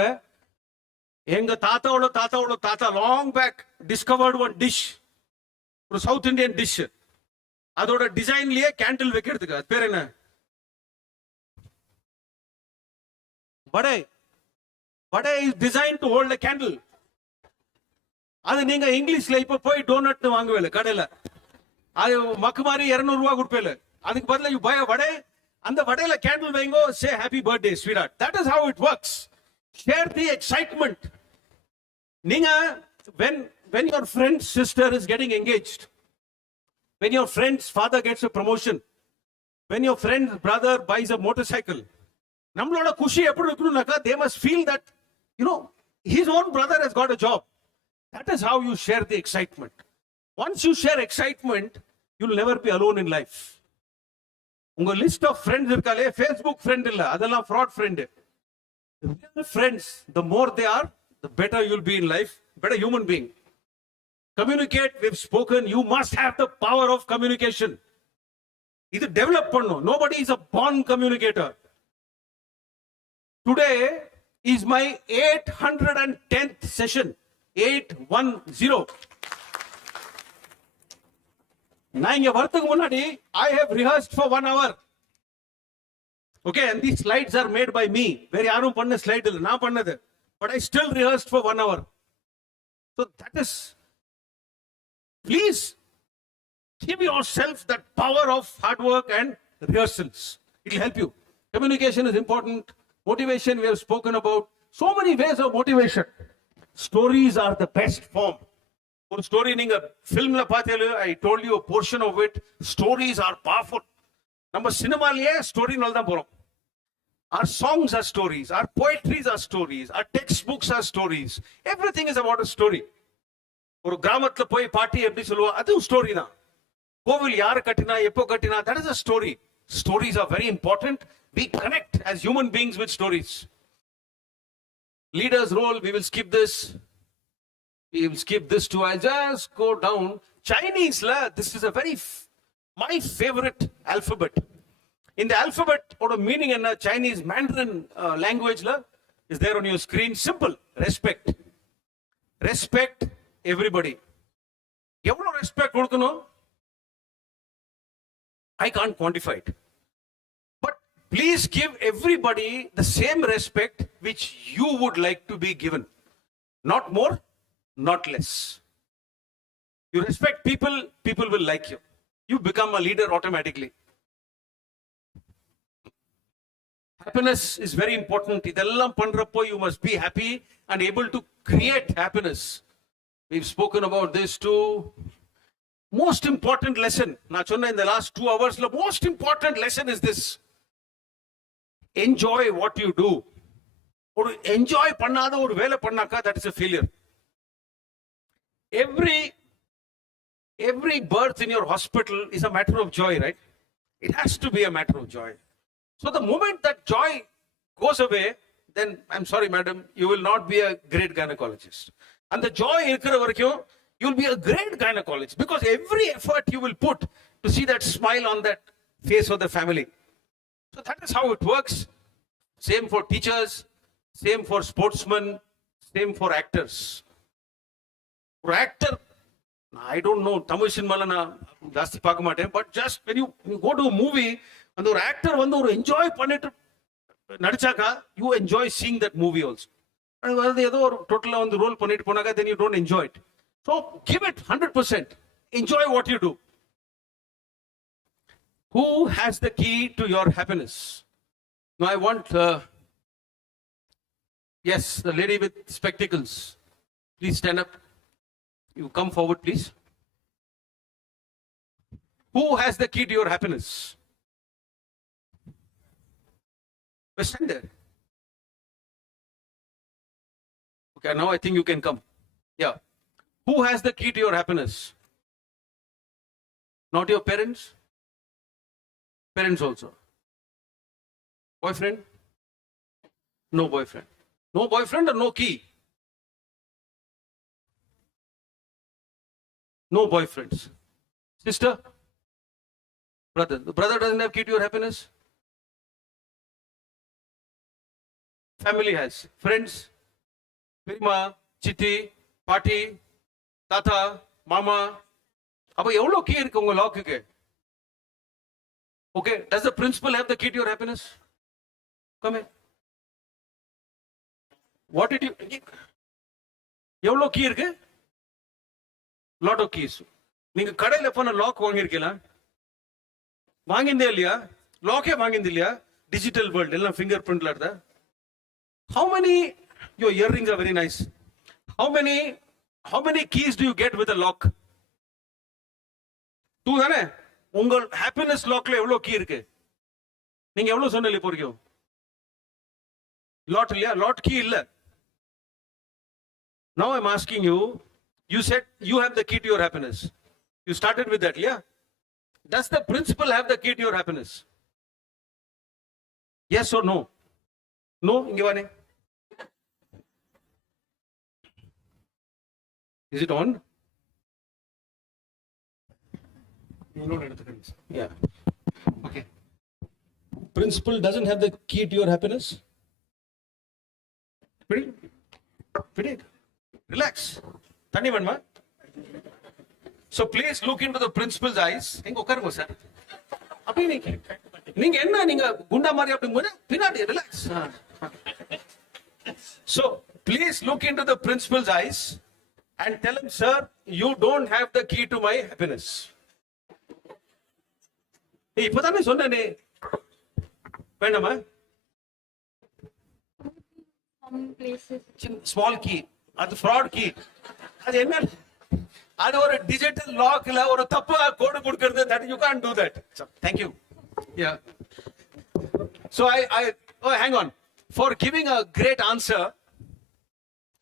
எங்க தாத்தாவோட தாத்தா long back discovered one dish, ஒரு south Indian dish. அதோட டிசைன்லயே கேண்டில் வைக்கிறதுக்கு அது பேர் என்ன? Vada. Vada is design to hold a candle. அது நீங்க இங்கிலீஷ்ல இப்ப போய் டோனட் வாங்குவேல கடையில, அது மக்கு மாதிரி 200 ரூபாய் கொடுப்பேல, அதுக்கு பதிலா you buy a வடை, அந்த வடையில candle வைங்கோ, say happy birthday sweetheart. That is how it works. Share the excitement. நீங்க when your friend's sister is getting engaged, when your friend's father gets a promotion, when your friend's brother buys a motorcycle, நம்மளோட குஷி எப்படி இருக்கணும்னாக்கா, they must feel that, you know, his own brother has got a job. That is how you share the excitement. Once you share excitement, you'll never be alone in life. உங்க list of friends இருக்காலே, Facebook friend இல்ல, அதெல்லாம் fraud friend. Real friends, the more they are, the better you'll be in life, better human being. Communicate, we've spoken, you must have the power of communication. இது develop பண்ணும். Nobody is a born communicator. Today is my 810th session. 810. நான் இங்க வரதுக்கு முன்னாடி I have rehearsed for 1 hour. Okay, and these slides are made by me. வேற யாரும் பண்ண slide இல்ல, நான் பண்ணது. But I still rehearsed for 1 hour. So that is, please give yourself that power of hard work and rehearsals. It will help you. Communication is important. Motivation, we have spoken about. So many ways of motivation. Stories are the best form. ஒரு story நீங்க ஃபிலிம்ல பார்த்தீங்க, I told you a portion of it. Stories are powerful. நம்ம சினிமாலயே ஸ்டோரினால தான் போறோம். Our songs are stories, our poetries are stories, our textbooks are stories. Everything is about a story. ஒரு கிராமத்துல போய் பாட்டி எப்படி சொல்லுவா, அதுவும் ஸ்டோரி தான். கோவில் யாரு கட்டினா, எப்போ கட்டினா, that is a story. Stories are very important. We connect as human beings with stories. Leader's role, we will skip this. We will skip this too. I'll just go down. Chinese la, this is a very my favorite alphabet. In the alphabet, what a meaning in a Chinese Mandarin language la is there on your screen. Simple. Respect. Respect everybody. எவ்வளவு respect கொடுக்கணும், I can't quantify it. But please give everybody the same respect which you would like to be given. Not more, not less. You respect people, people will like you. You become a leader automatically. Happiness is very important. Idellam pandrappo, you must be happy and able to create happiness. We've spoken about this too. Most important lesson, na chonna in the last 2 hours, the most important lesson is this. Enjoy what you do. Or enjoy pannada or vela pannaka, that is a failure. Every birth in your hospital is a matter of joy, right? It has to be a matter of joy. So the moment that joy goes away, then I'm sorry, madam, you will not be a great gynecologist. And the joy irukra varaikkum, you'll be a great gynecologist, because every effort you will put to see that smile on that face of the family. So that is how it works. Same for teachers, same for sportsmen, same for actors. For actor, I don't know, Tamil cinema la na jaasti paaka maten, but just when you go to a movie, and the actor vandu or enjoy pannittu nadichaka, you enjoy seeing that movie also. And when the other total on the role pannittu ponaga, then you don't enjoy it. So give it 100%. Enjoy what you do. Who has the key to your happiness? Now I want, yes, the lady with spectacles. Please stand up. You come forward, please. Who has the key to your happiness? Stand there. Okay, now I think you can come. Yeah. Who has the key to your happiness? Not your parents? Parents also. Boyfriend? No boyfriend. No boyfriend or no key? No boyfriends. Sister? Brother. The brother doesn't have key to your happiness? Family has. Friends? Perima, Chitti, Patti, Tata, Mama. அப்ப எவ்வளவு key இருக்கு உங்க லாக்குக்கு? Okay, does the principal have the key to your happiness? Come here. What did you? எவ்வளவு key இருக்கு? lot of keys. நீங்க கடையில போன lock வாங்கியிருக்கீங்களா? வாங்கிந்தே இல்லையா? லாக்கே வாங்கிந்து இல்லையா? டிஜிட்டல் வேர்ல்ட் எல்லாம் ஃபிங்கர் பிரிண்ட்ல இருந்தா. How many, your earrings are very nice. How many keys do you get with a lock? 2 தானே? உங்க ஹாப்பினஸ் லாக்ல எவ்வளவு கீ இருக்கு? நீங்க எவ்வளவு சொன்னீங்க இப்போ வரைக்கும்? லாட் இல்லையா? லாட் கீ இல்ல. Now I'm asking you, you said you have the key to your happiness. You started with that, yeah? Does the principal have the key to your happiness? Yes or no? No, inge vaane. Is it on? Yeah. Okay. Principal doesn't have the key to your happiness? Pretty. Relax. Thanni vanma. So please look into the principal's eyes. Inga ukkarunga sir. Apdi நீங்க என்ன நீங்க குண்டா மாதிரி அப்படிங்கும்போது பின்னாடி relax. So please look into the principal's eyes and tell him, sir, you don't have the key to my happiness. இப்பதானே சொன்னேனே வேண்டாமா? ஸ்மால் கீ, அது ஃப்ராட் கீ. அது என்ன? அது ஒரு டிஜிட்டல் லாக்ல ஒரு தப்பா கோடு கொடுக்கிறது. that you can't do that. So, thank you. Yeah. So oh, hang on. For giving a great answer,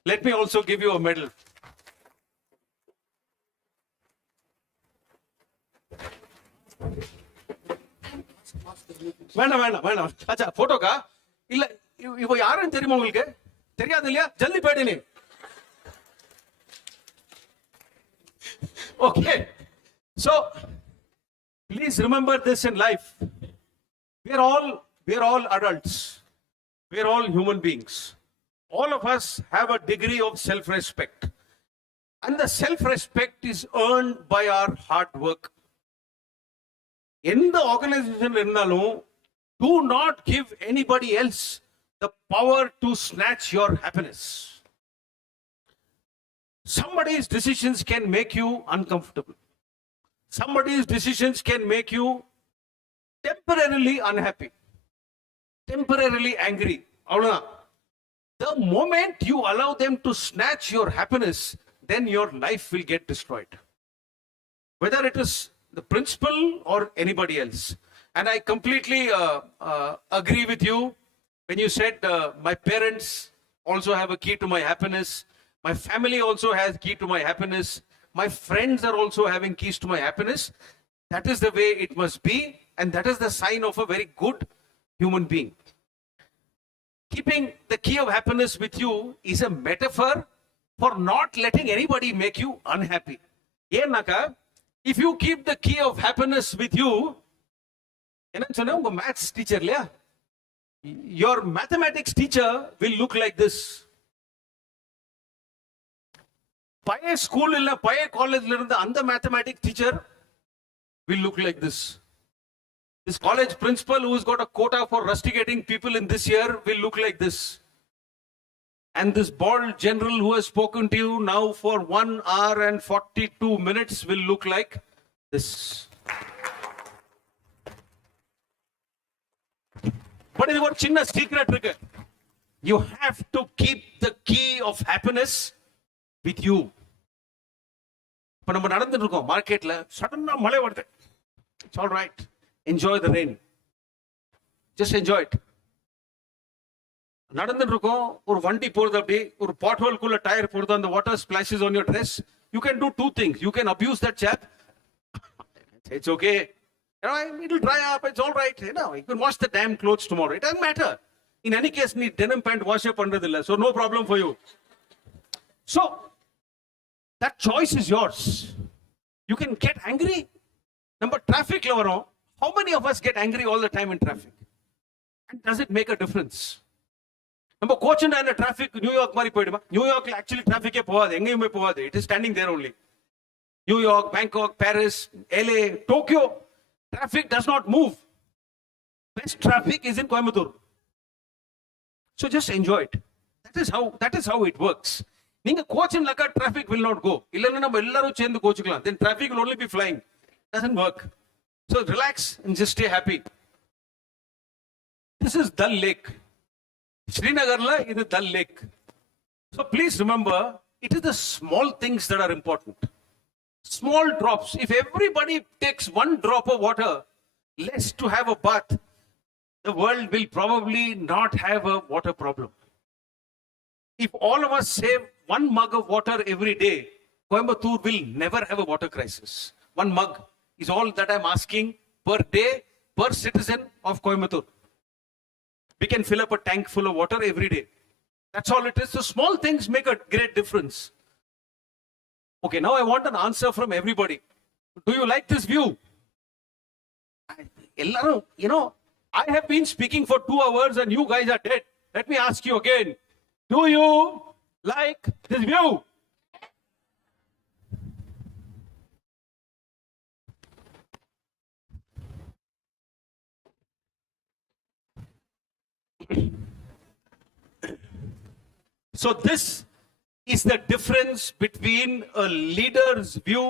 let me also give you a medal. வேண்டாம். அச்சா போட்டோக்கா? இல்ல இவ யாருன்னு தெரியுமா உங்களுக்கு? தெரியாது இல்லையா? ஜல்தி போயிடுனே. Okay. So please remember this in life. We are all adults. We are all human beings. All of us have a degree of self-respect. And the self-respect is earned by our hard work. In the organization irundhalum, do not give anybody else the power to snatch your happiness. Somebody's decisions can make you uncomfortable. Somebody's decisions can make you temporarily unhappy, temporarily angry. The moment you allow them to snatch your happiness, then your life will get destroyed. Whether it is the principal or anybody else. And I completely agree with you when you said my parents also have a key to my happiness. My family also has key to my happiness. My friends are also having keys to my happiness. That is the way it must be, and that is the sign of a very good human being. Keeping the key of happiness with you is a metaphor for not letting anybody make you unhappy. Yenaka, if you keep the key of happiness with you, enna sonna unga maths teacher liya, your mathematics teacher will look like this. பழைய school இல்ல பழைய காலேஜ்ல இருந்த அந்த mathematics teacher will look like this. This college principal who's got a quota for rusticating people in this year will look like this. And this bald general who has spoken to you now for 1 hour and 42 minutes will look like this. But இது ஒரு சின்ன secret இருக்கு. You have to keep the key of happiness with you. இப்ப நம்ம நடந்துட்டு இருக்கோம் மார்க்கெட்ல, சடனா மழை வருது. It's all right. Enjoy the rain. Just enjoy it. நடந்துட்டு இருக்கோம், ஒரு வண்டி போறது, அப்படி ஒரு பாட் ஹோல்குள்ள டயர் போறது, அந்த water splashes on your dress. You can do 2 things. You can abuse that chap. It's okay. It'll dry up. It's all right. You can wash the damn clothes tomorrow. It doesn't matter. In any case, need denim pant wash up பண்றது இல்ல. So no problem for you. So that choice is yours. You can get angry. Number traffic la varom. How many of us get angry all the time in traffic? And does it make a difference? Number coach and the traffic New York mari poiduma. New York la actually traffic e povadu, engeyume povadu. It is standing there only. New York, Bangkok, Paris, LA, Tokyo, traffic does not move. Best traffic is in Coimbatore. So just enjoy it. That is how it works. நீங்க கோச்சுனாக்கா traffic will not go. இல்லைன்னா நம்ம எல்லாரும் சேர்ந்து கோச்சுக்கலாம். Then traffic will only be flying. Doesn't work. So relax and just stay happy. This is Dal Lake. Srinagarla is Dal Lake. So please remember, it is the small things that are important. Small drops. If everybody takes one drop of water less to have a bath, the world will probably not have a water problem. If all of us save one mug of water every day, Coimbatore will never have a water crisis. One mug is all that I'm asking per day, per citizen of Coimbatore. We can fill up a tank full of water every day. That's all it is. So small things make a great difference. Okay, now I want an answer from everybody. Do you like this view? You know, I have been speaking for 2 hours and you guys are dead. Let me ask you again. Do you like this view? So this is the difference between a leader's view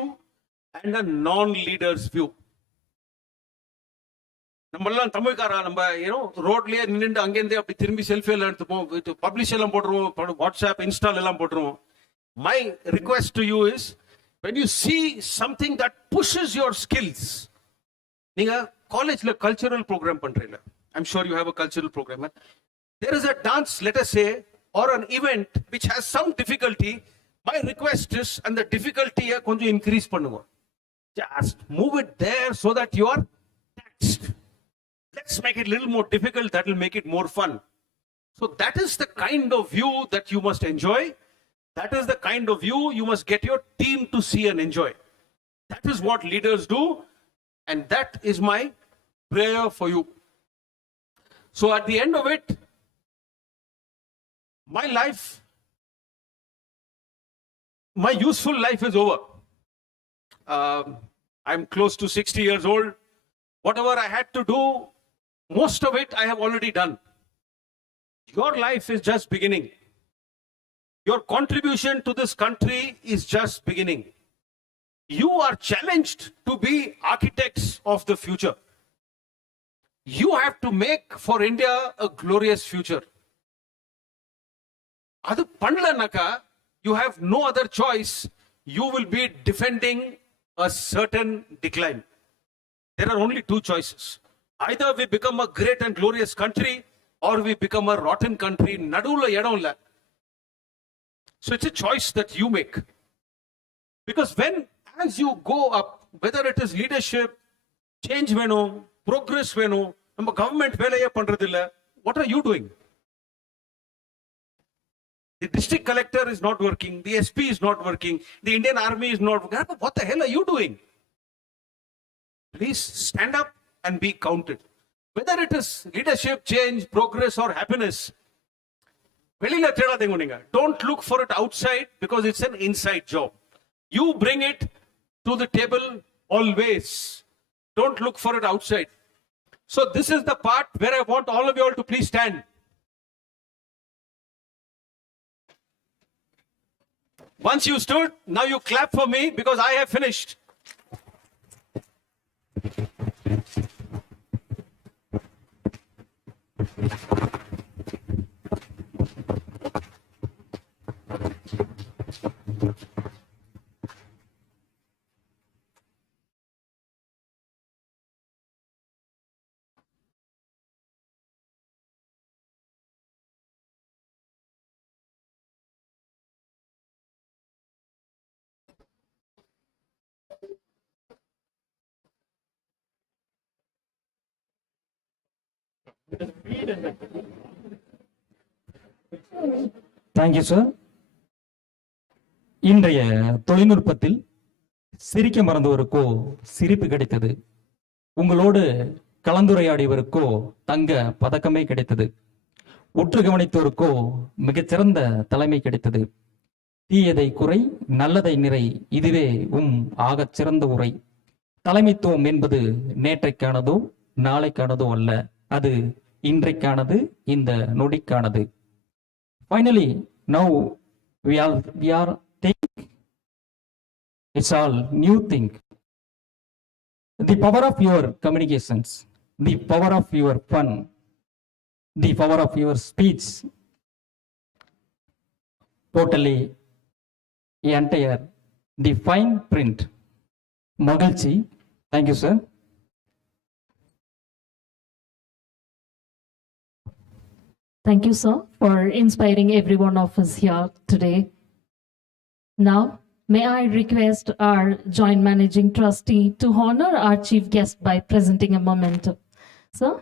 and a non-leader's view. நம்மெல்லாம் தமிழ்காரா நம்ம ரோட்லயே நின்று அங்கேருந்தே அப்படி திரும்பி selfie எல்லாம் எடுத்துப்போம், publish எல்லாம் போட்டுருவோம், வாட்ஸ்அப் இன்ஸ்டால் எல்லாம் போட்டுருவோம். My request to you is, when you see something that pushes your skills, நீங்க காலேஜ்ல கல்ச்சரல் ப்ரோக்ராம் பண்றீங்க, I'm sure you have a cultural program. There is a dance, let us say, or an event which has some difficulty. My request is, and the difficulty konjam increase பண்ணுங்க. Just move it there so that you are taxed. Let's make it a little more difficult. That will make it more fun. So that is the kind of view that you must enjoy. That is the kind of view you must get your team to see and enjoy. That is what leaders do. And that is my prayer for you. So at the end of it, my life, my useful life is over. I'm close to 60 years old. Whatever I had to do, most of it I have already done. Your life is just beginning. Your contribution to this country is just beginning. You are challenged to be architects of the future. You have to make for India a glorious future. Adu pannalanaka, you have no other choice. You will be defending a certain decline. There are only 2 choices. Either we become a great and glorious country, or we become a rotten country. Nadula yadam illa. So it's a choice that you make. Because as you go up, whether it is leadership, change veno, progress veno, நம்ம government வேலையே பண்றதில்ல, what are you doing? The district collector is not working, the SP is not working, the Indian Army is not working. What the hell are you doing? Please stand up and be counted. Whether it is leadership, change, progress, or happiness, don't look for it outside, because it's an inside job. You bring it to the table always. Don't look for it outside. So this is the part where I want all of you all to please stand. Once you stood, now you clap for me, because I have finished. Thank you sir. இன்றைய தொழில்நுட்பத்தில் சிரிக்க மறந்தவருக்கோ சிரிப்பு கிடைத்தது, உங்களோடு கலந்துரையாடியவருக்கோ தங்க பதக்கமே கிடைத்தது, உற்று கவனித்தோருக்கோ மிகச்சிறந்த தலைமை கிடைத்தது. தீயதை குறை, நல்லதை நிறை, இதுவே ஆகச் சிறந்த உரை. தலைமைத்துவம் என்பது நேற்றைக்கானதோ நாளைக்கானதோ அல்ல, அது இன்றைக்கானது, இந்த நொடிக்கானது. Finally, now we are taking. It's all new thing. The power of your communications, the power of your fun, the power of your speech, totally entire, the fine print. Magalchi. Thank you, sir. Thank you, sir, for inspiring every one of us here today. Now, may I request our Joint Managing Trustee to honor our chief guest by presenting a memento. Sir?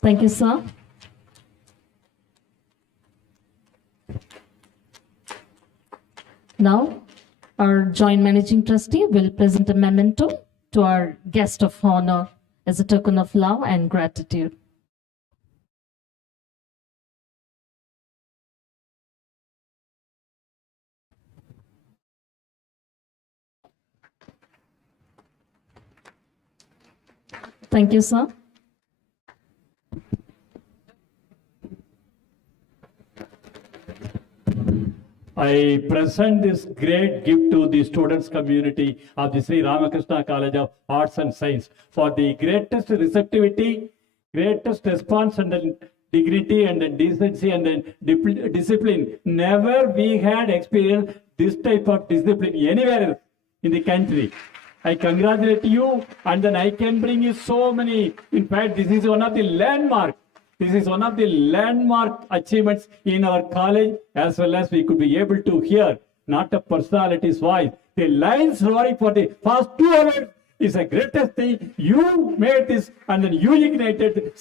Thank you, sir. Now, our Joint Managing Trustee will present a memento to our guest of honor as a token of love and gratitude. Thank you, sir. I present this great gift to the students community of the Sri Ramakrishna College of Arts and Science for the greatest receptivity, greatest response and then dignity and then decency and then discipline. Never we had experienced this type of discipline anywhere else in the country. I congratulate you, and then I can bring you so many. In fact, this is one of the landmarks. This is one of the landmark achievements in our college, as well as we could be able to hear not a personality's voice. The lions roaring for the past 2 hours is the greatest thing. You made this and then you ignited.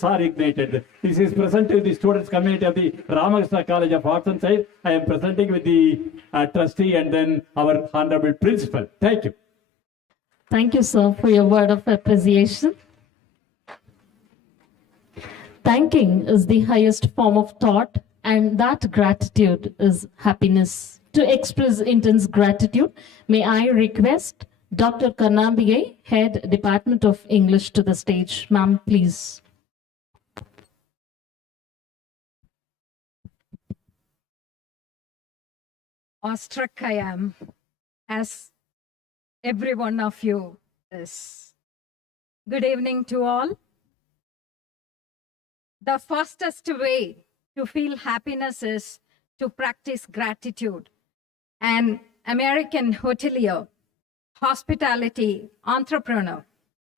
This is presented to the students community of the Ramakrishna College of Arts and Science. I am presenting with the trustee and then our honorable principal. Thank you. Thank you, sir, for your word of appreciation. Thanking is the highest form of thought, and that gratitude is happiness. To express intense gratitude, may I request Dr. Karnambige, Head Department of English, to the stage. Ma'am, please. Awestruck I am, as every one of you is. Good evening to all. The fastest way to feel happiness is to practice gratitude. An American hotelier, hospitality entrepreneur,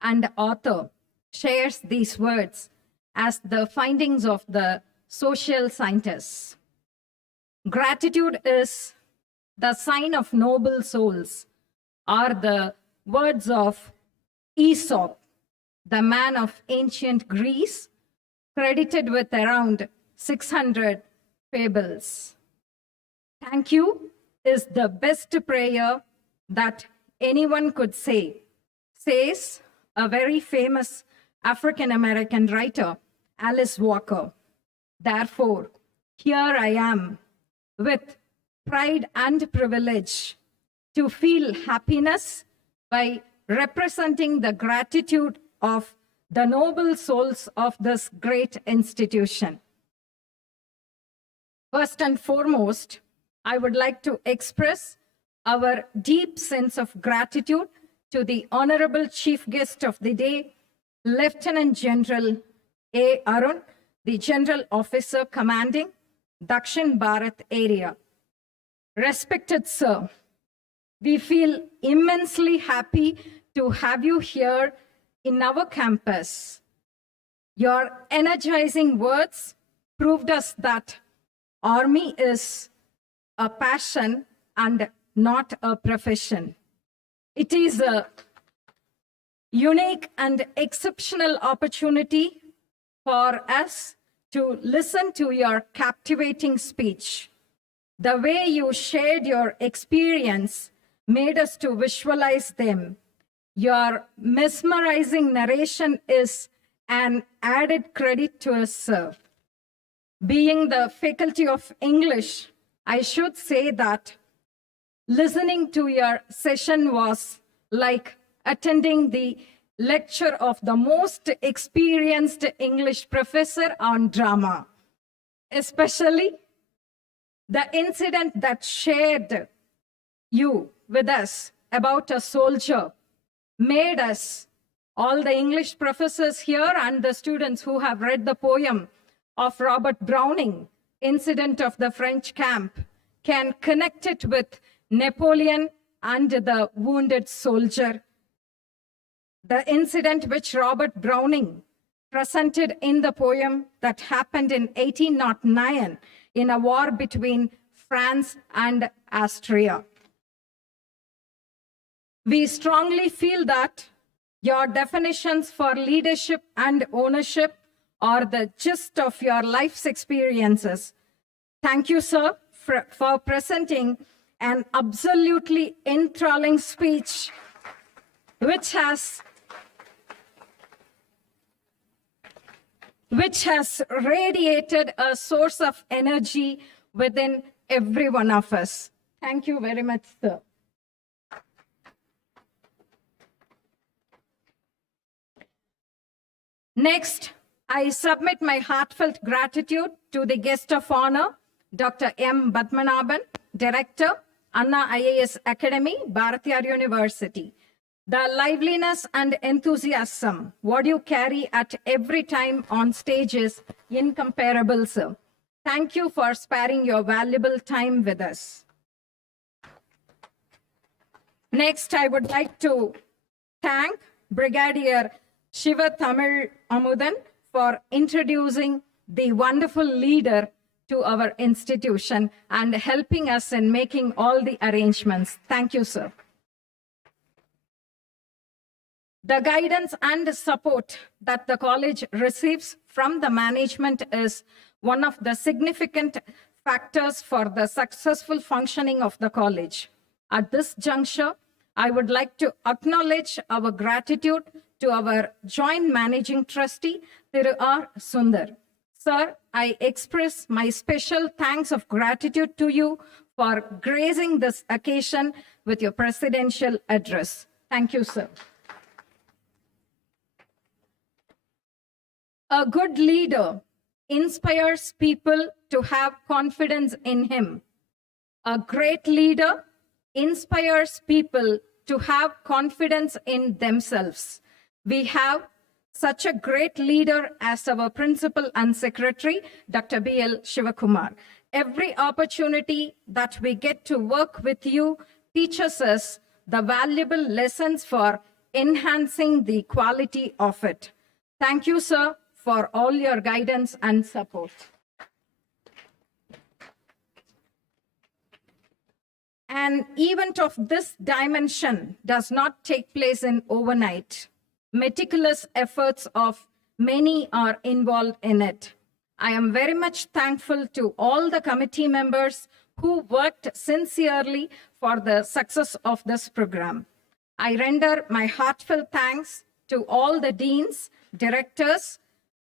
and author shares these words as the findings of the social scientists. Gratitude is the sign of noble souls, are the words of Aesop, the man of ancient Greece, credited with around 600 fables. Thank you is the best prayer that anyone could say, says a very famous African-American writer, Alice Walker. Therefore, here I am with pride and privilege to feel happiness by representing the gratitude of the noble souls of this great institution. First and foremost, I would like to express our deep sense of gratitude to the Honorable Chief Guest of the day, Lieutenant General A. Arun, the General Officer Commanding Dakshin Bharat area. Respected sir, we feel immensely happy to have you here in our campus. Your energizing words proved us that Army is a passion and not a profession. It is a unique and exceptional opportunity for us to listen to your captivating speech. The way you shared your experience made us to visualize them. Your mesmerizing narration is an added credit to us, sir. Being the Faculty of English, I should say that listening to your session was like attending the lecture of the most experienced English professor on drama, especially the incident that shared you with us about a soldier made us, all the English professors here and the students who have read the poem of Robert Browning, Incident of the French Camp, can connect it with Napoleon and the wounded soldier. The incident which Robert Browning presented in the poem that happened in 1809 in a war between France and Austria. We strongly feel that your definitions for leadership and ownership are the gist of your life's experiences. Thank you, sir, for presenting an absolutely enthralling speech which has radiated a source of energy within every one of us. Thank you very much, sir. Next, I submit my heartfelt gratitude to the guest of honor, Dr. M. Padmanabhan, Director, Anna IAS Academy, Bharathiar University. The liveliness and enthusiasm what you carry at every time on stage is incomparable, sir. Thank you for sparing your valuable time with us. Next, I would like to thank Brigadier Shiva Tamil Amudan for introducing the wonderful leader to our institution and helping us in making all the arrangements. Thank you, sir. The guidance and support that the college receives from the management is one of the significant factors for the successful functioning of the college. At this juncture, I would like to acknowledge our gratitude to our Joint Managing Trustee, Thiru Sundar. Sir, I express my special thanks of gratitude to you for gracing this occasion with your presidential address. Thank you, sir. A good leader inspires people to have confidence in him. A great leader inspires people to have confidence in themselves. We have such a great leader as our principal and secretary, Dr. B.L. Shivakumar. Every opportunity that we get to work with you teaches us the valuable lessons for enhancing the quality of it. Thank you, sir, for all your guidance and support. An event of this dimension does not take place in overnight. Meticulous efforts of many are involved in it. I am very much thankful to all the committee members who worked sincerely for the success of this program. I render my heartfelt thanks to all the deans, directors,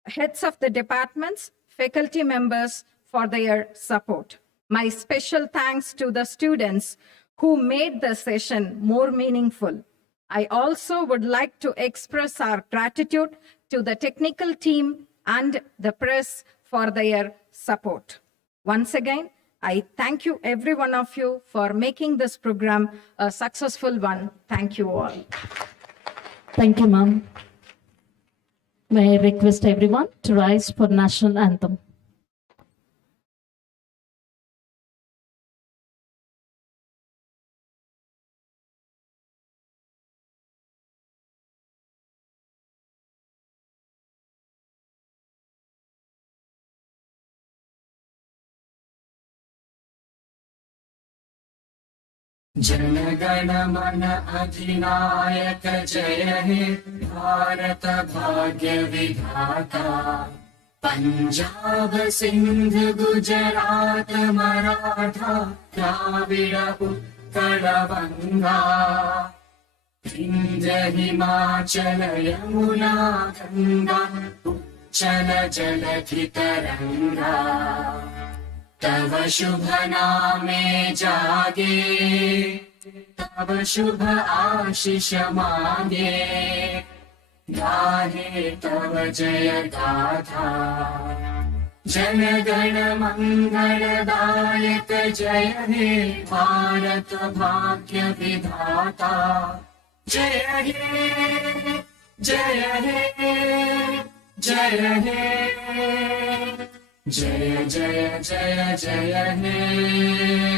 heads of the departments, faculty members for their support. My special thanks to the students who made the session more meaningful. I also would like to express our gratitude to the technical team and the press for their support. Once again, I thank you, every one of you, for making this program a successful one. Thank you all. Thank you, ma'am. May I request everyone to rise for national anthem. जनगण मन अधिनायक जय हे भारत भाग्य विधाता पंजाब सिंध गुजरात मराठा द्राविड़ उत्कल बंगा विंध्य हिमाचल यमुना गंगा उच्चल जलधि तरंगा तव शुभ नामे जागे, तव शुभ आशीष मांगे, गाहे तव जय गाथा। जन गण मंगलदायक जय हे भारत भाग्य विधाता। जय हे जय हे जय हे, जय जय जय जय हे।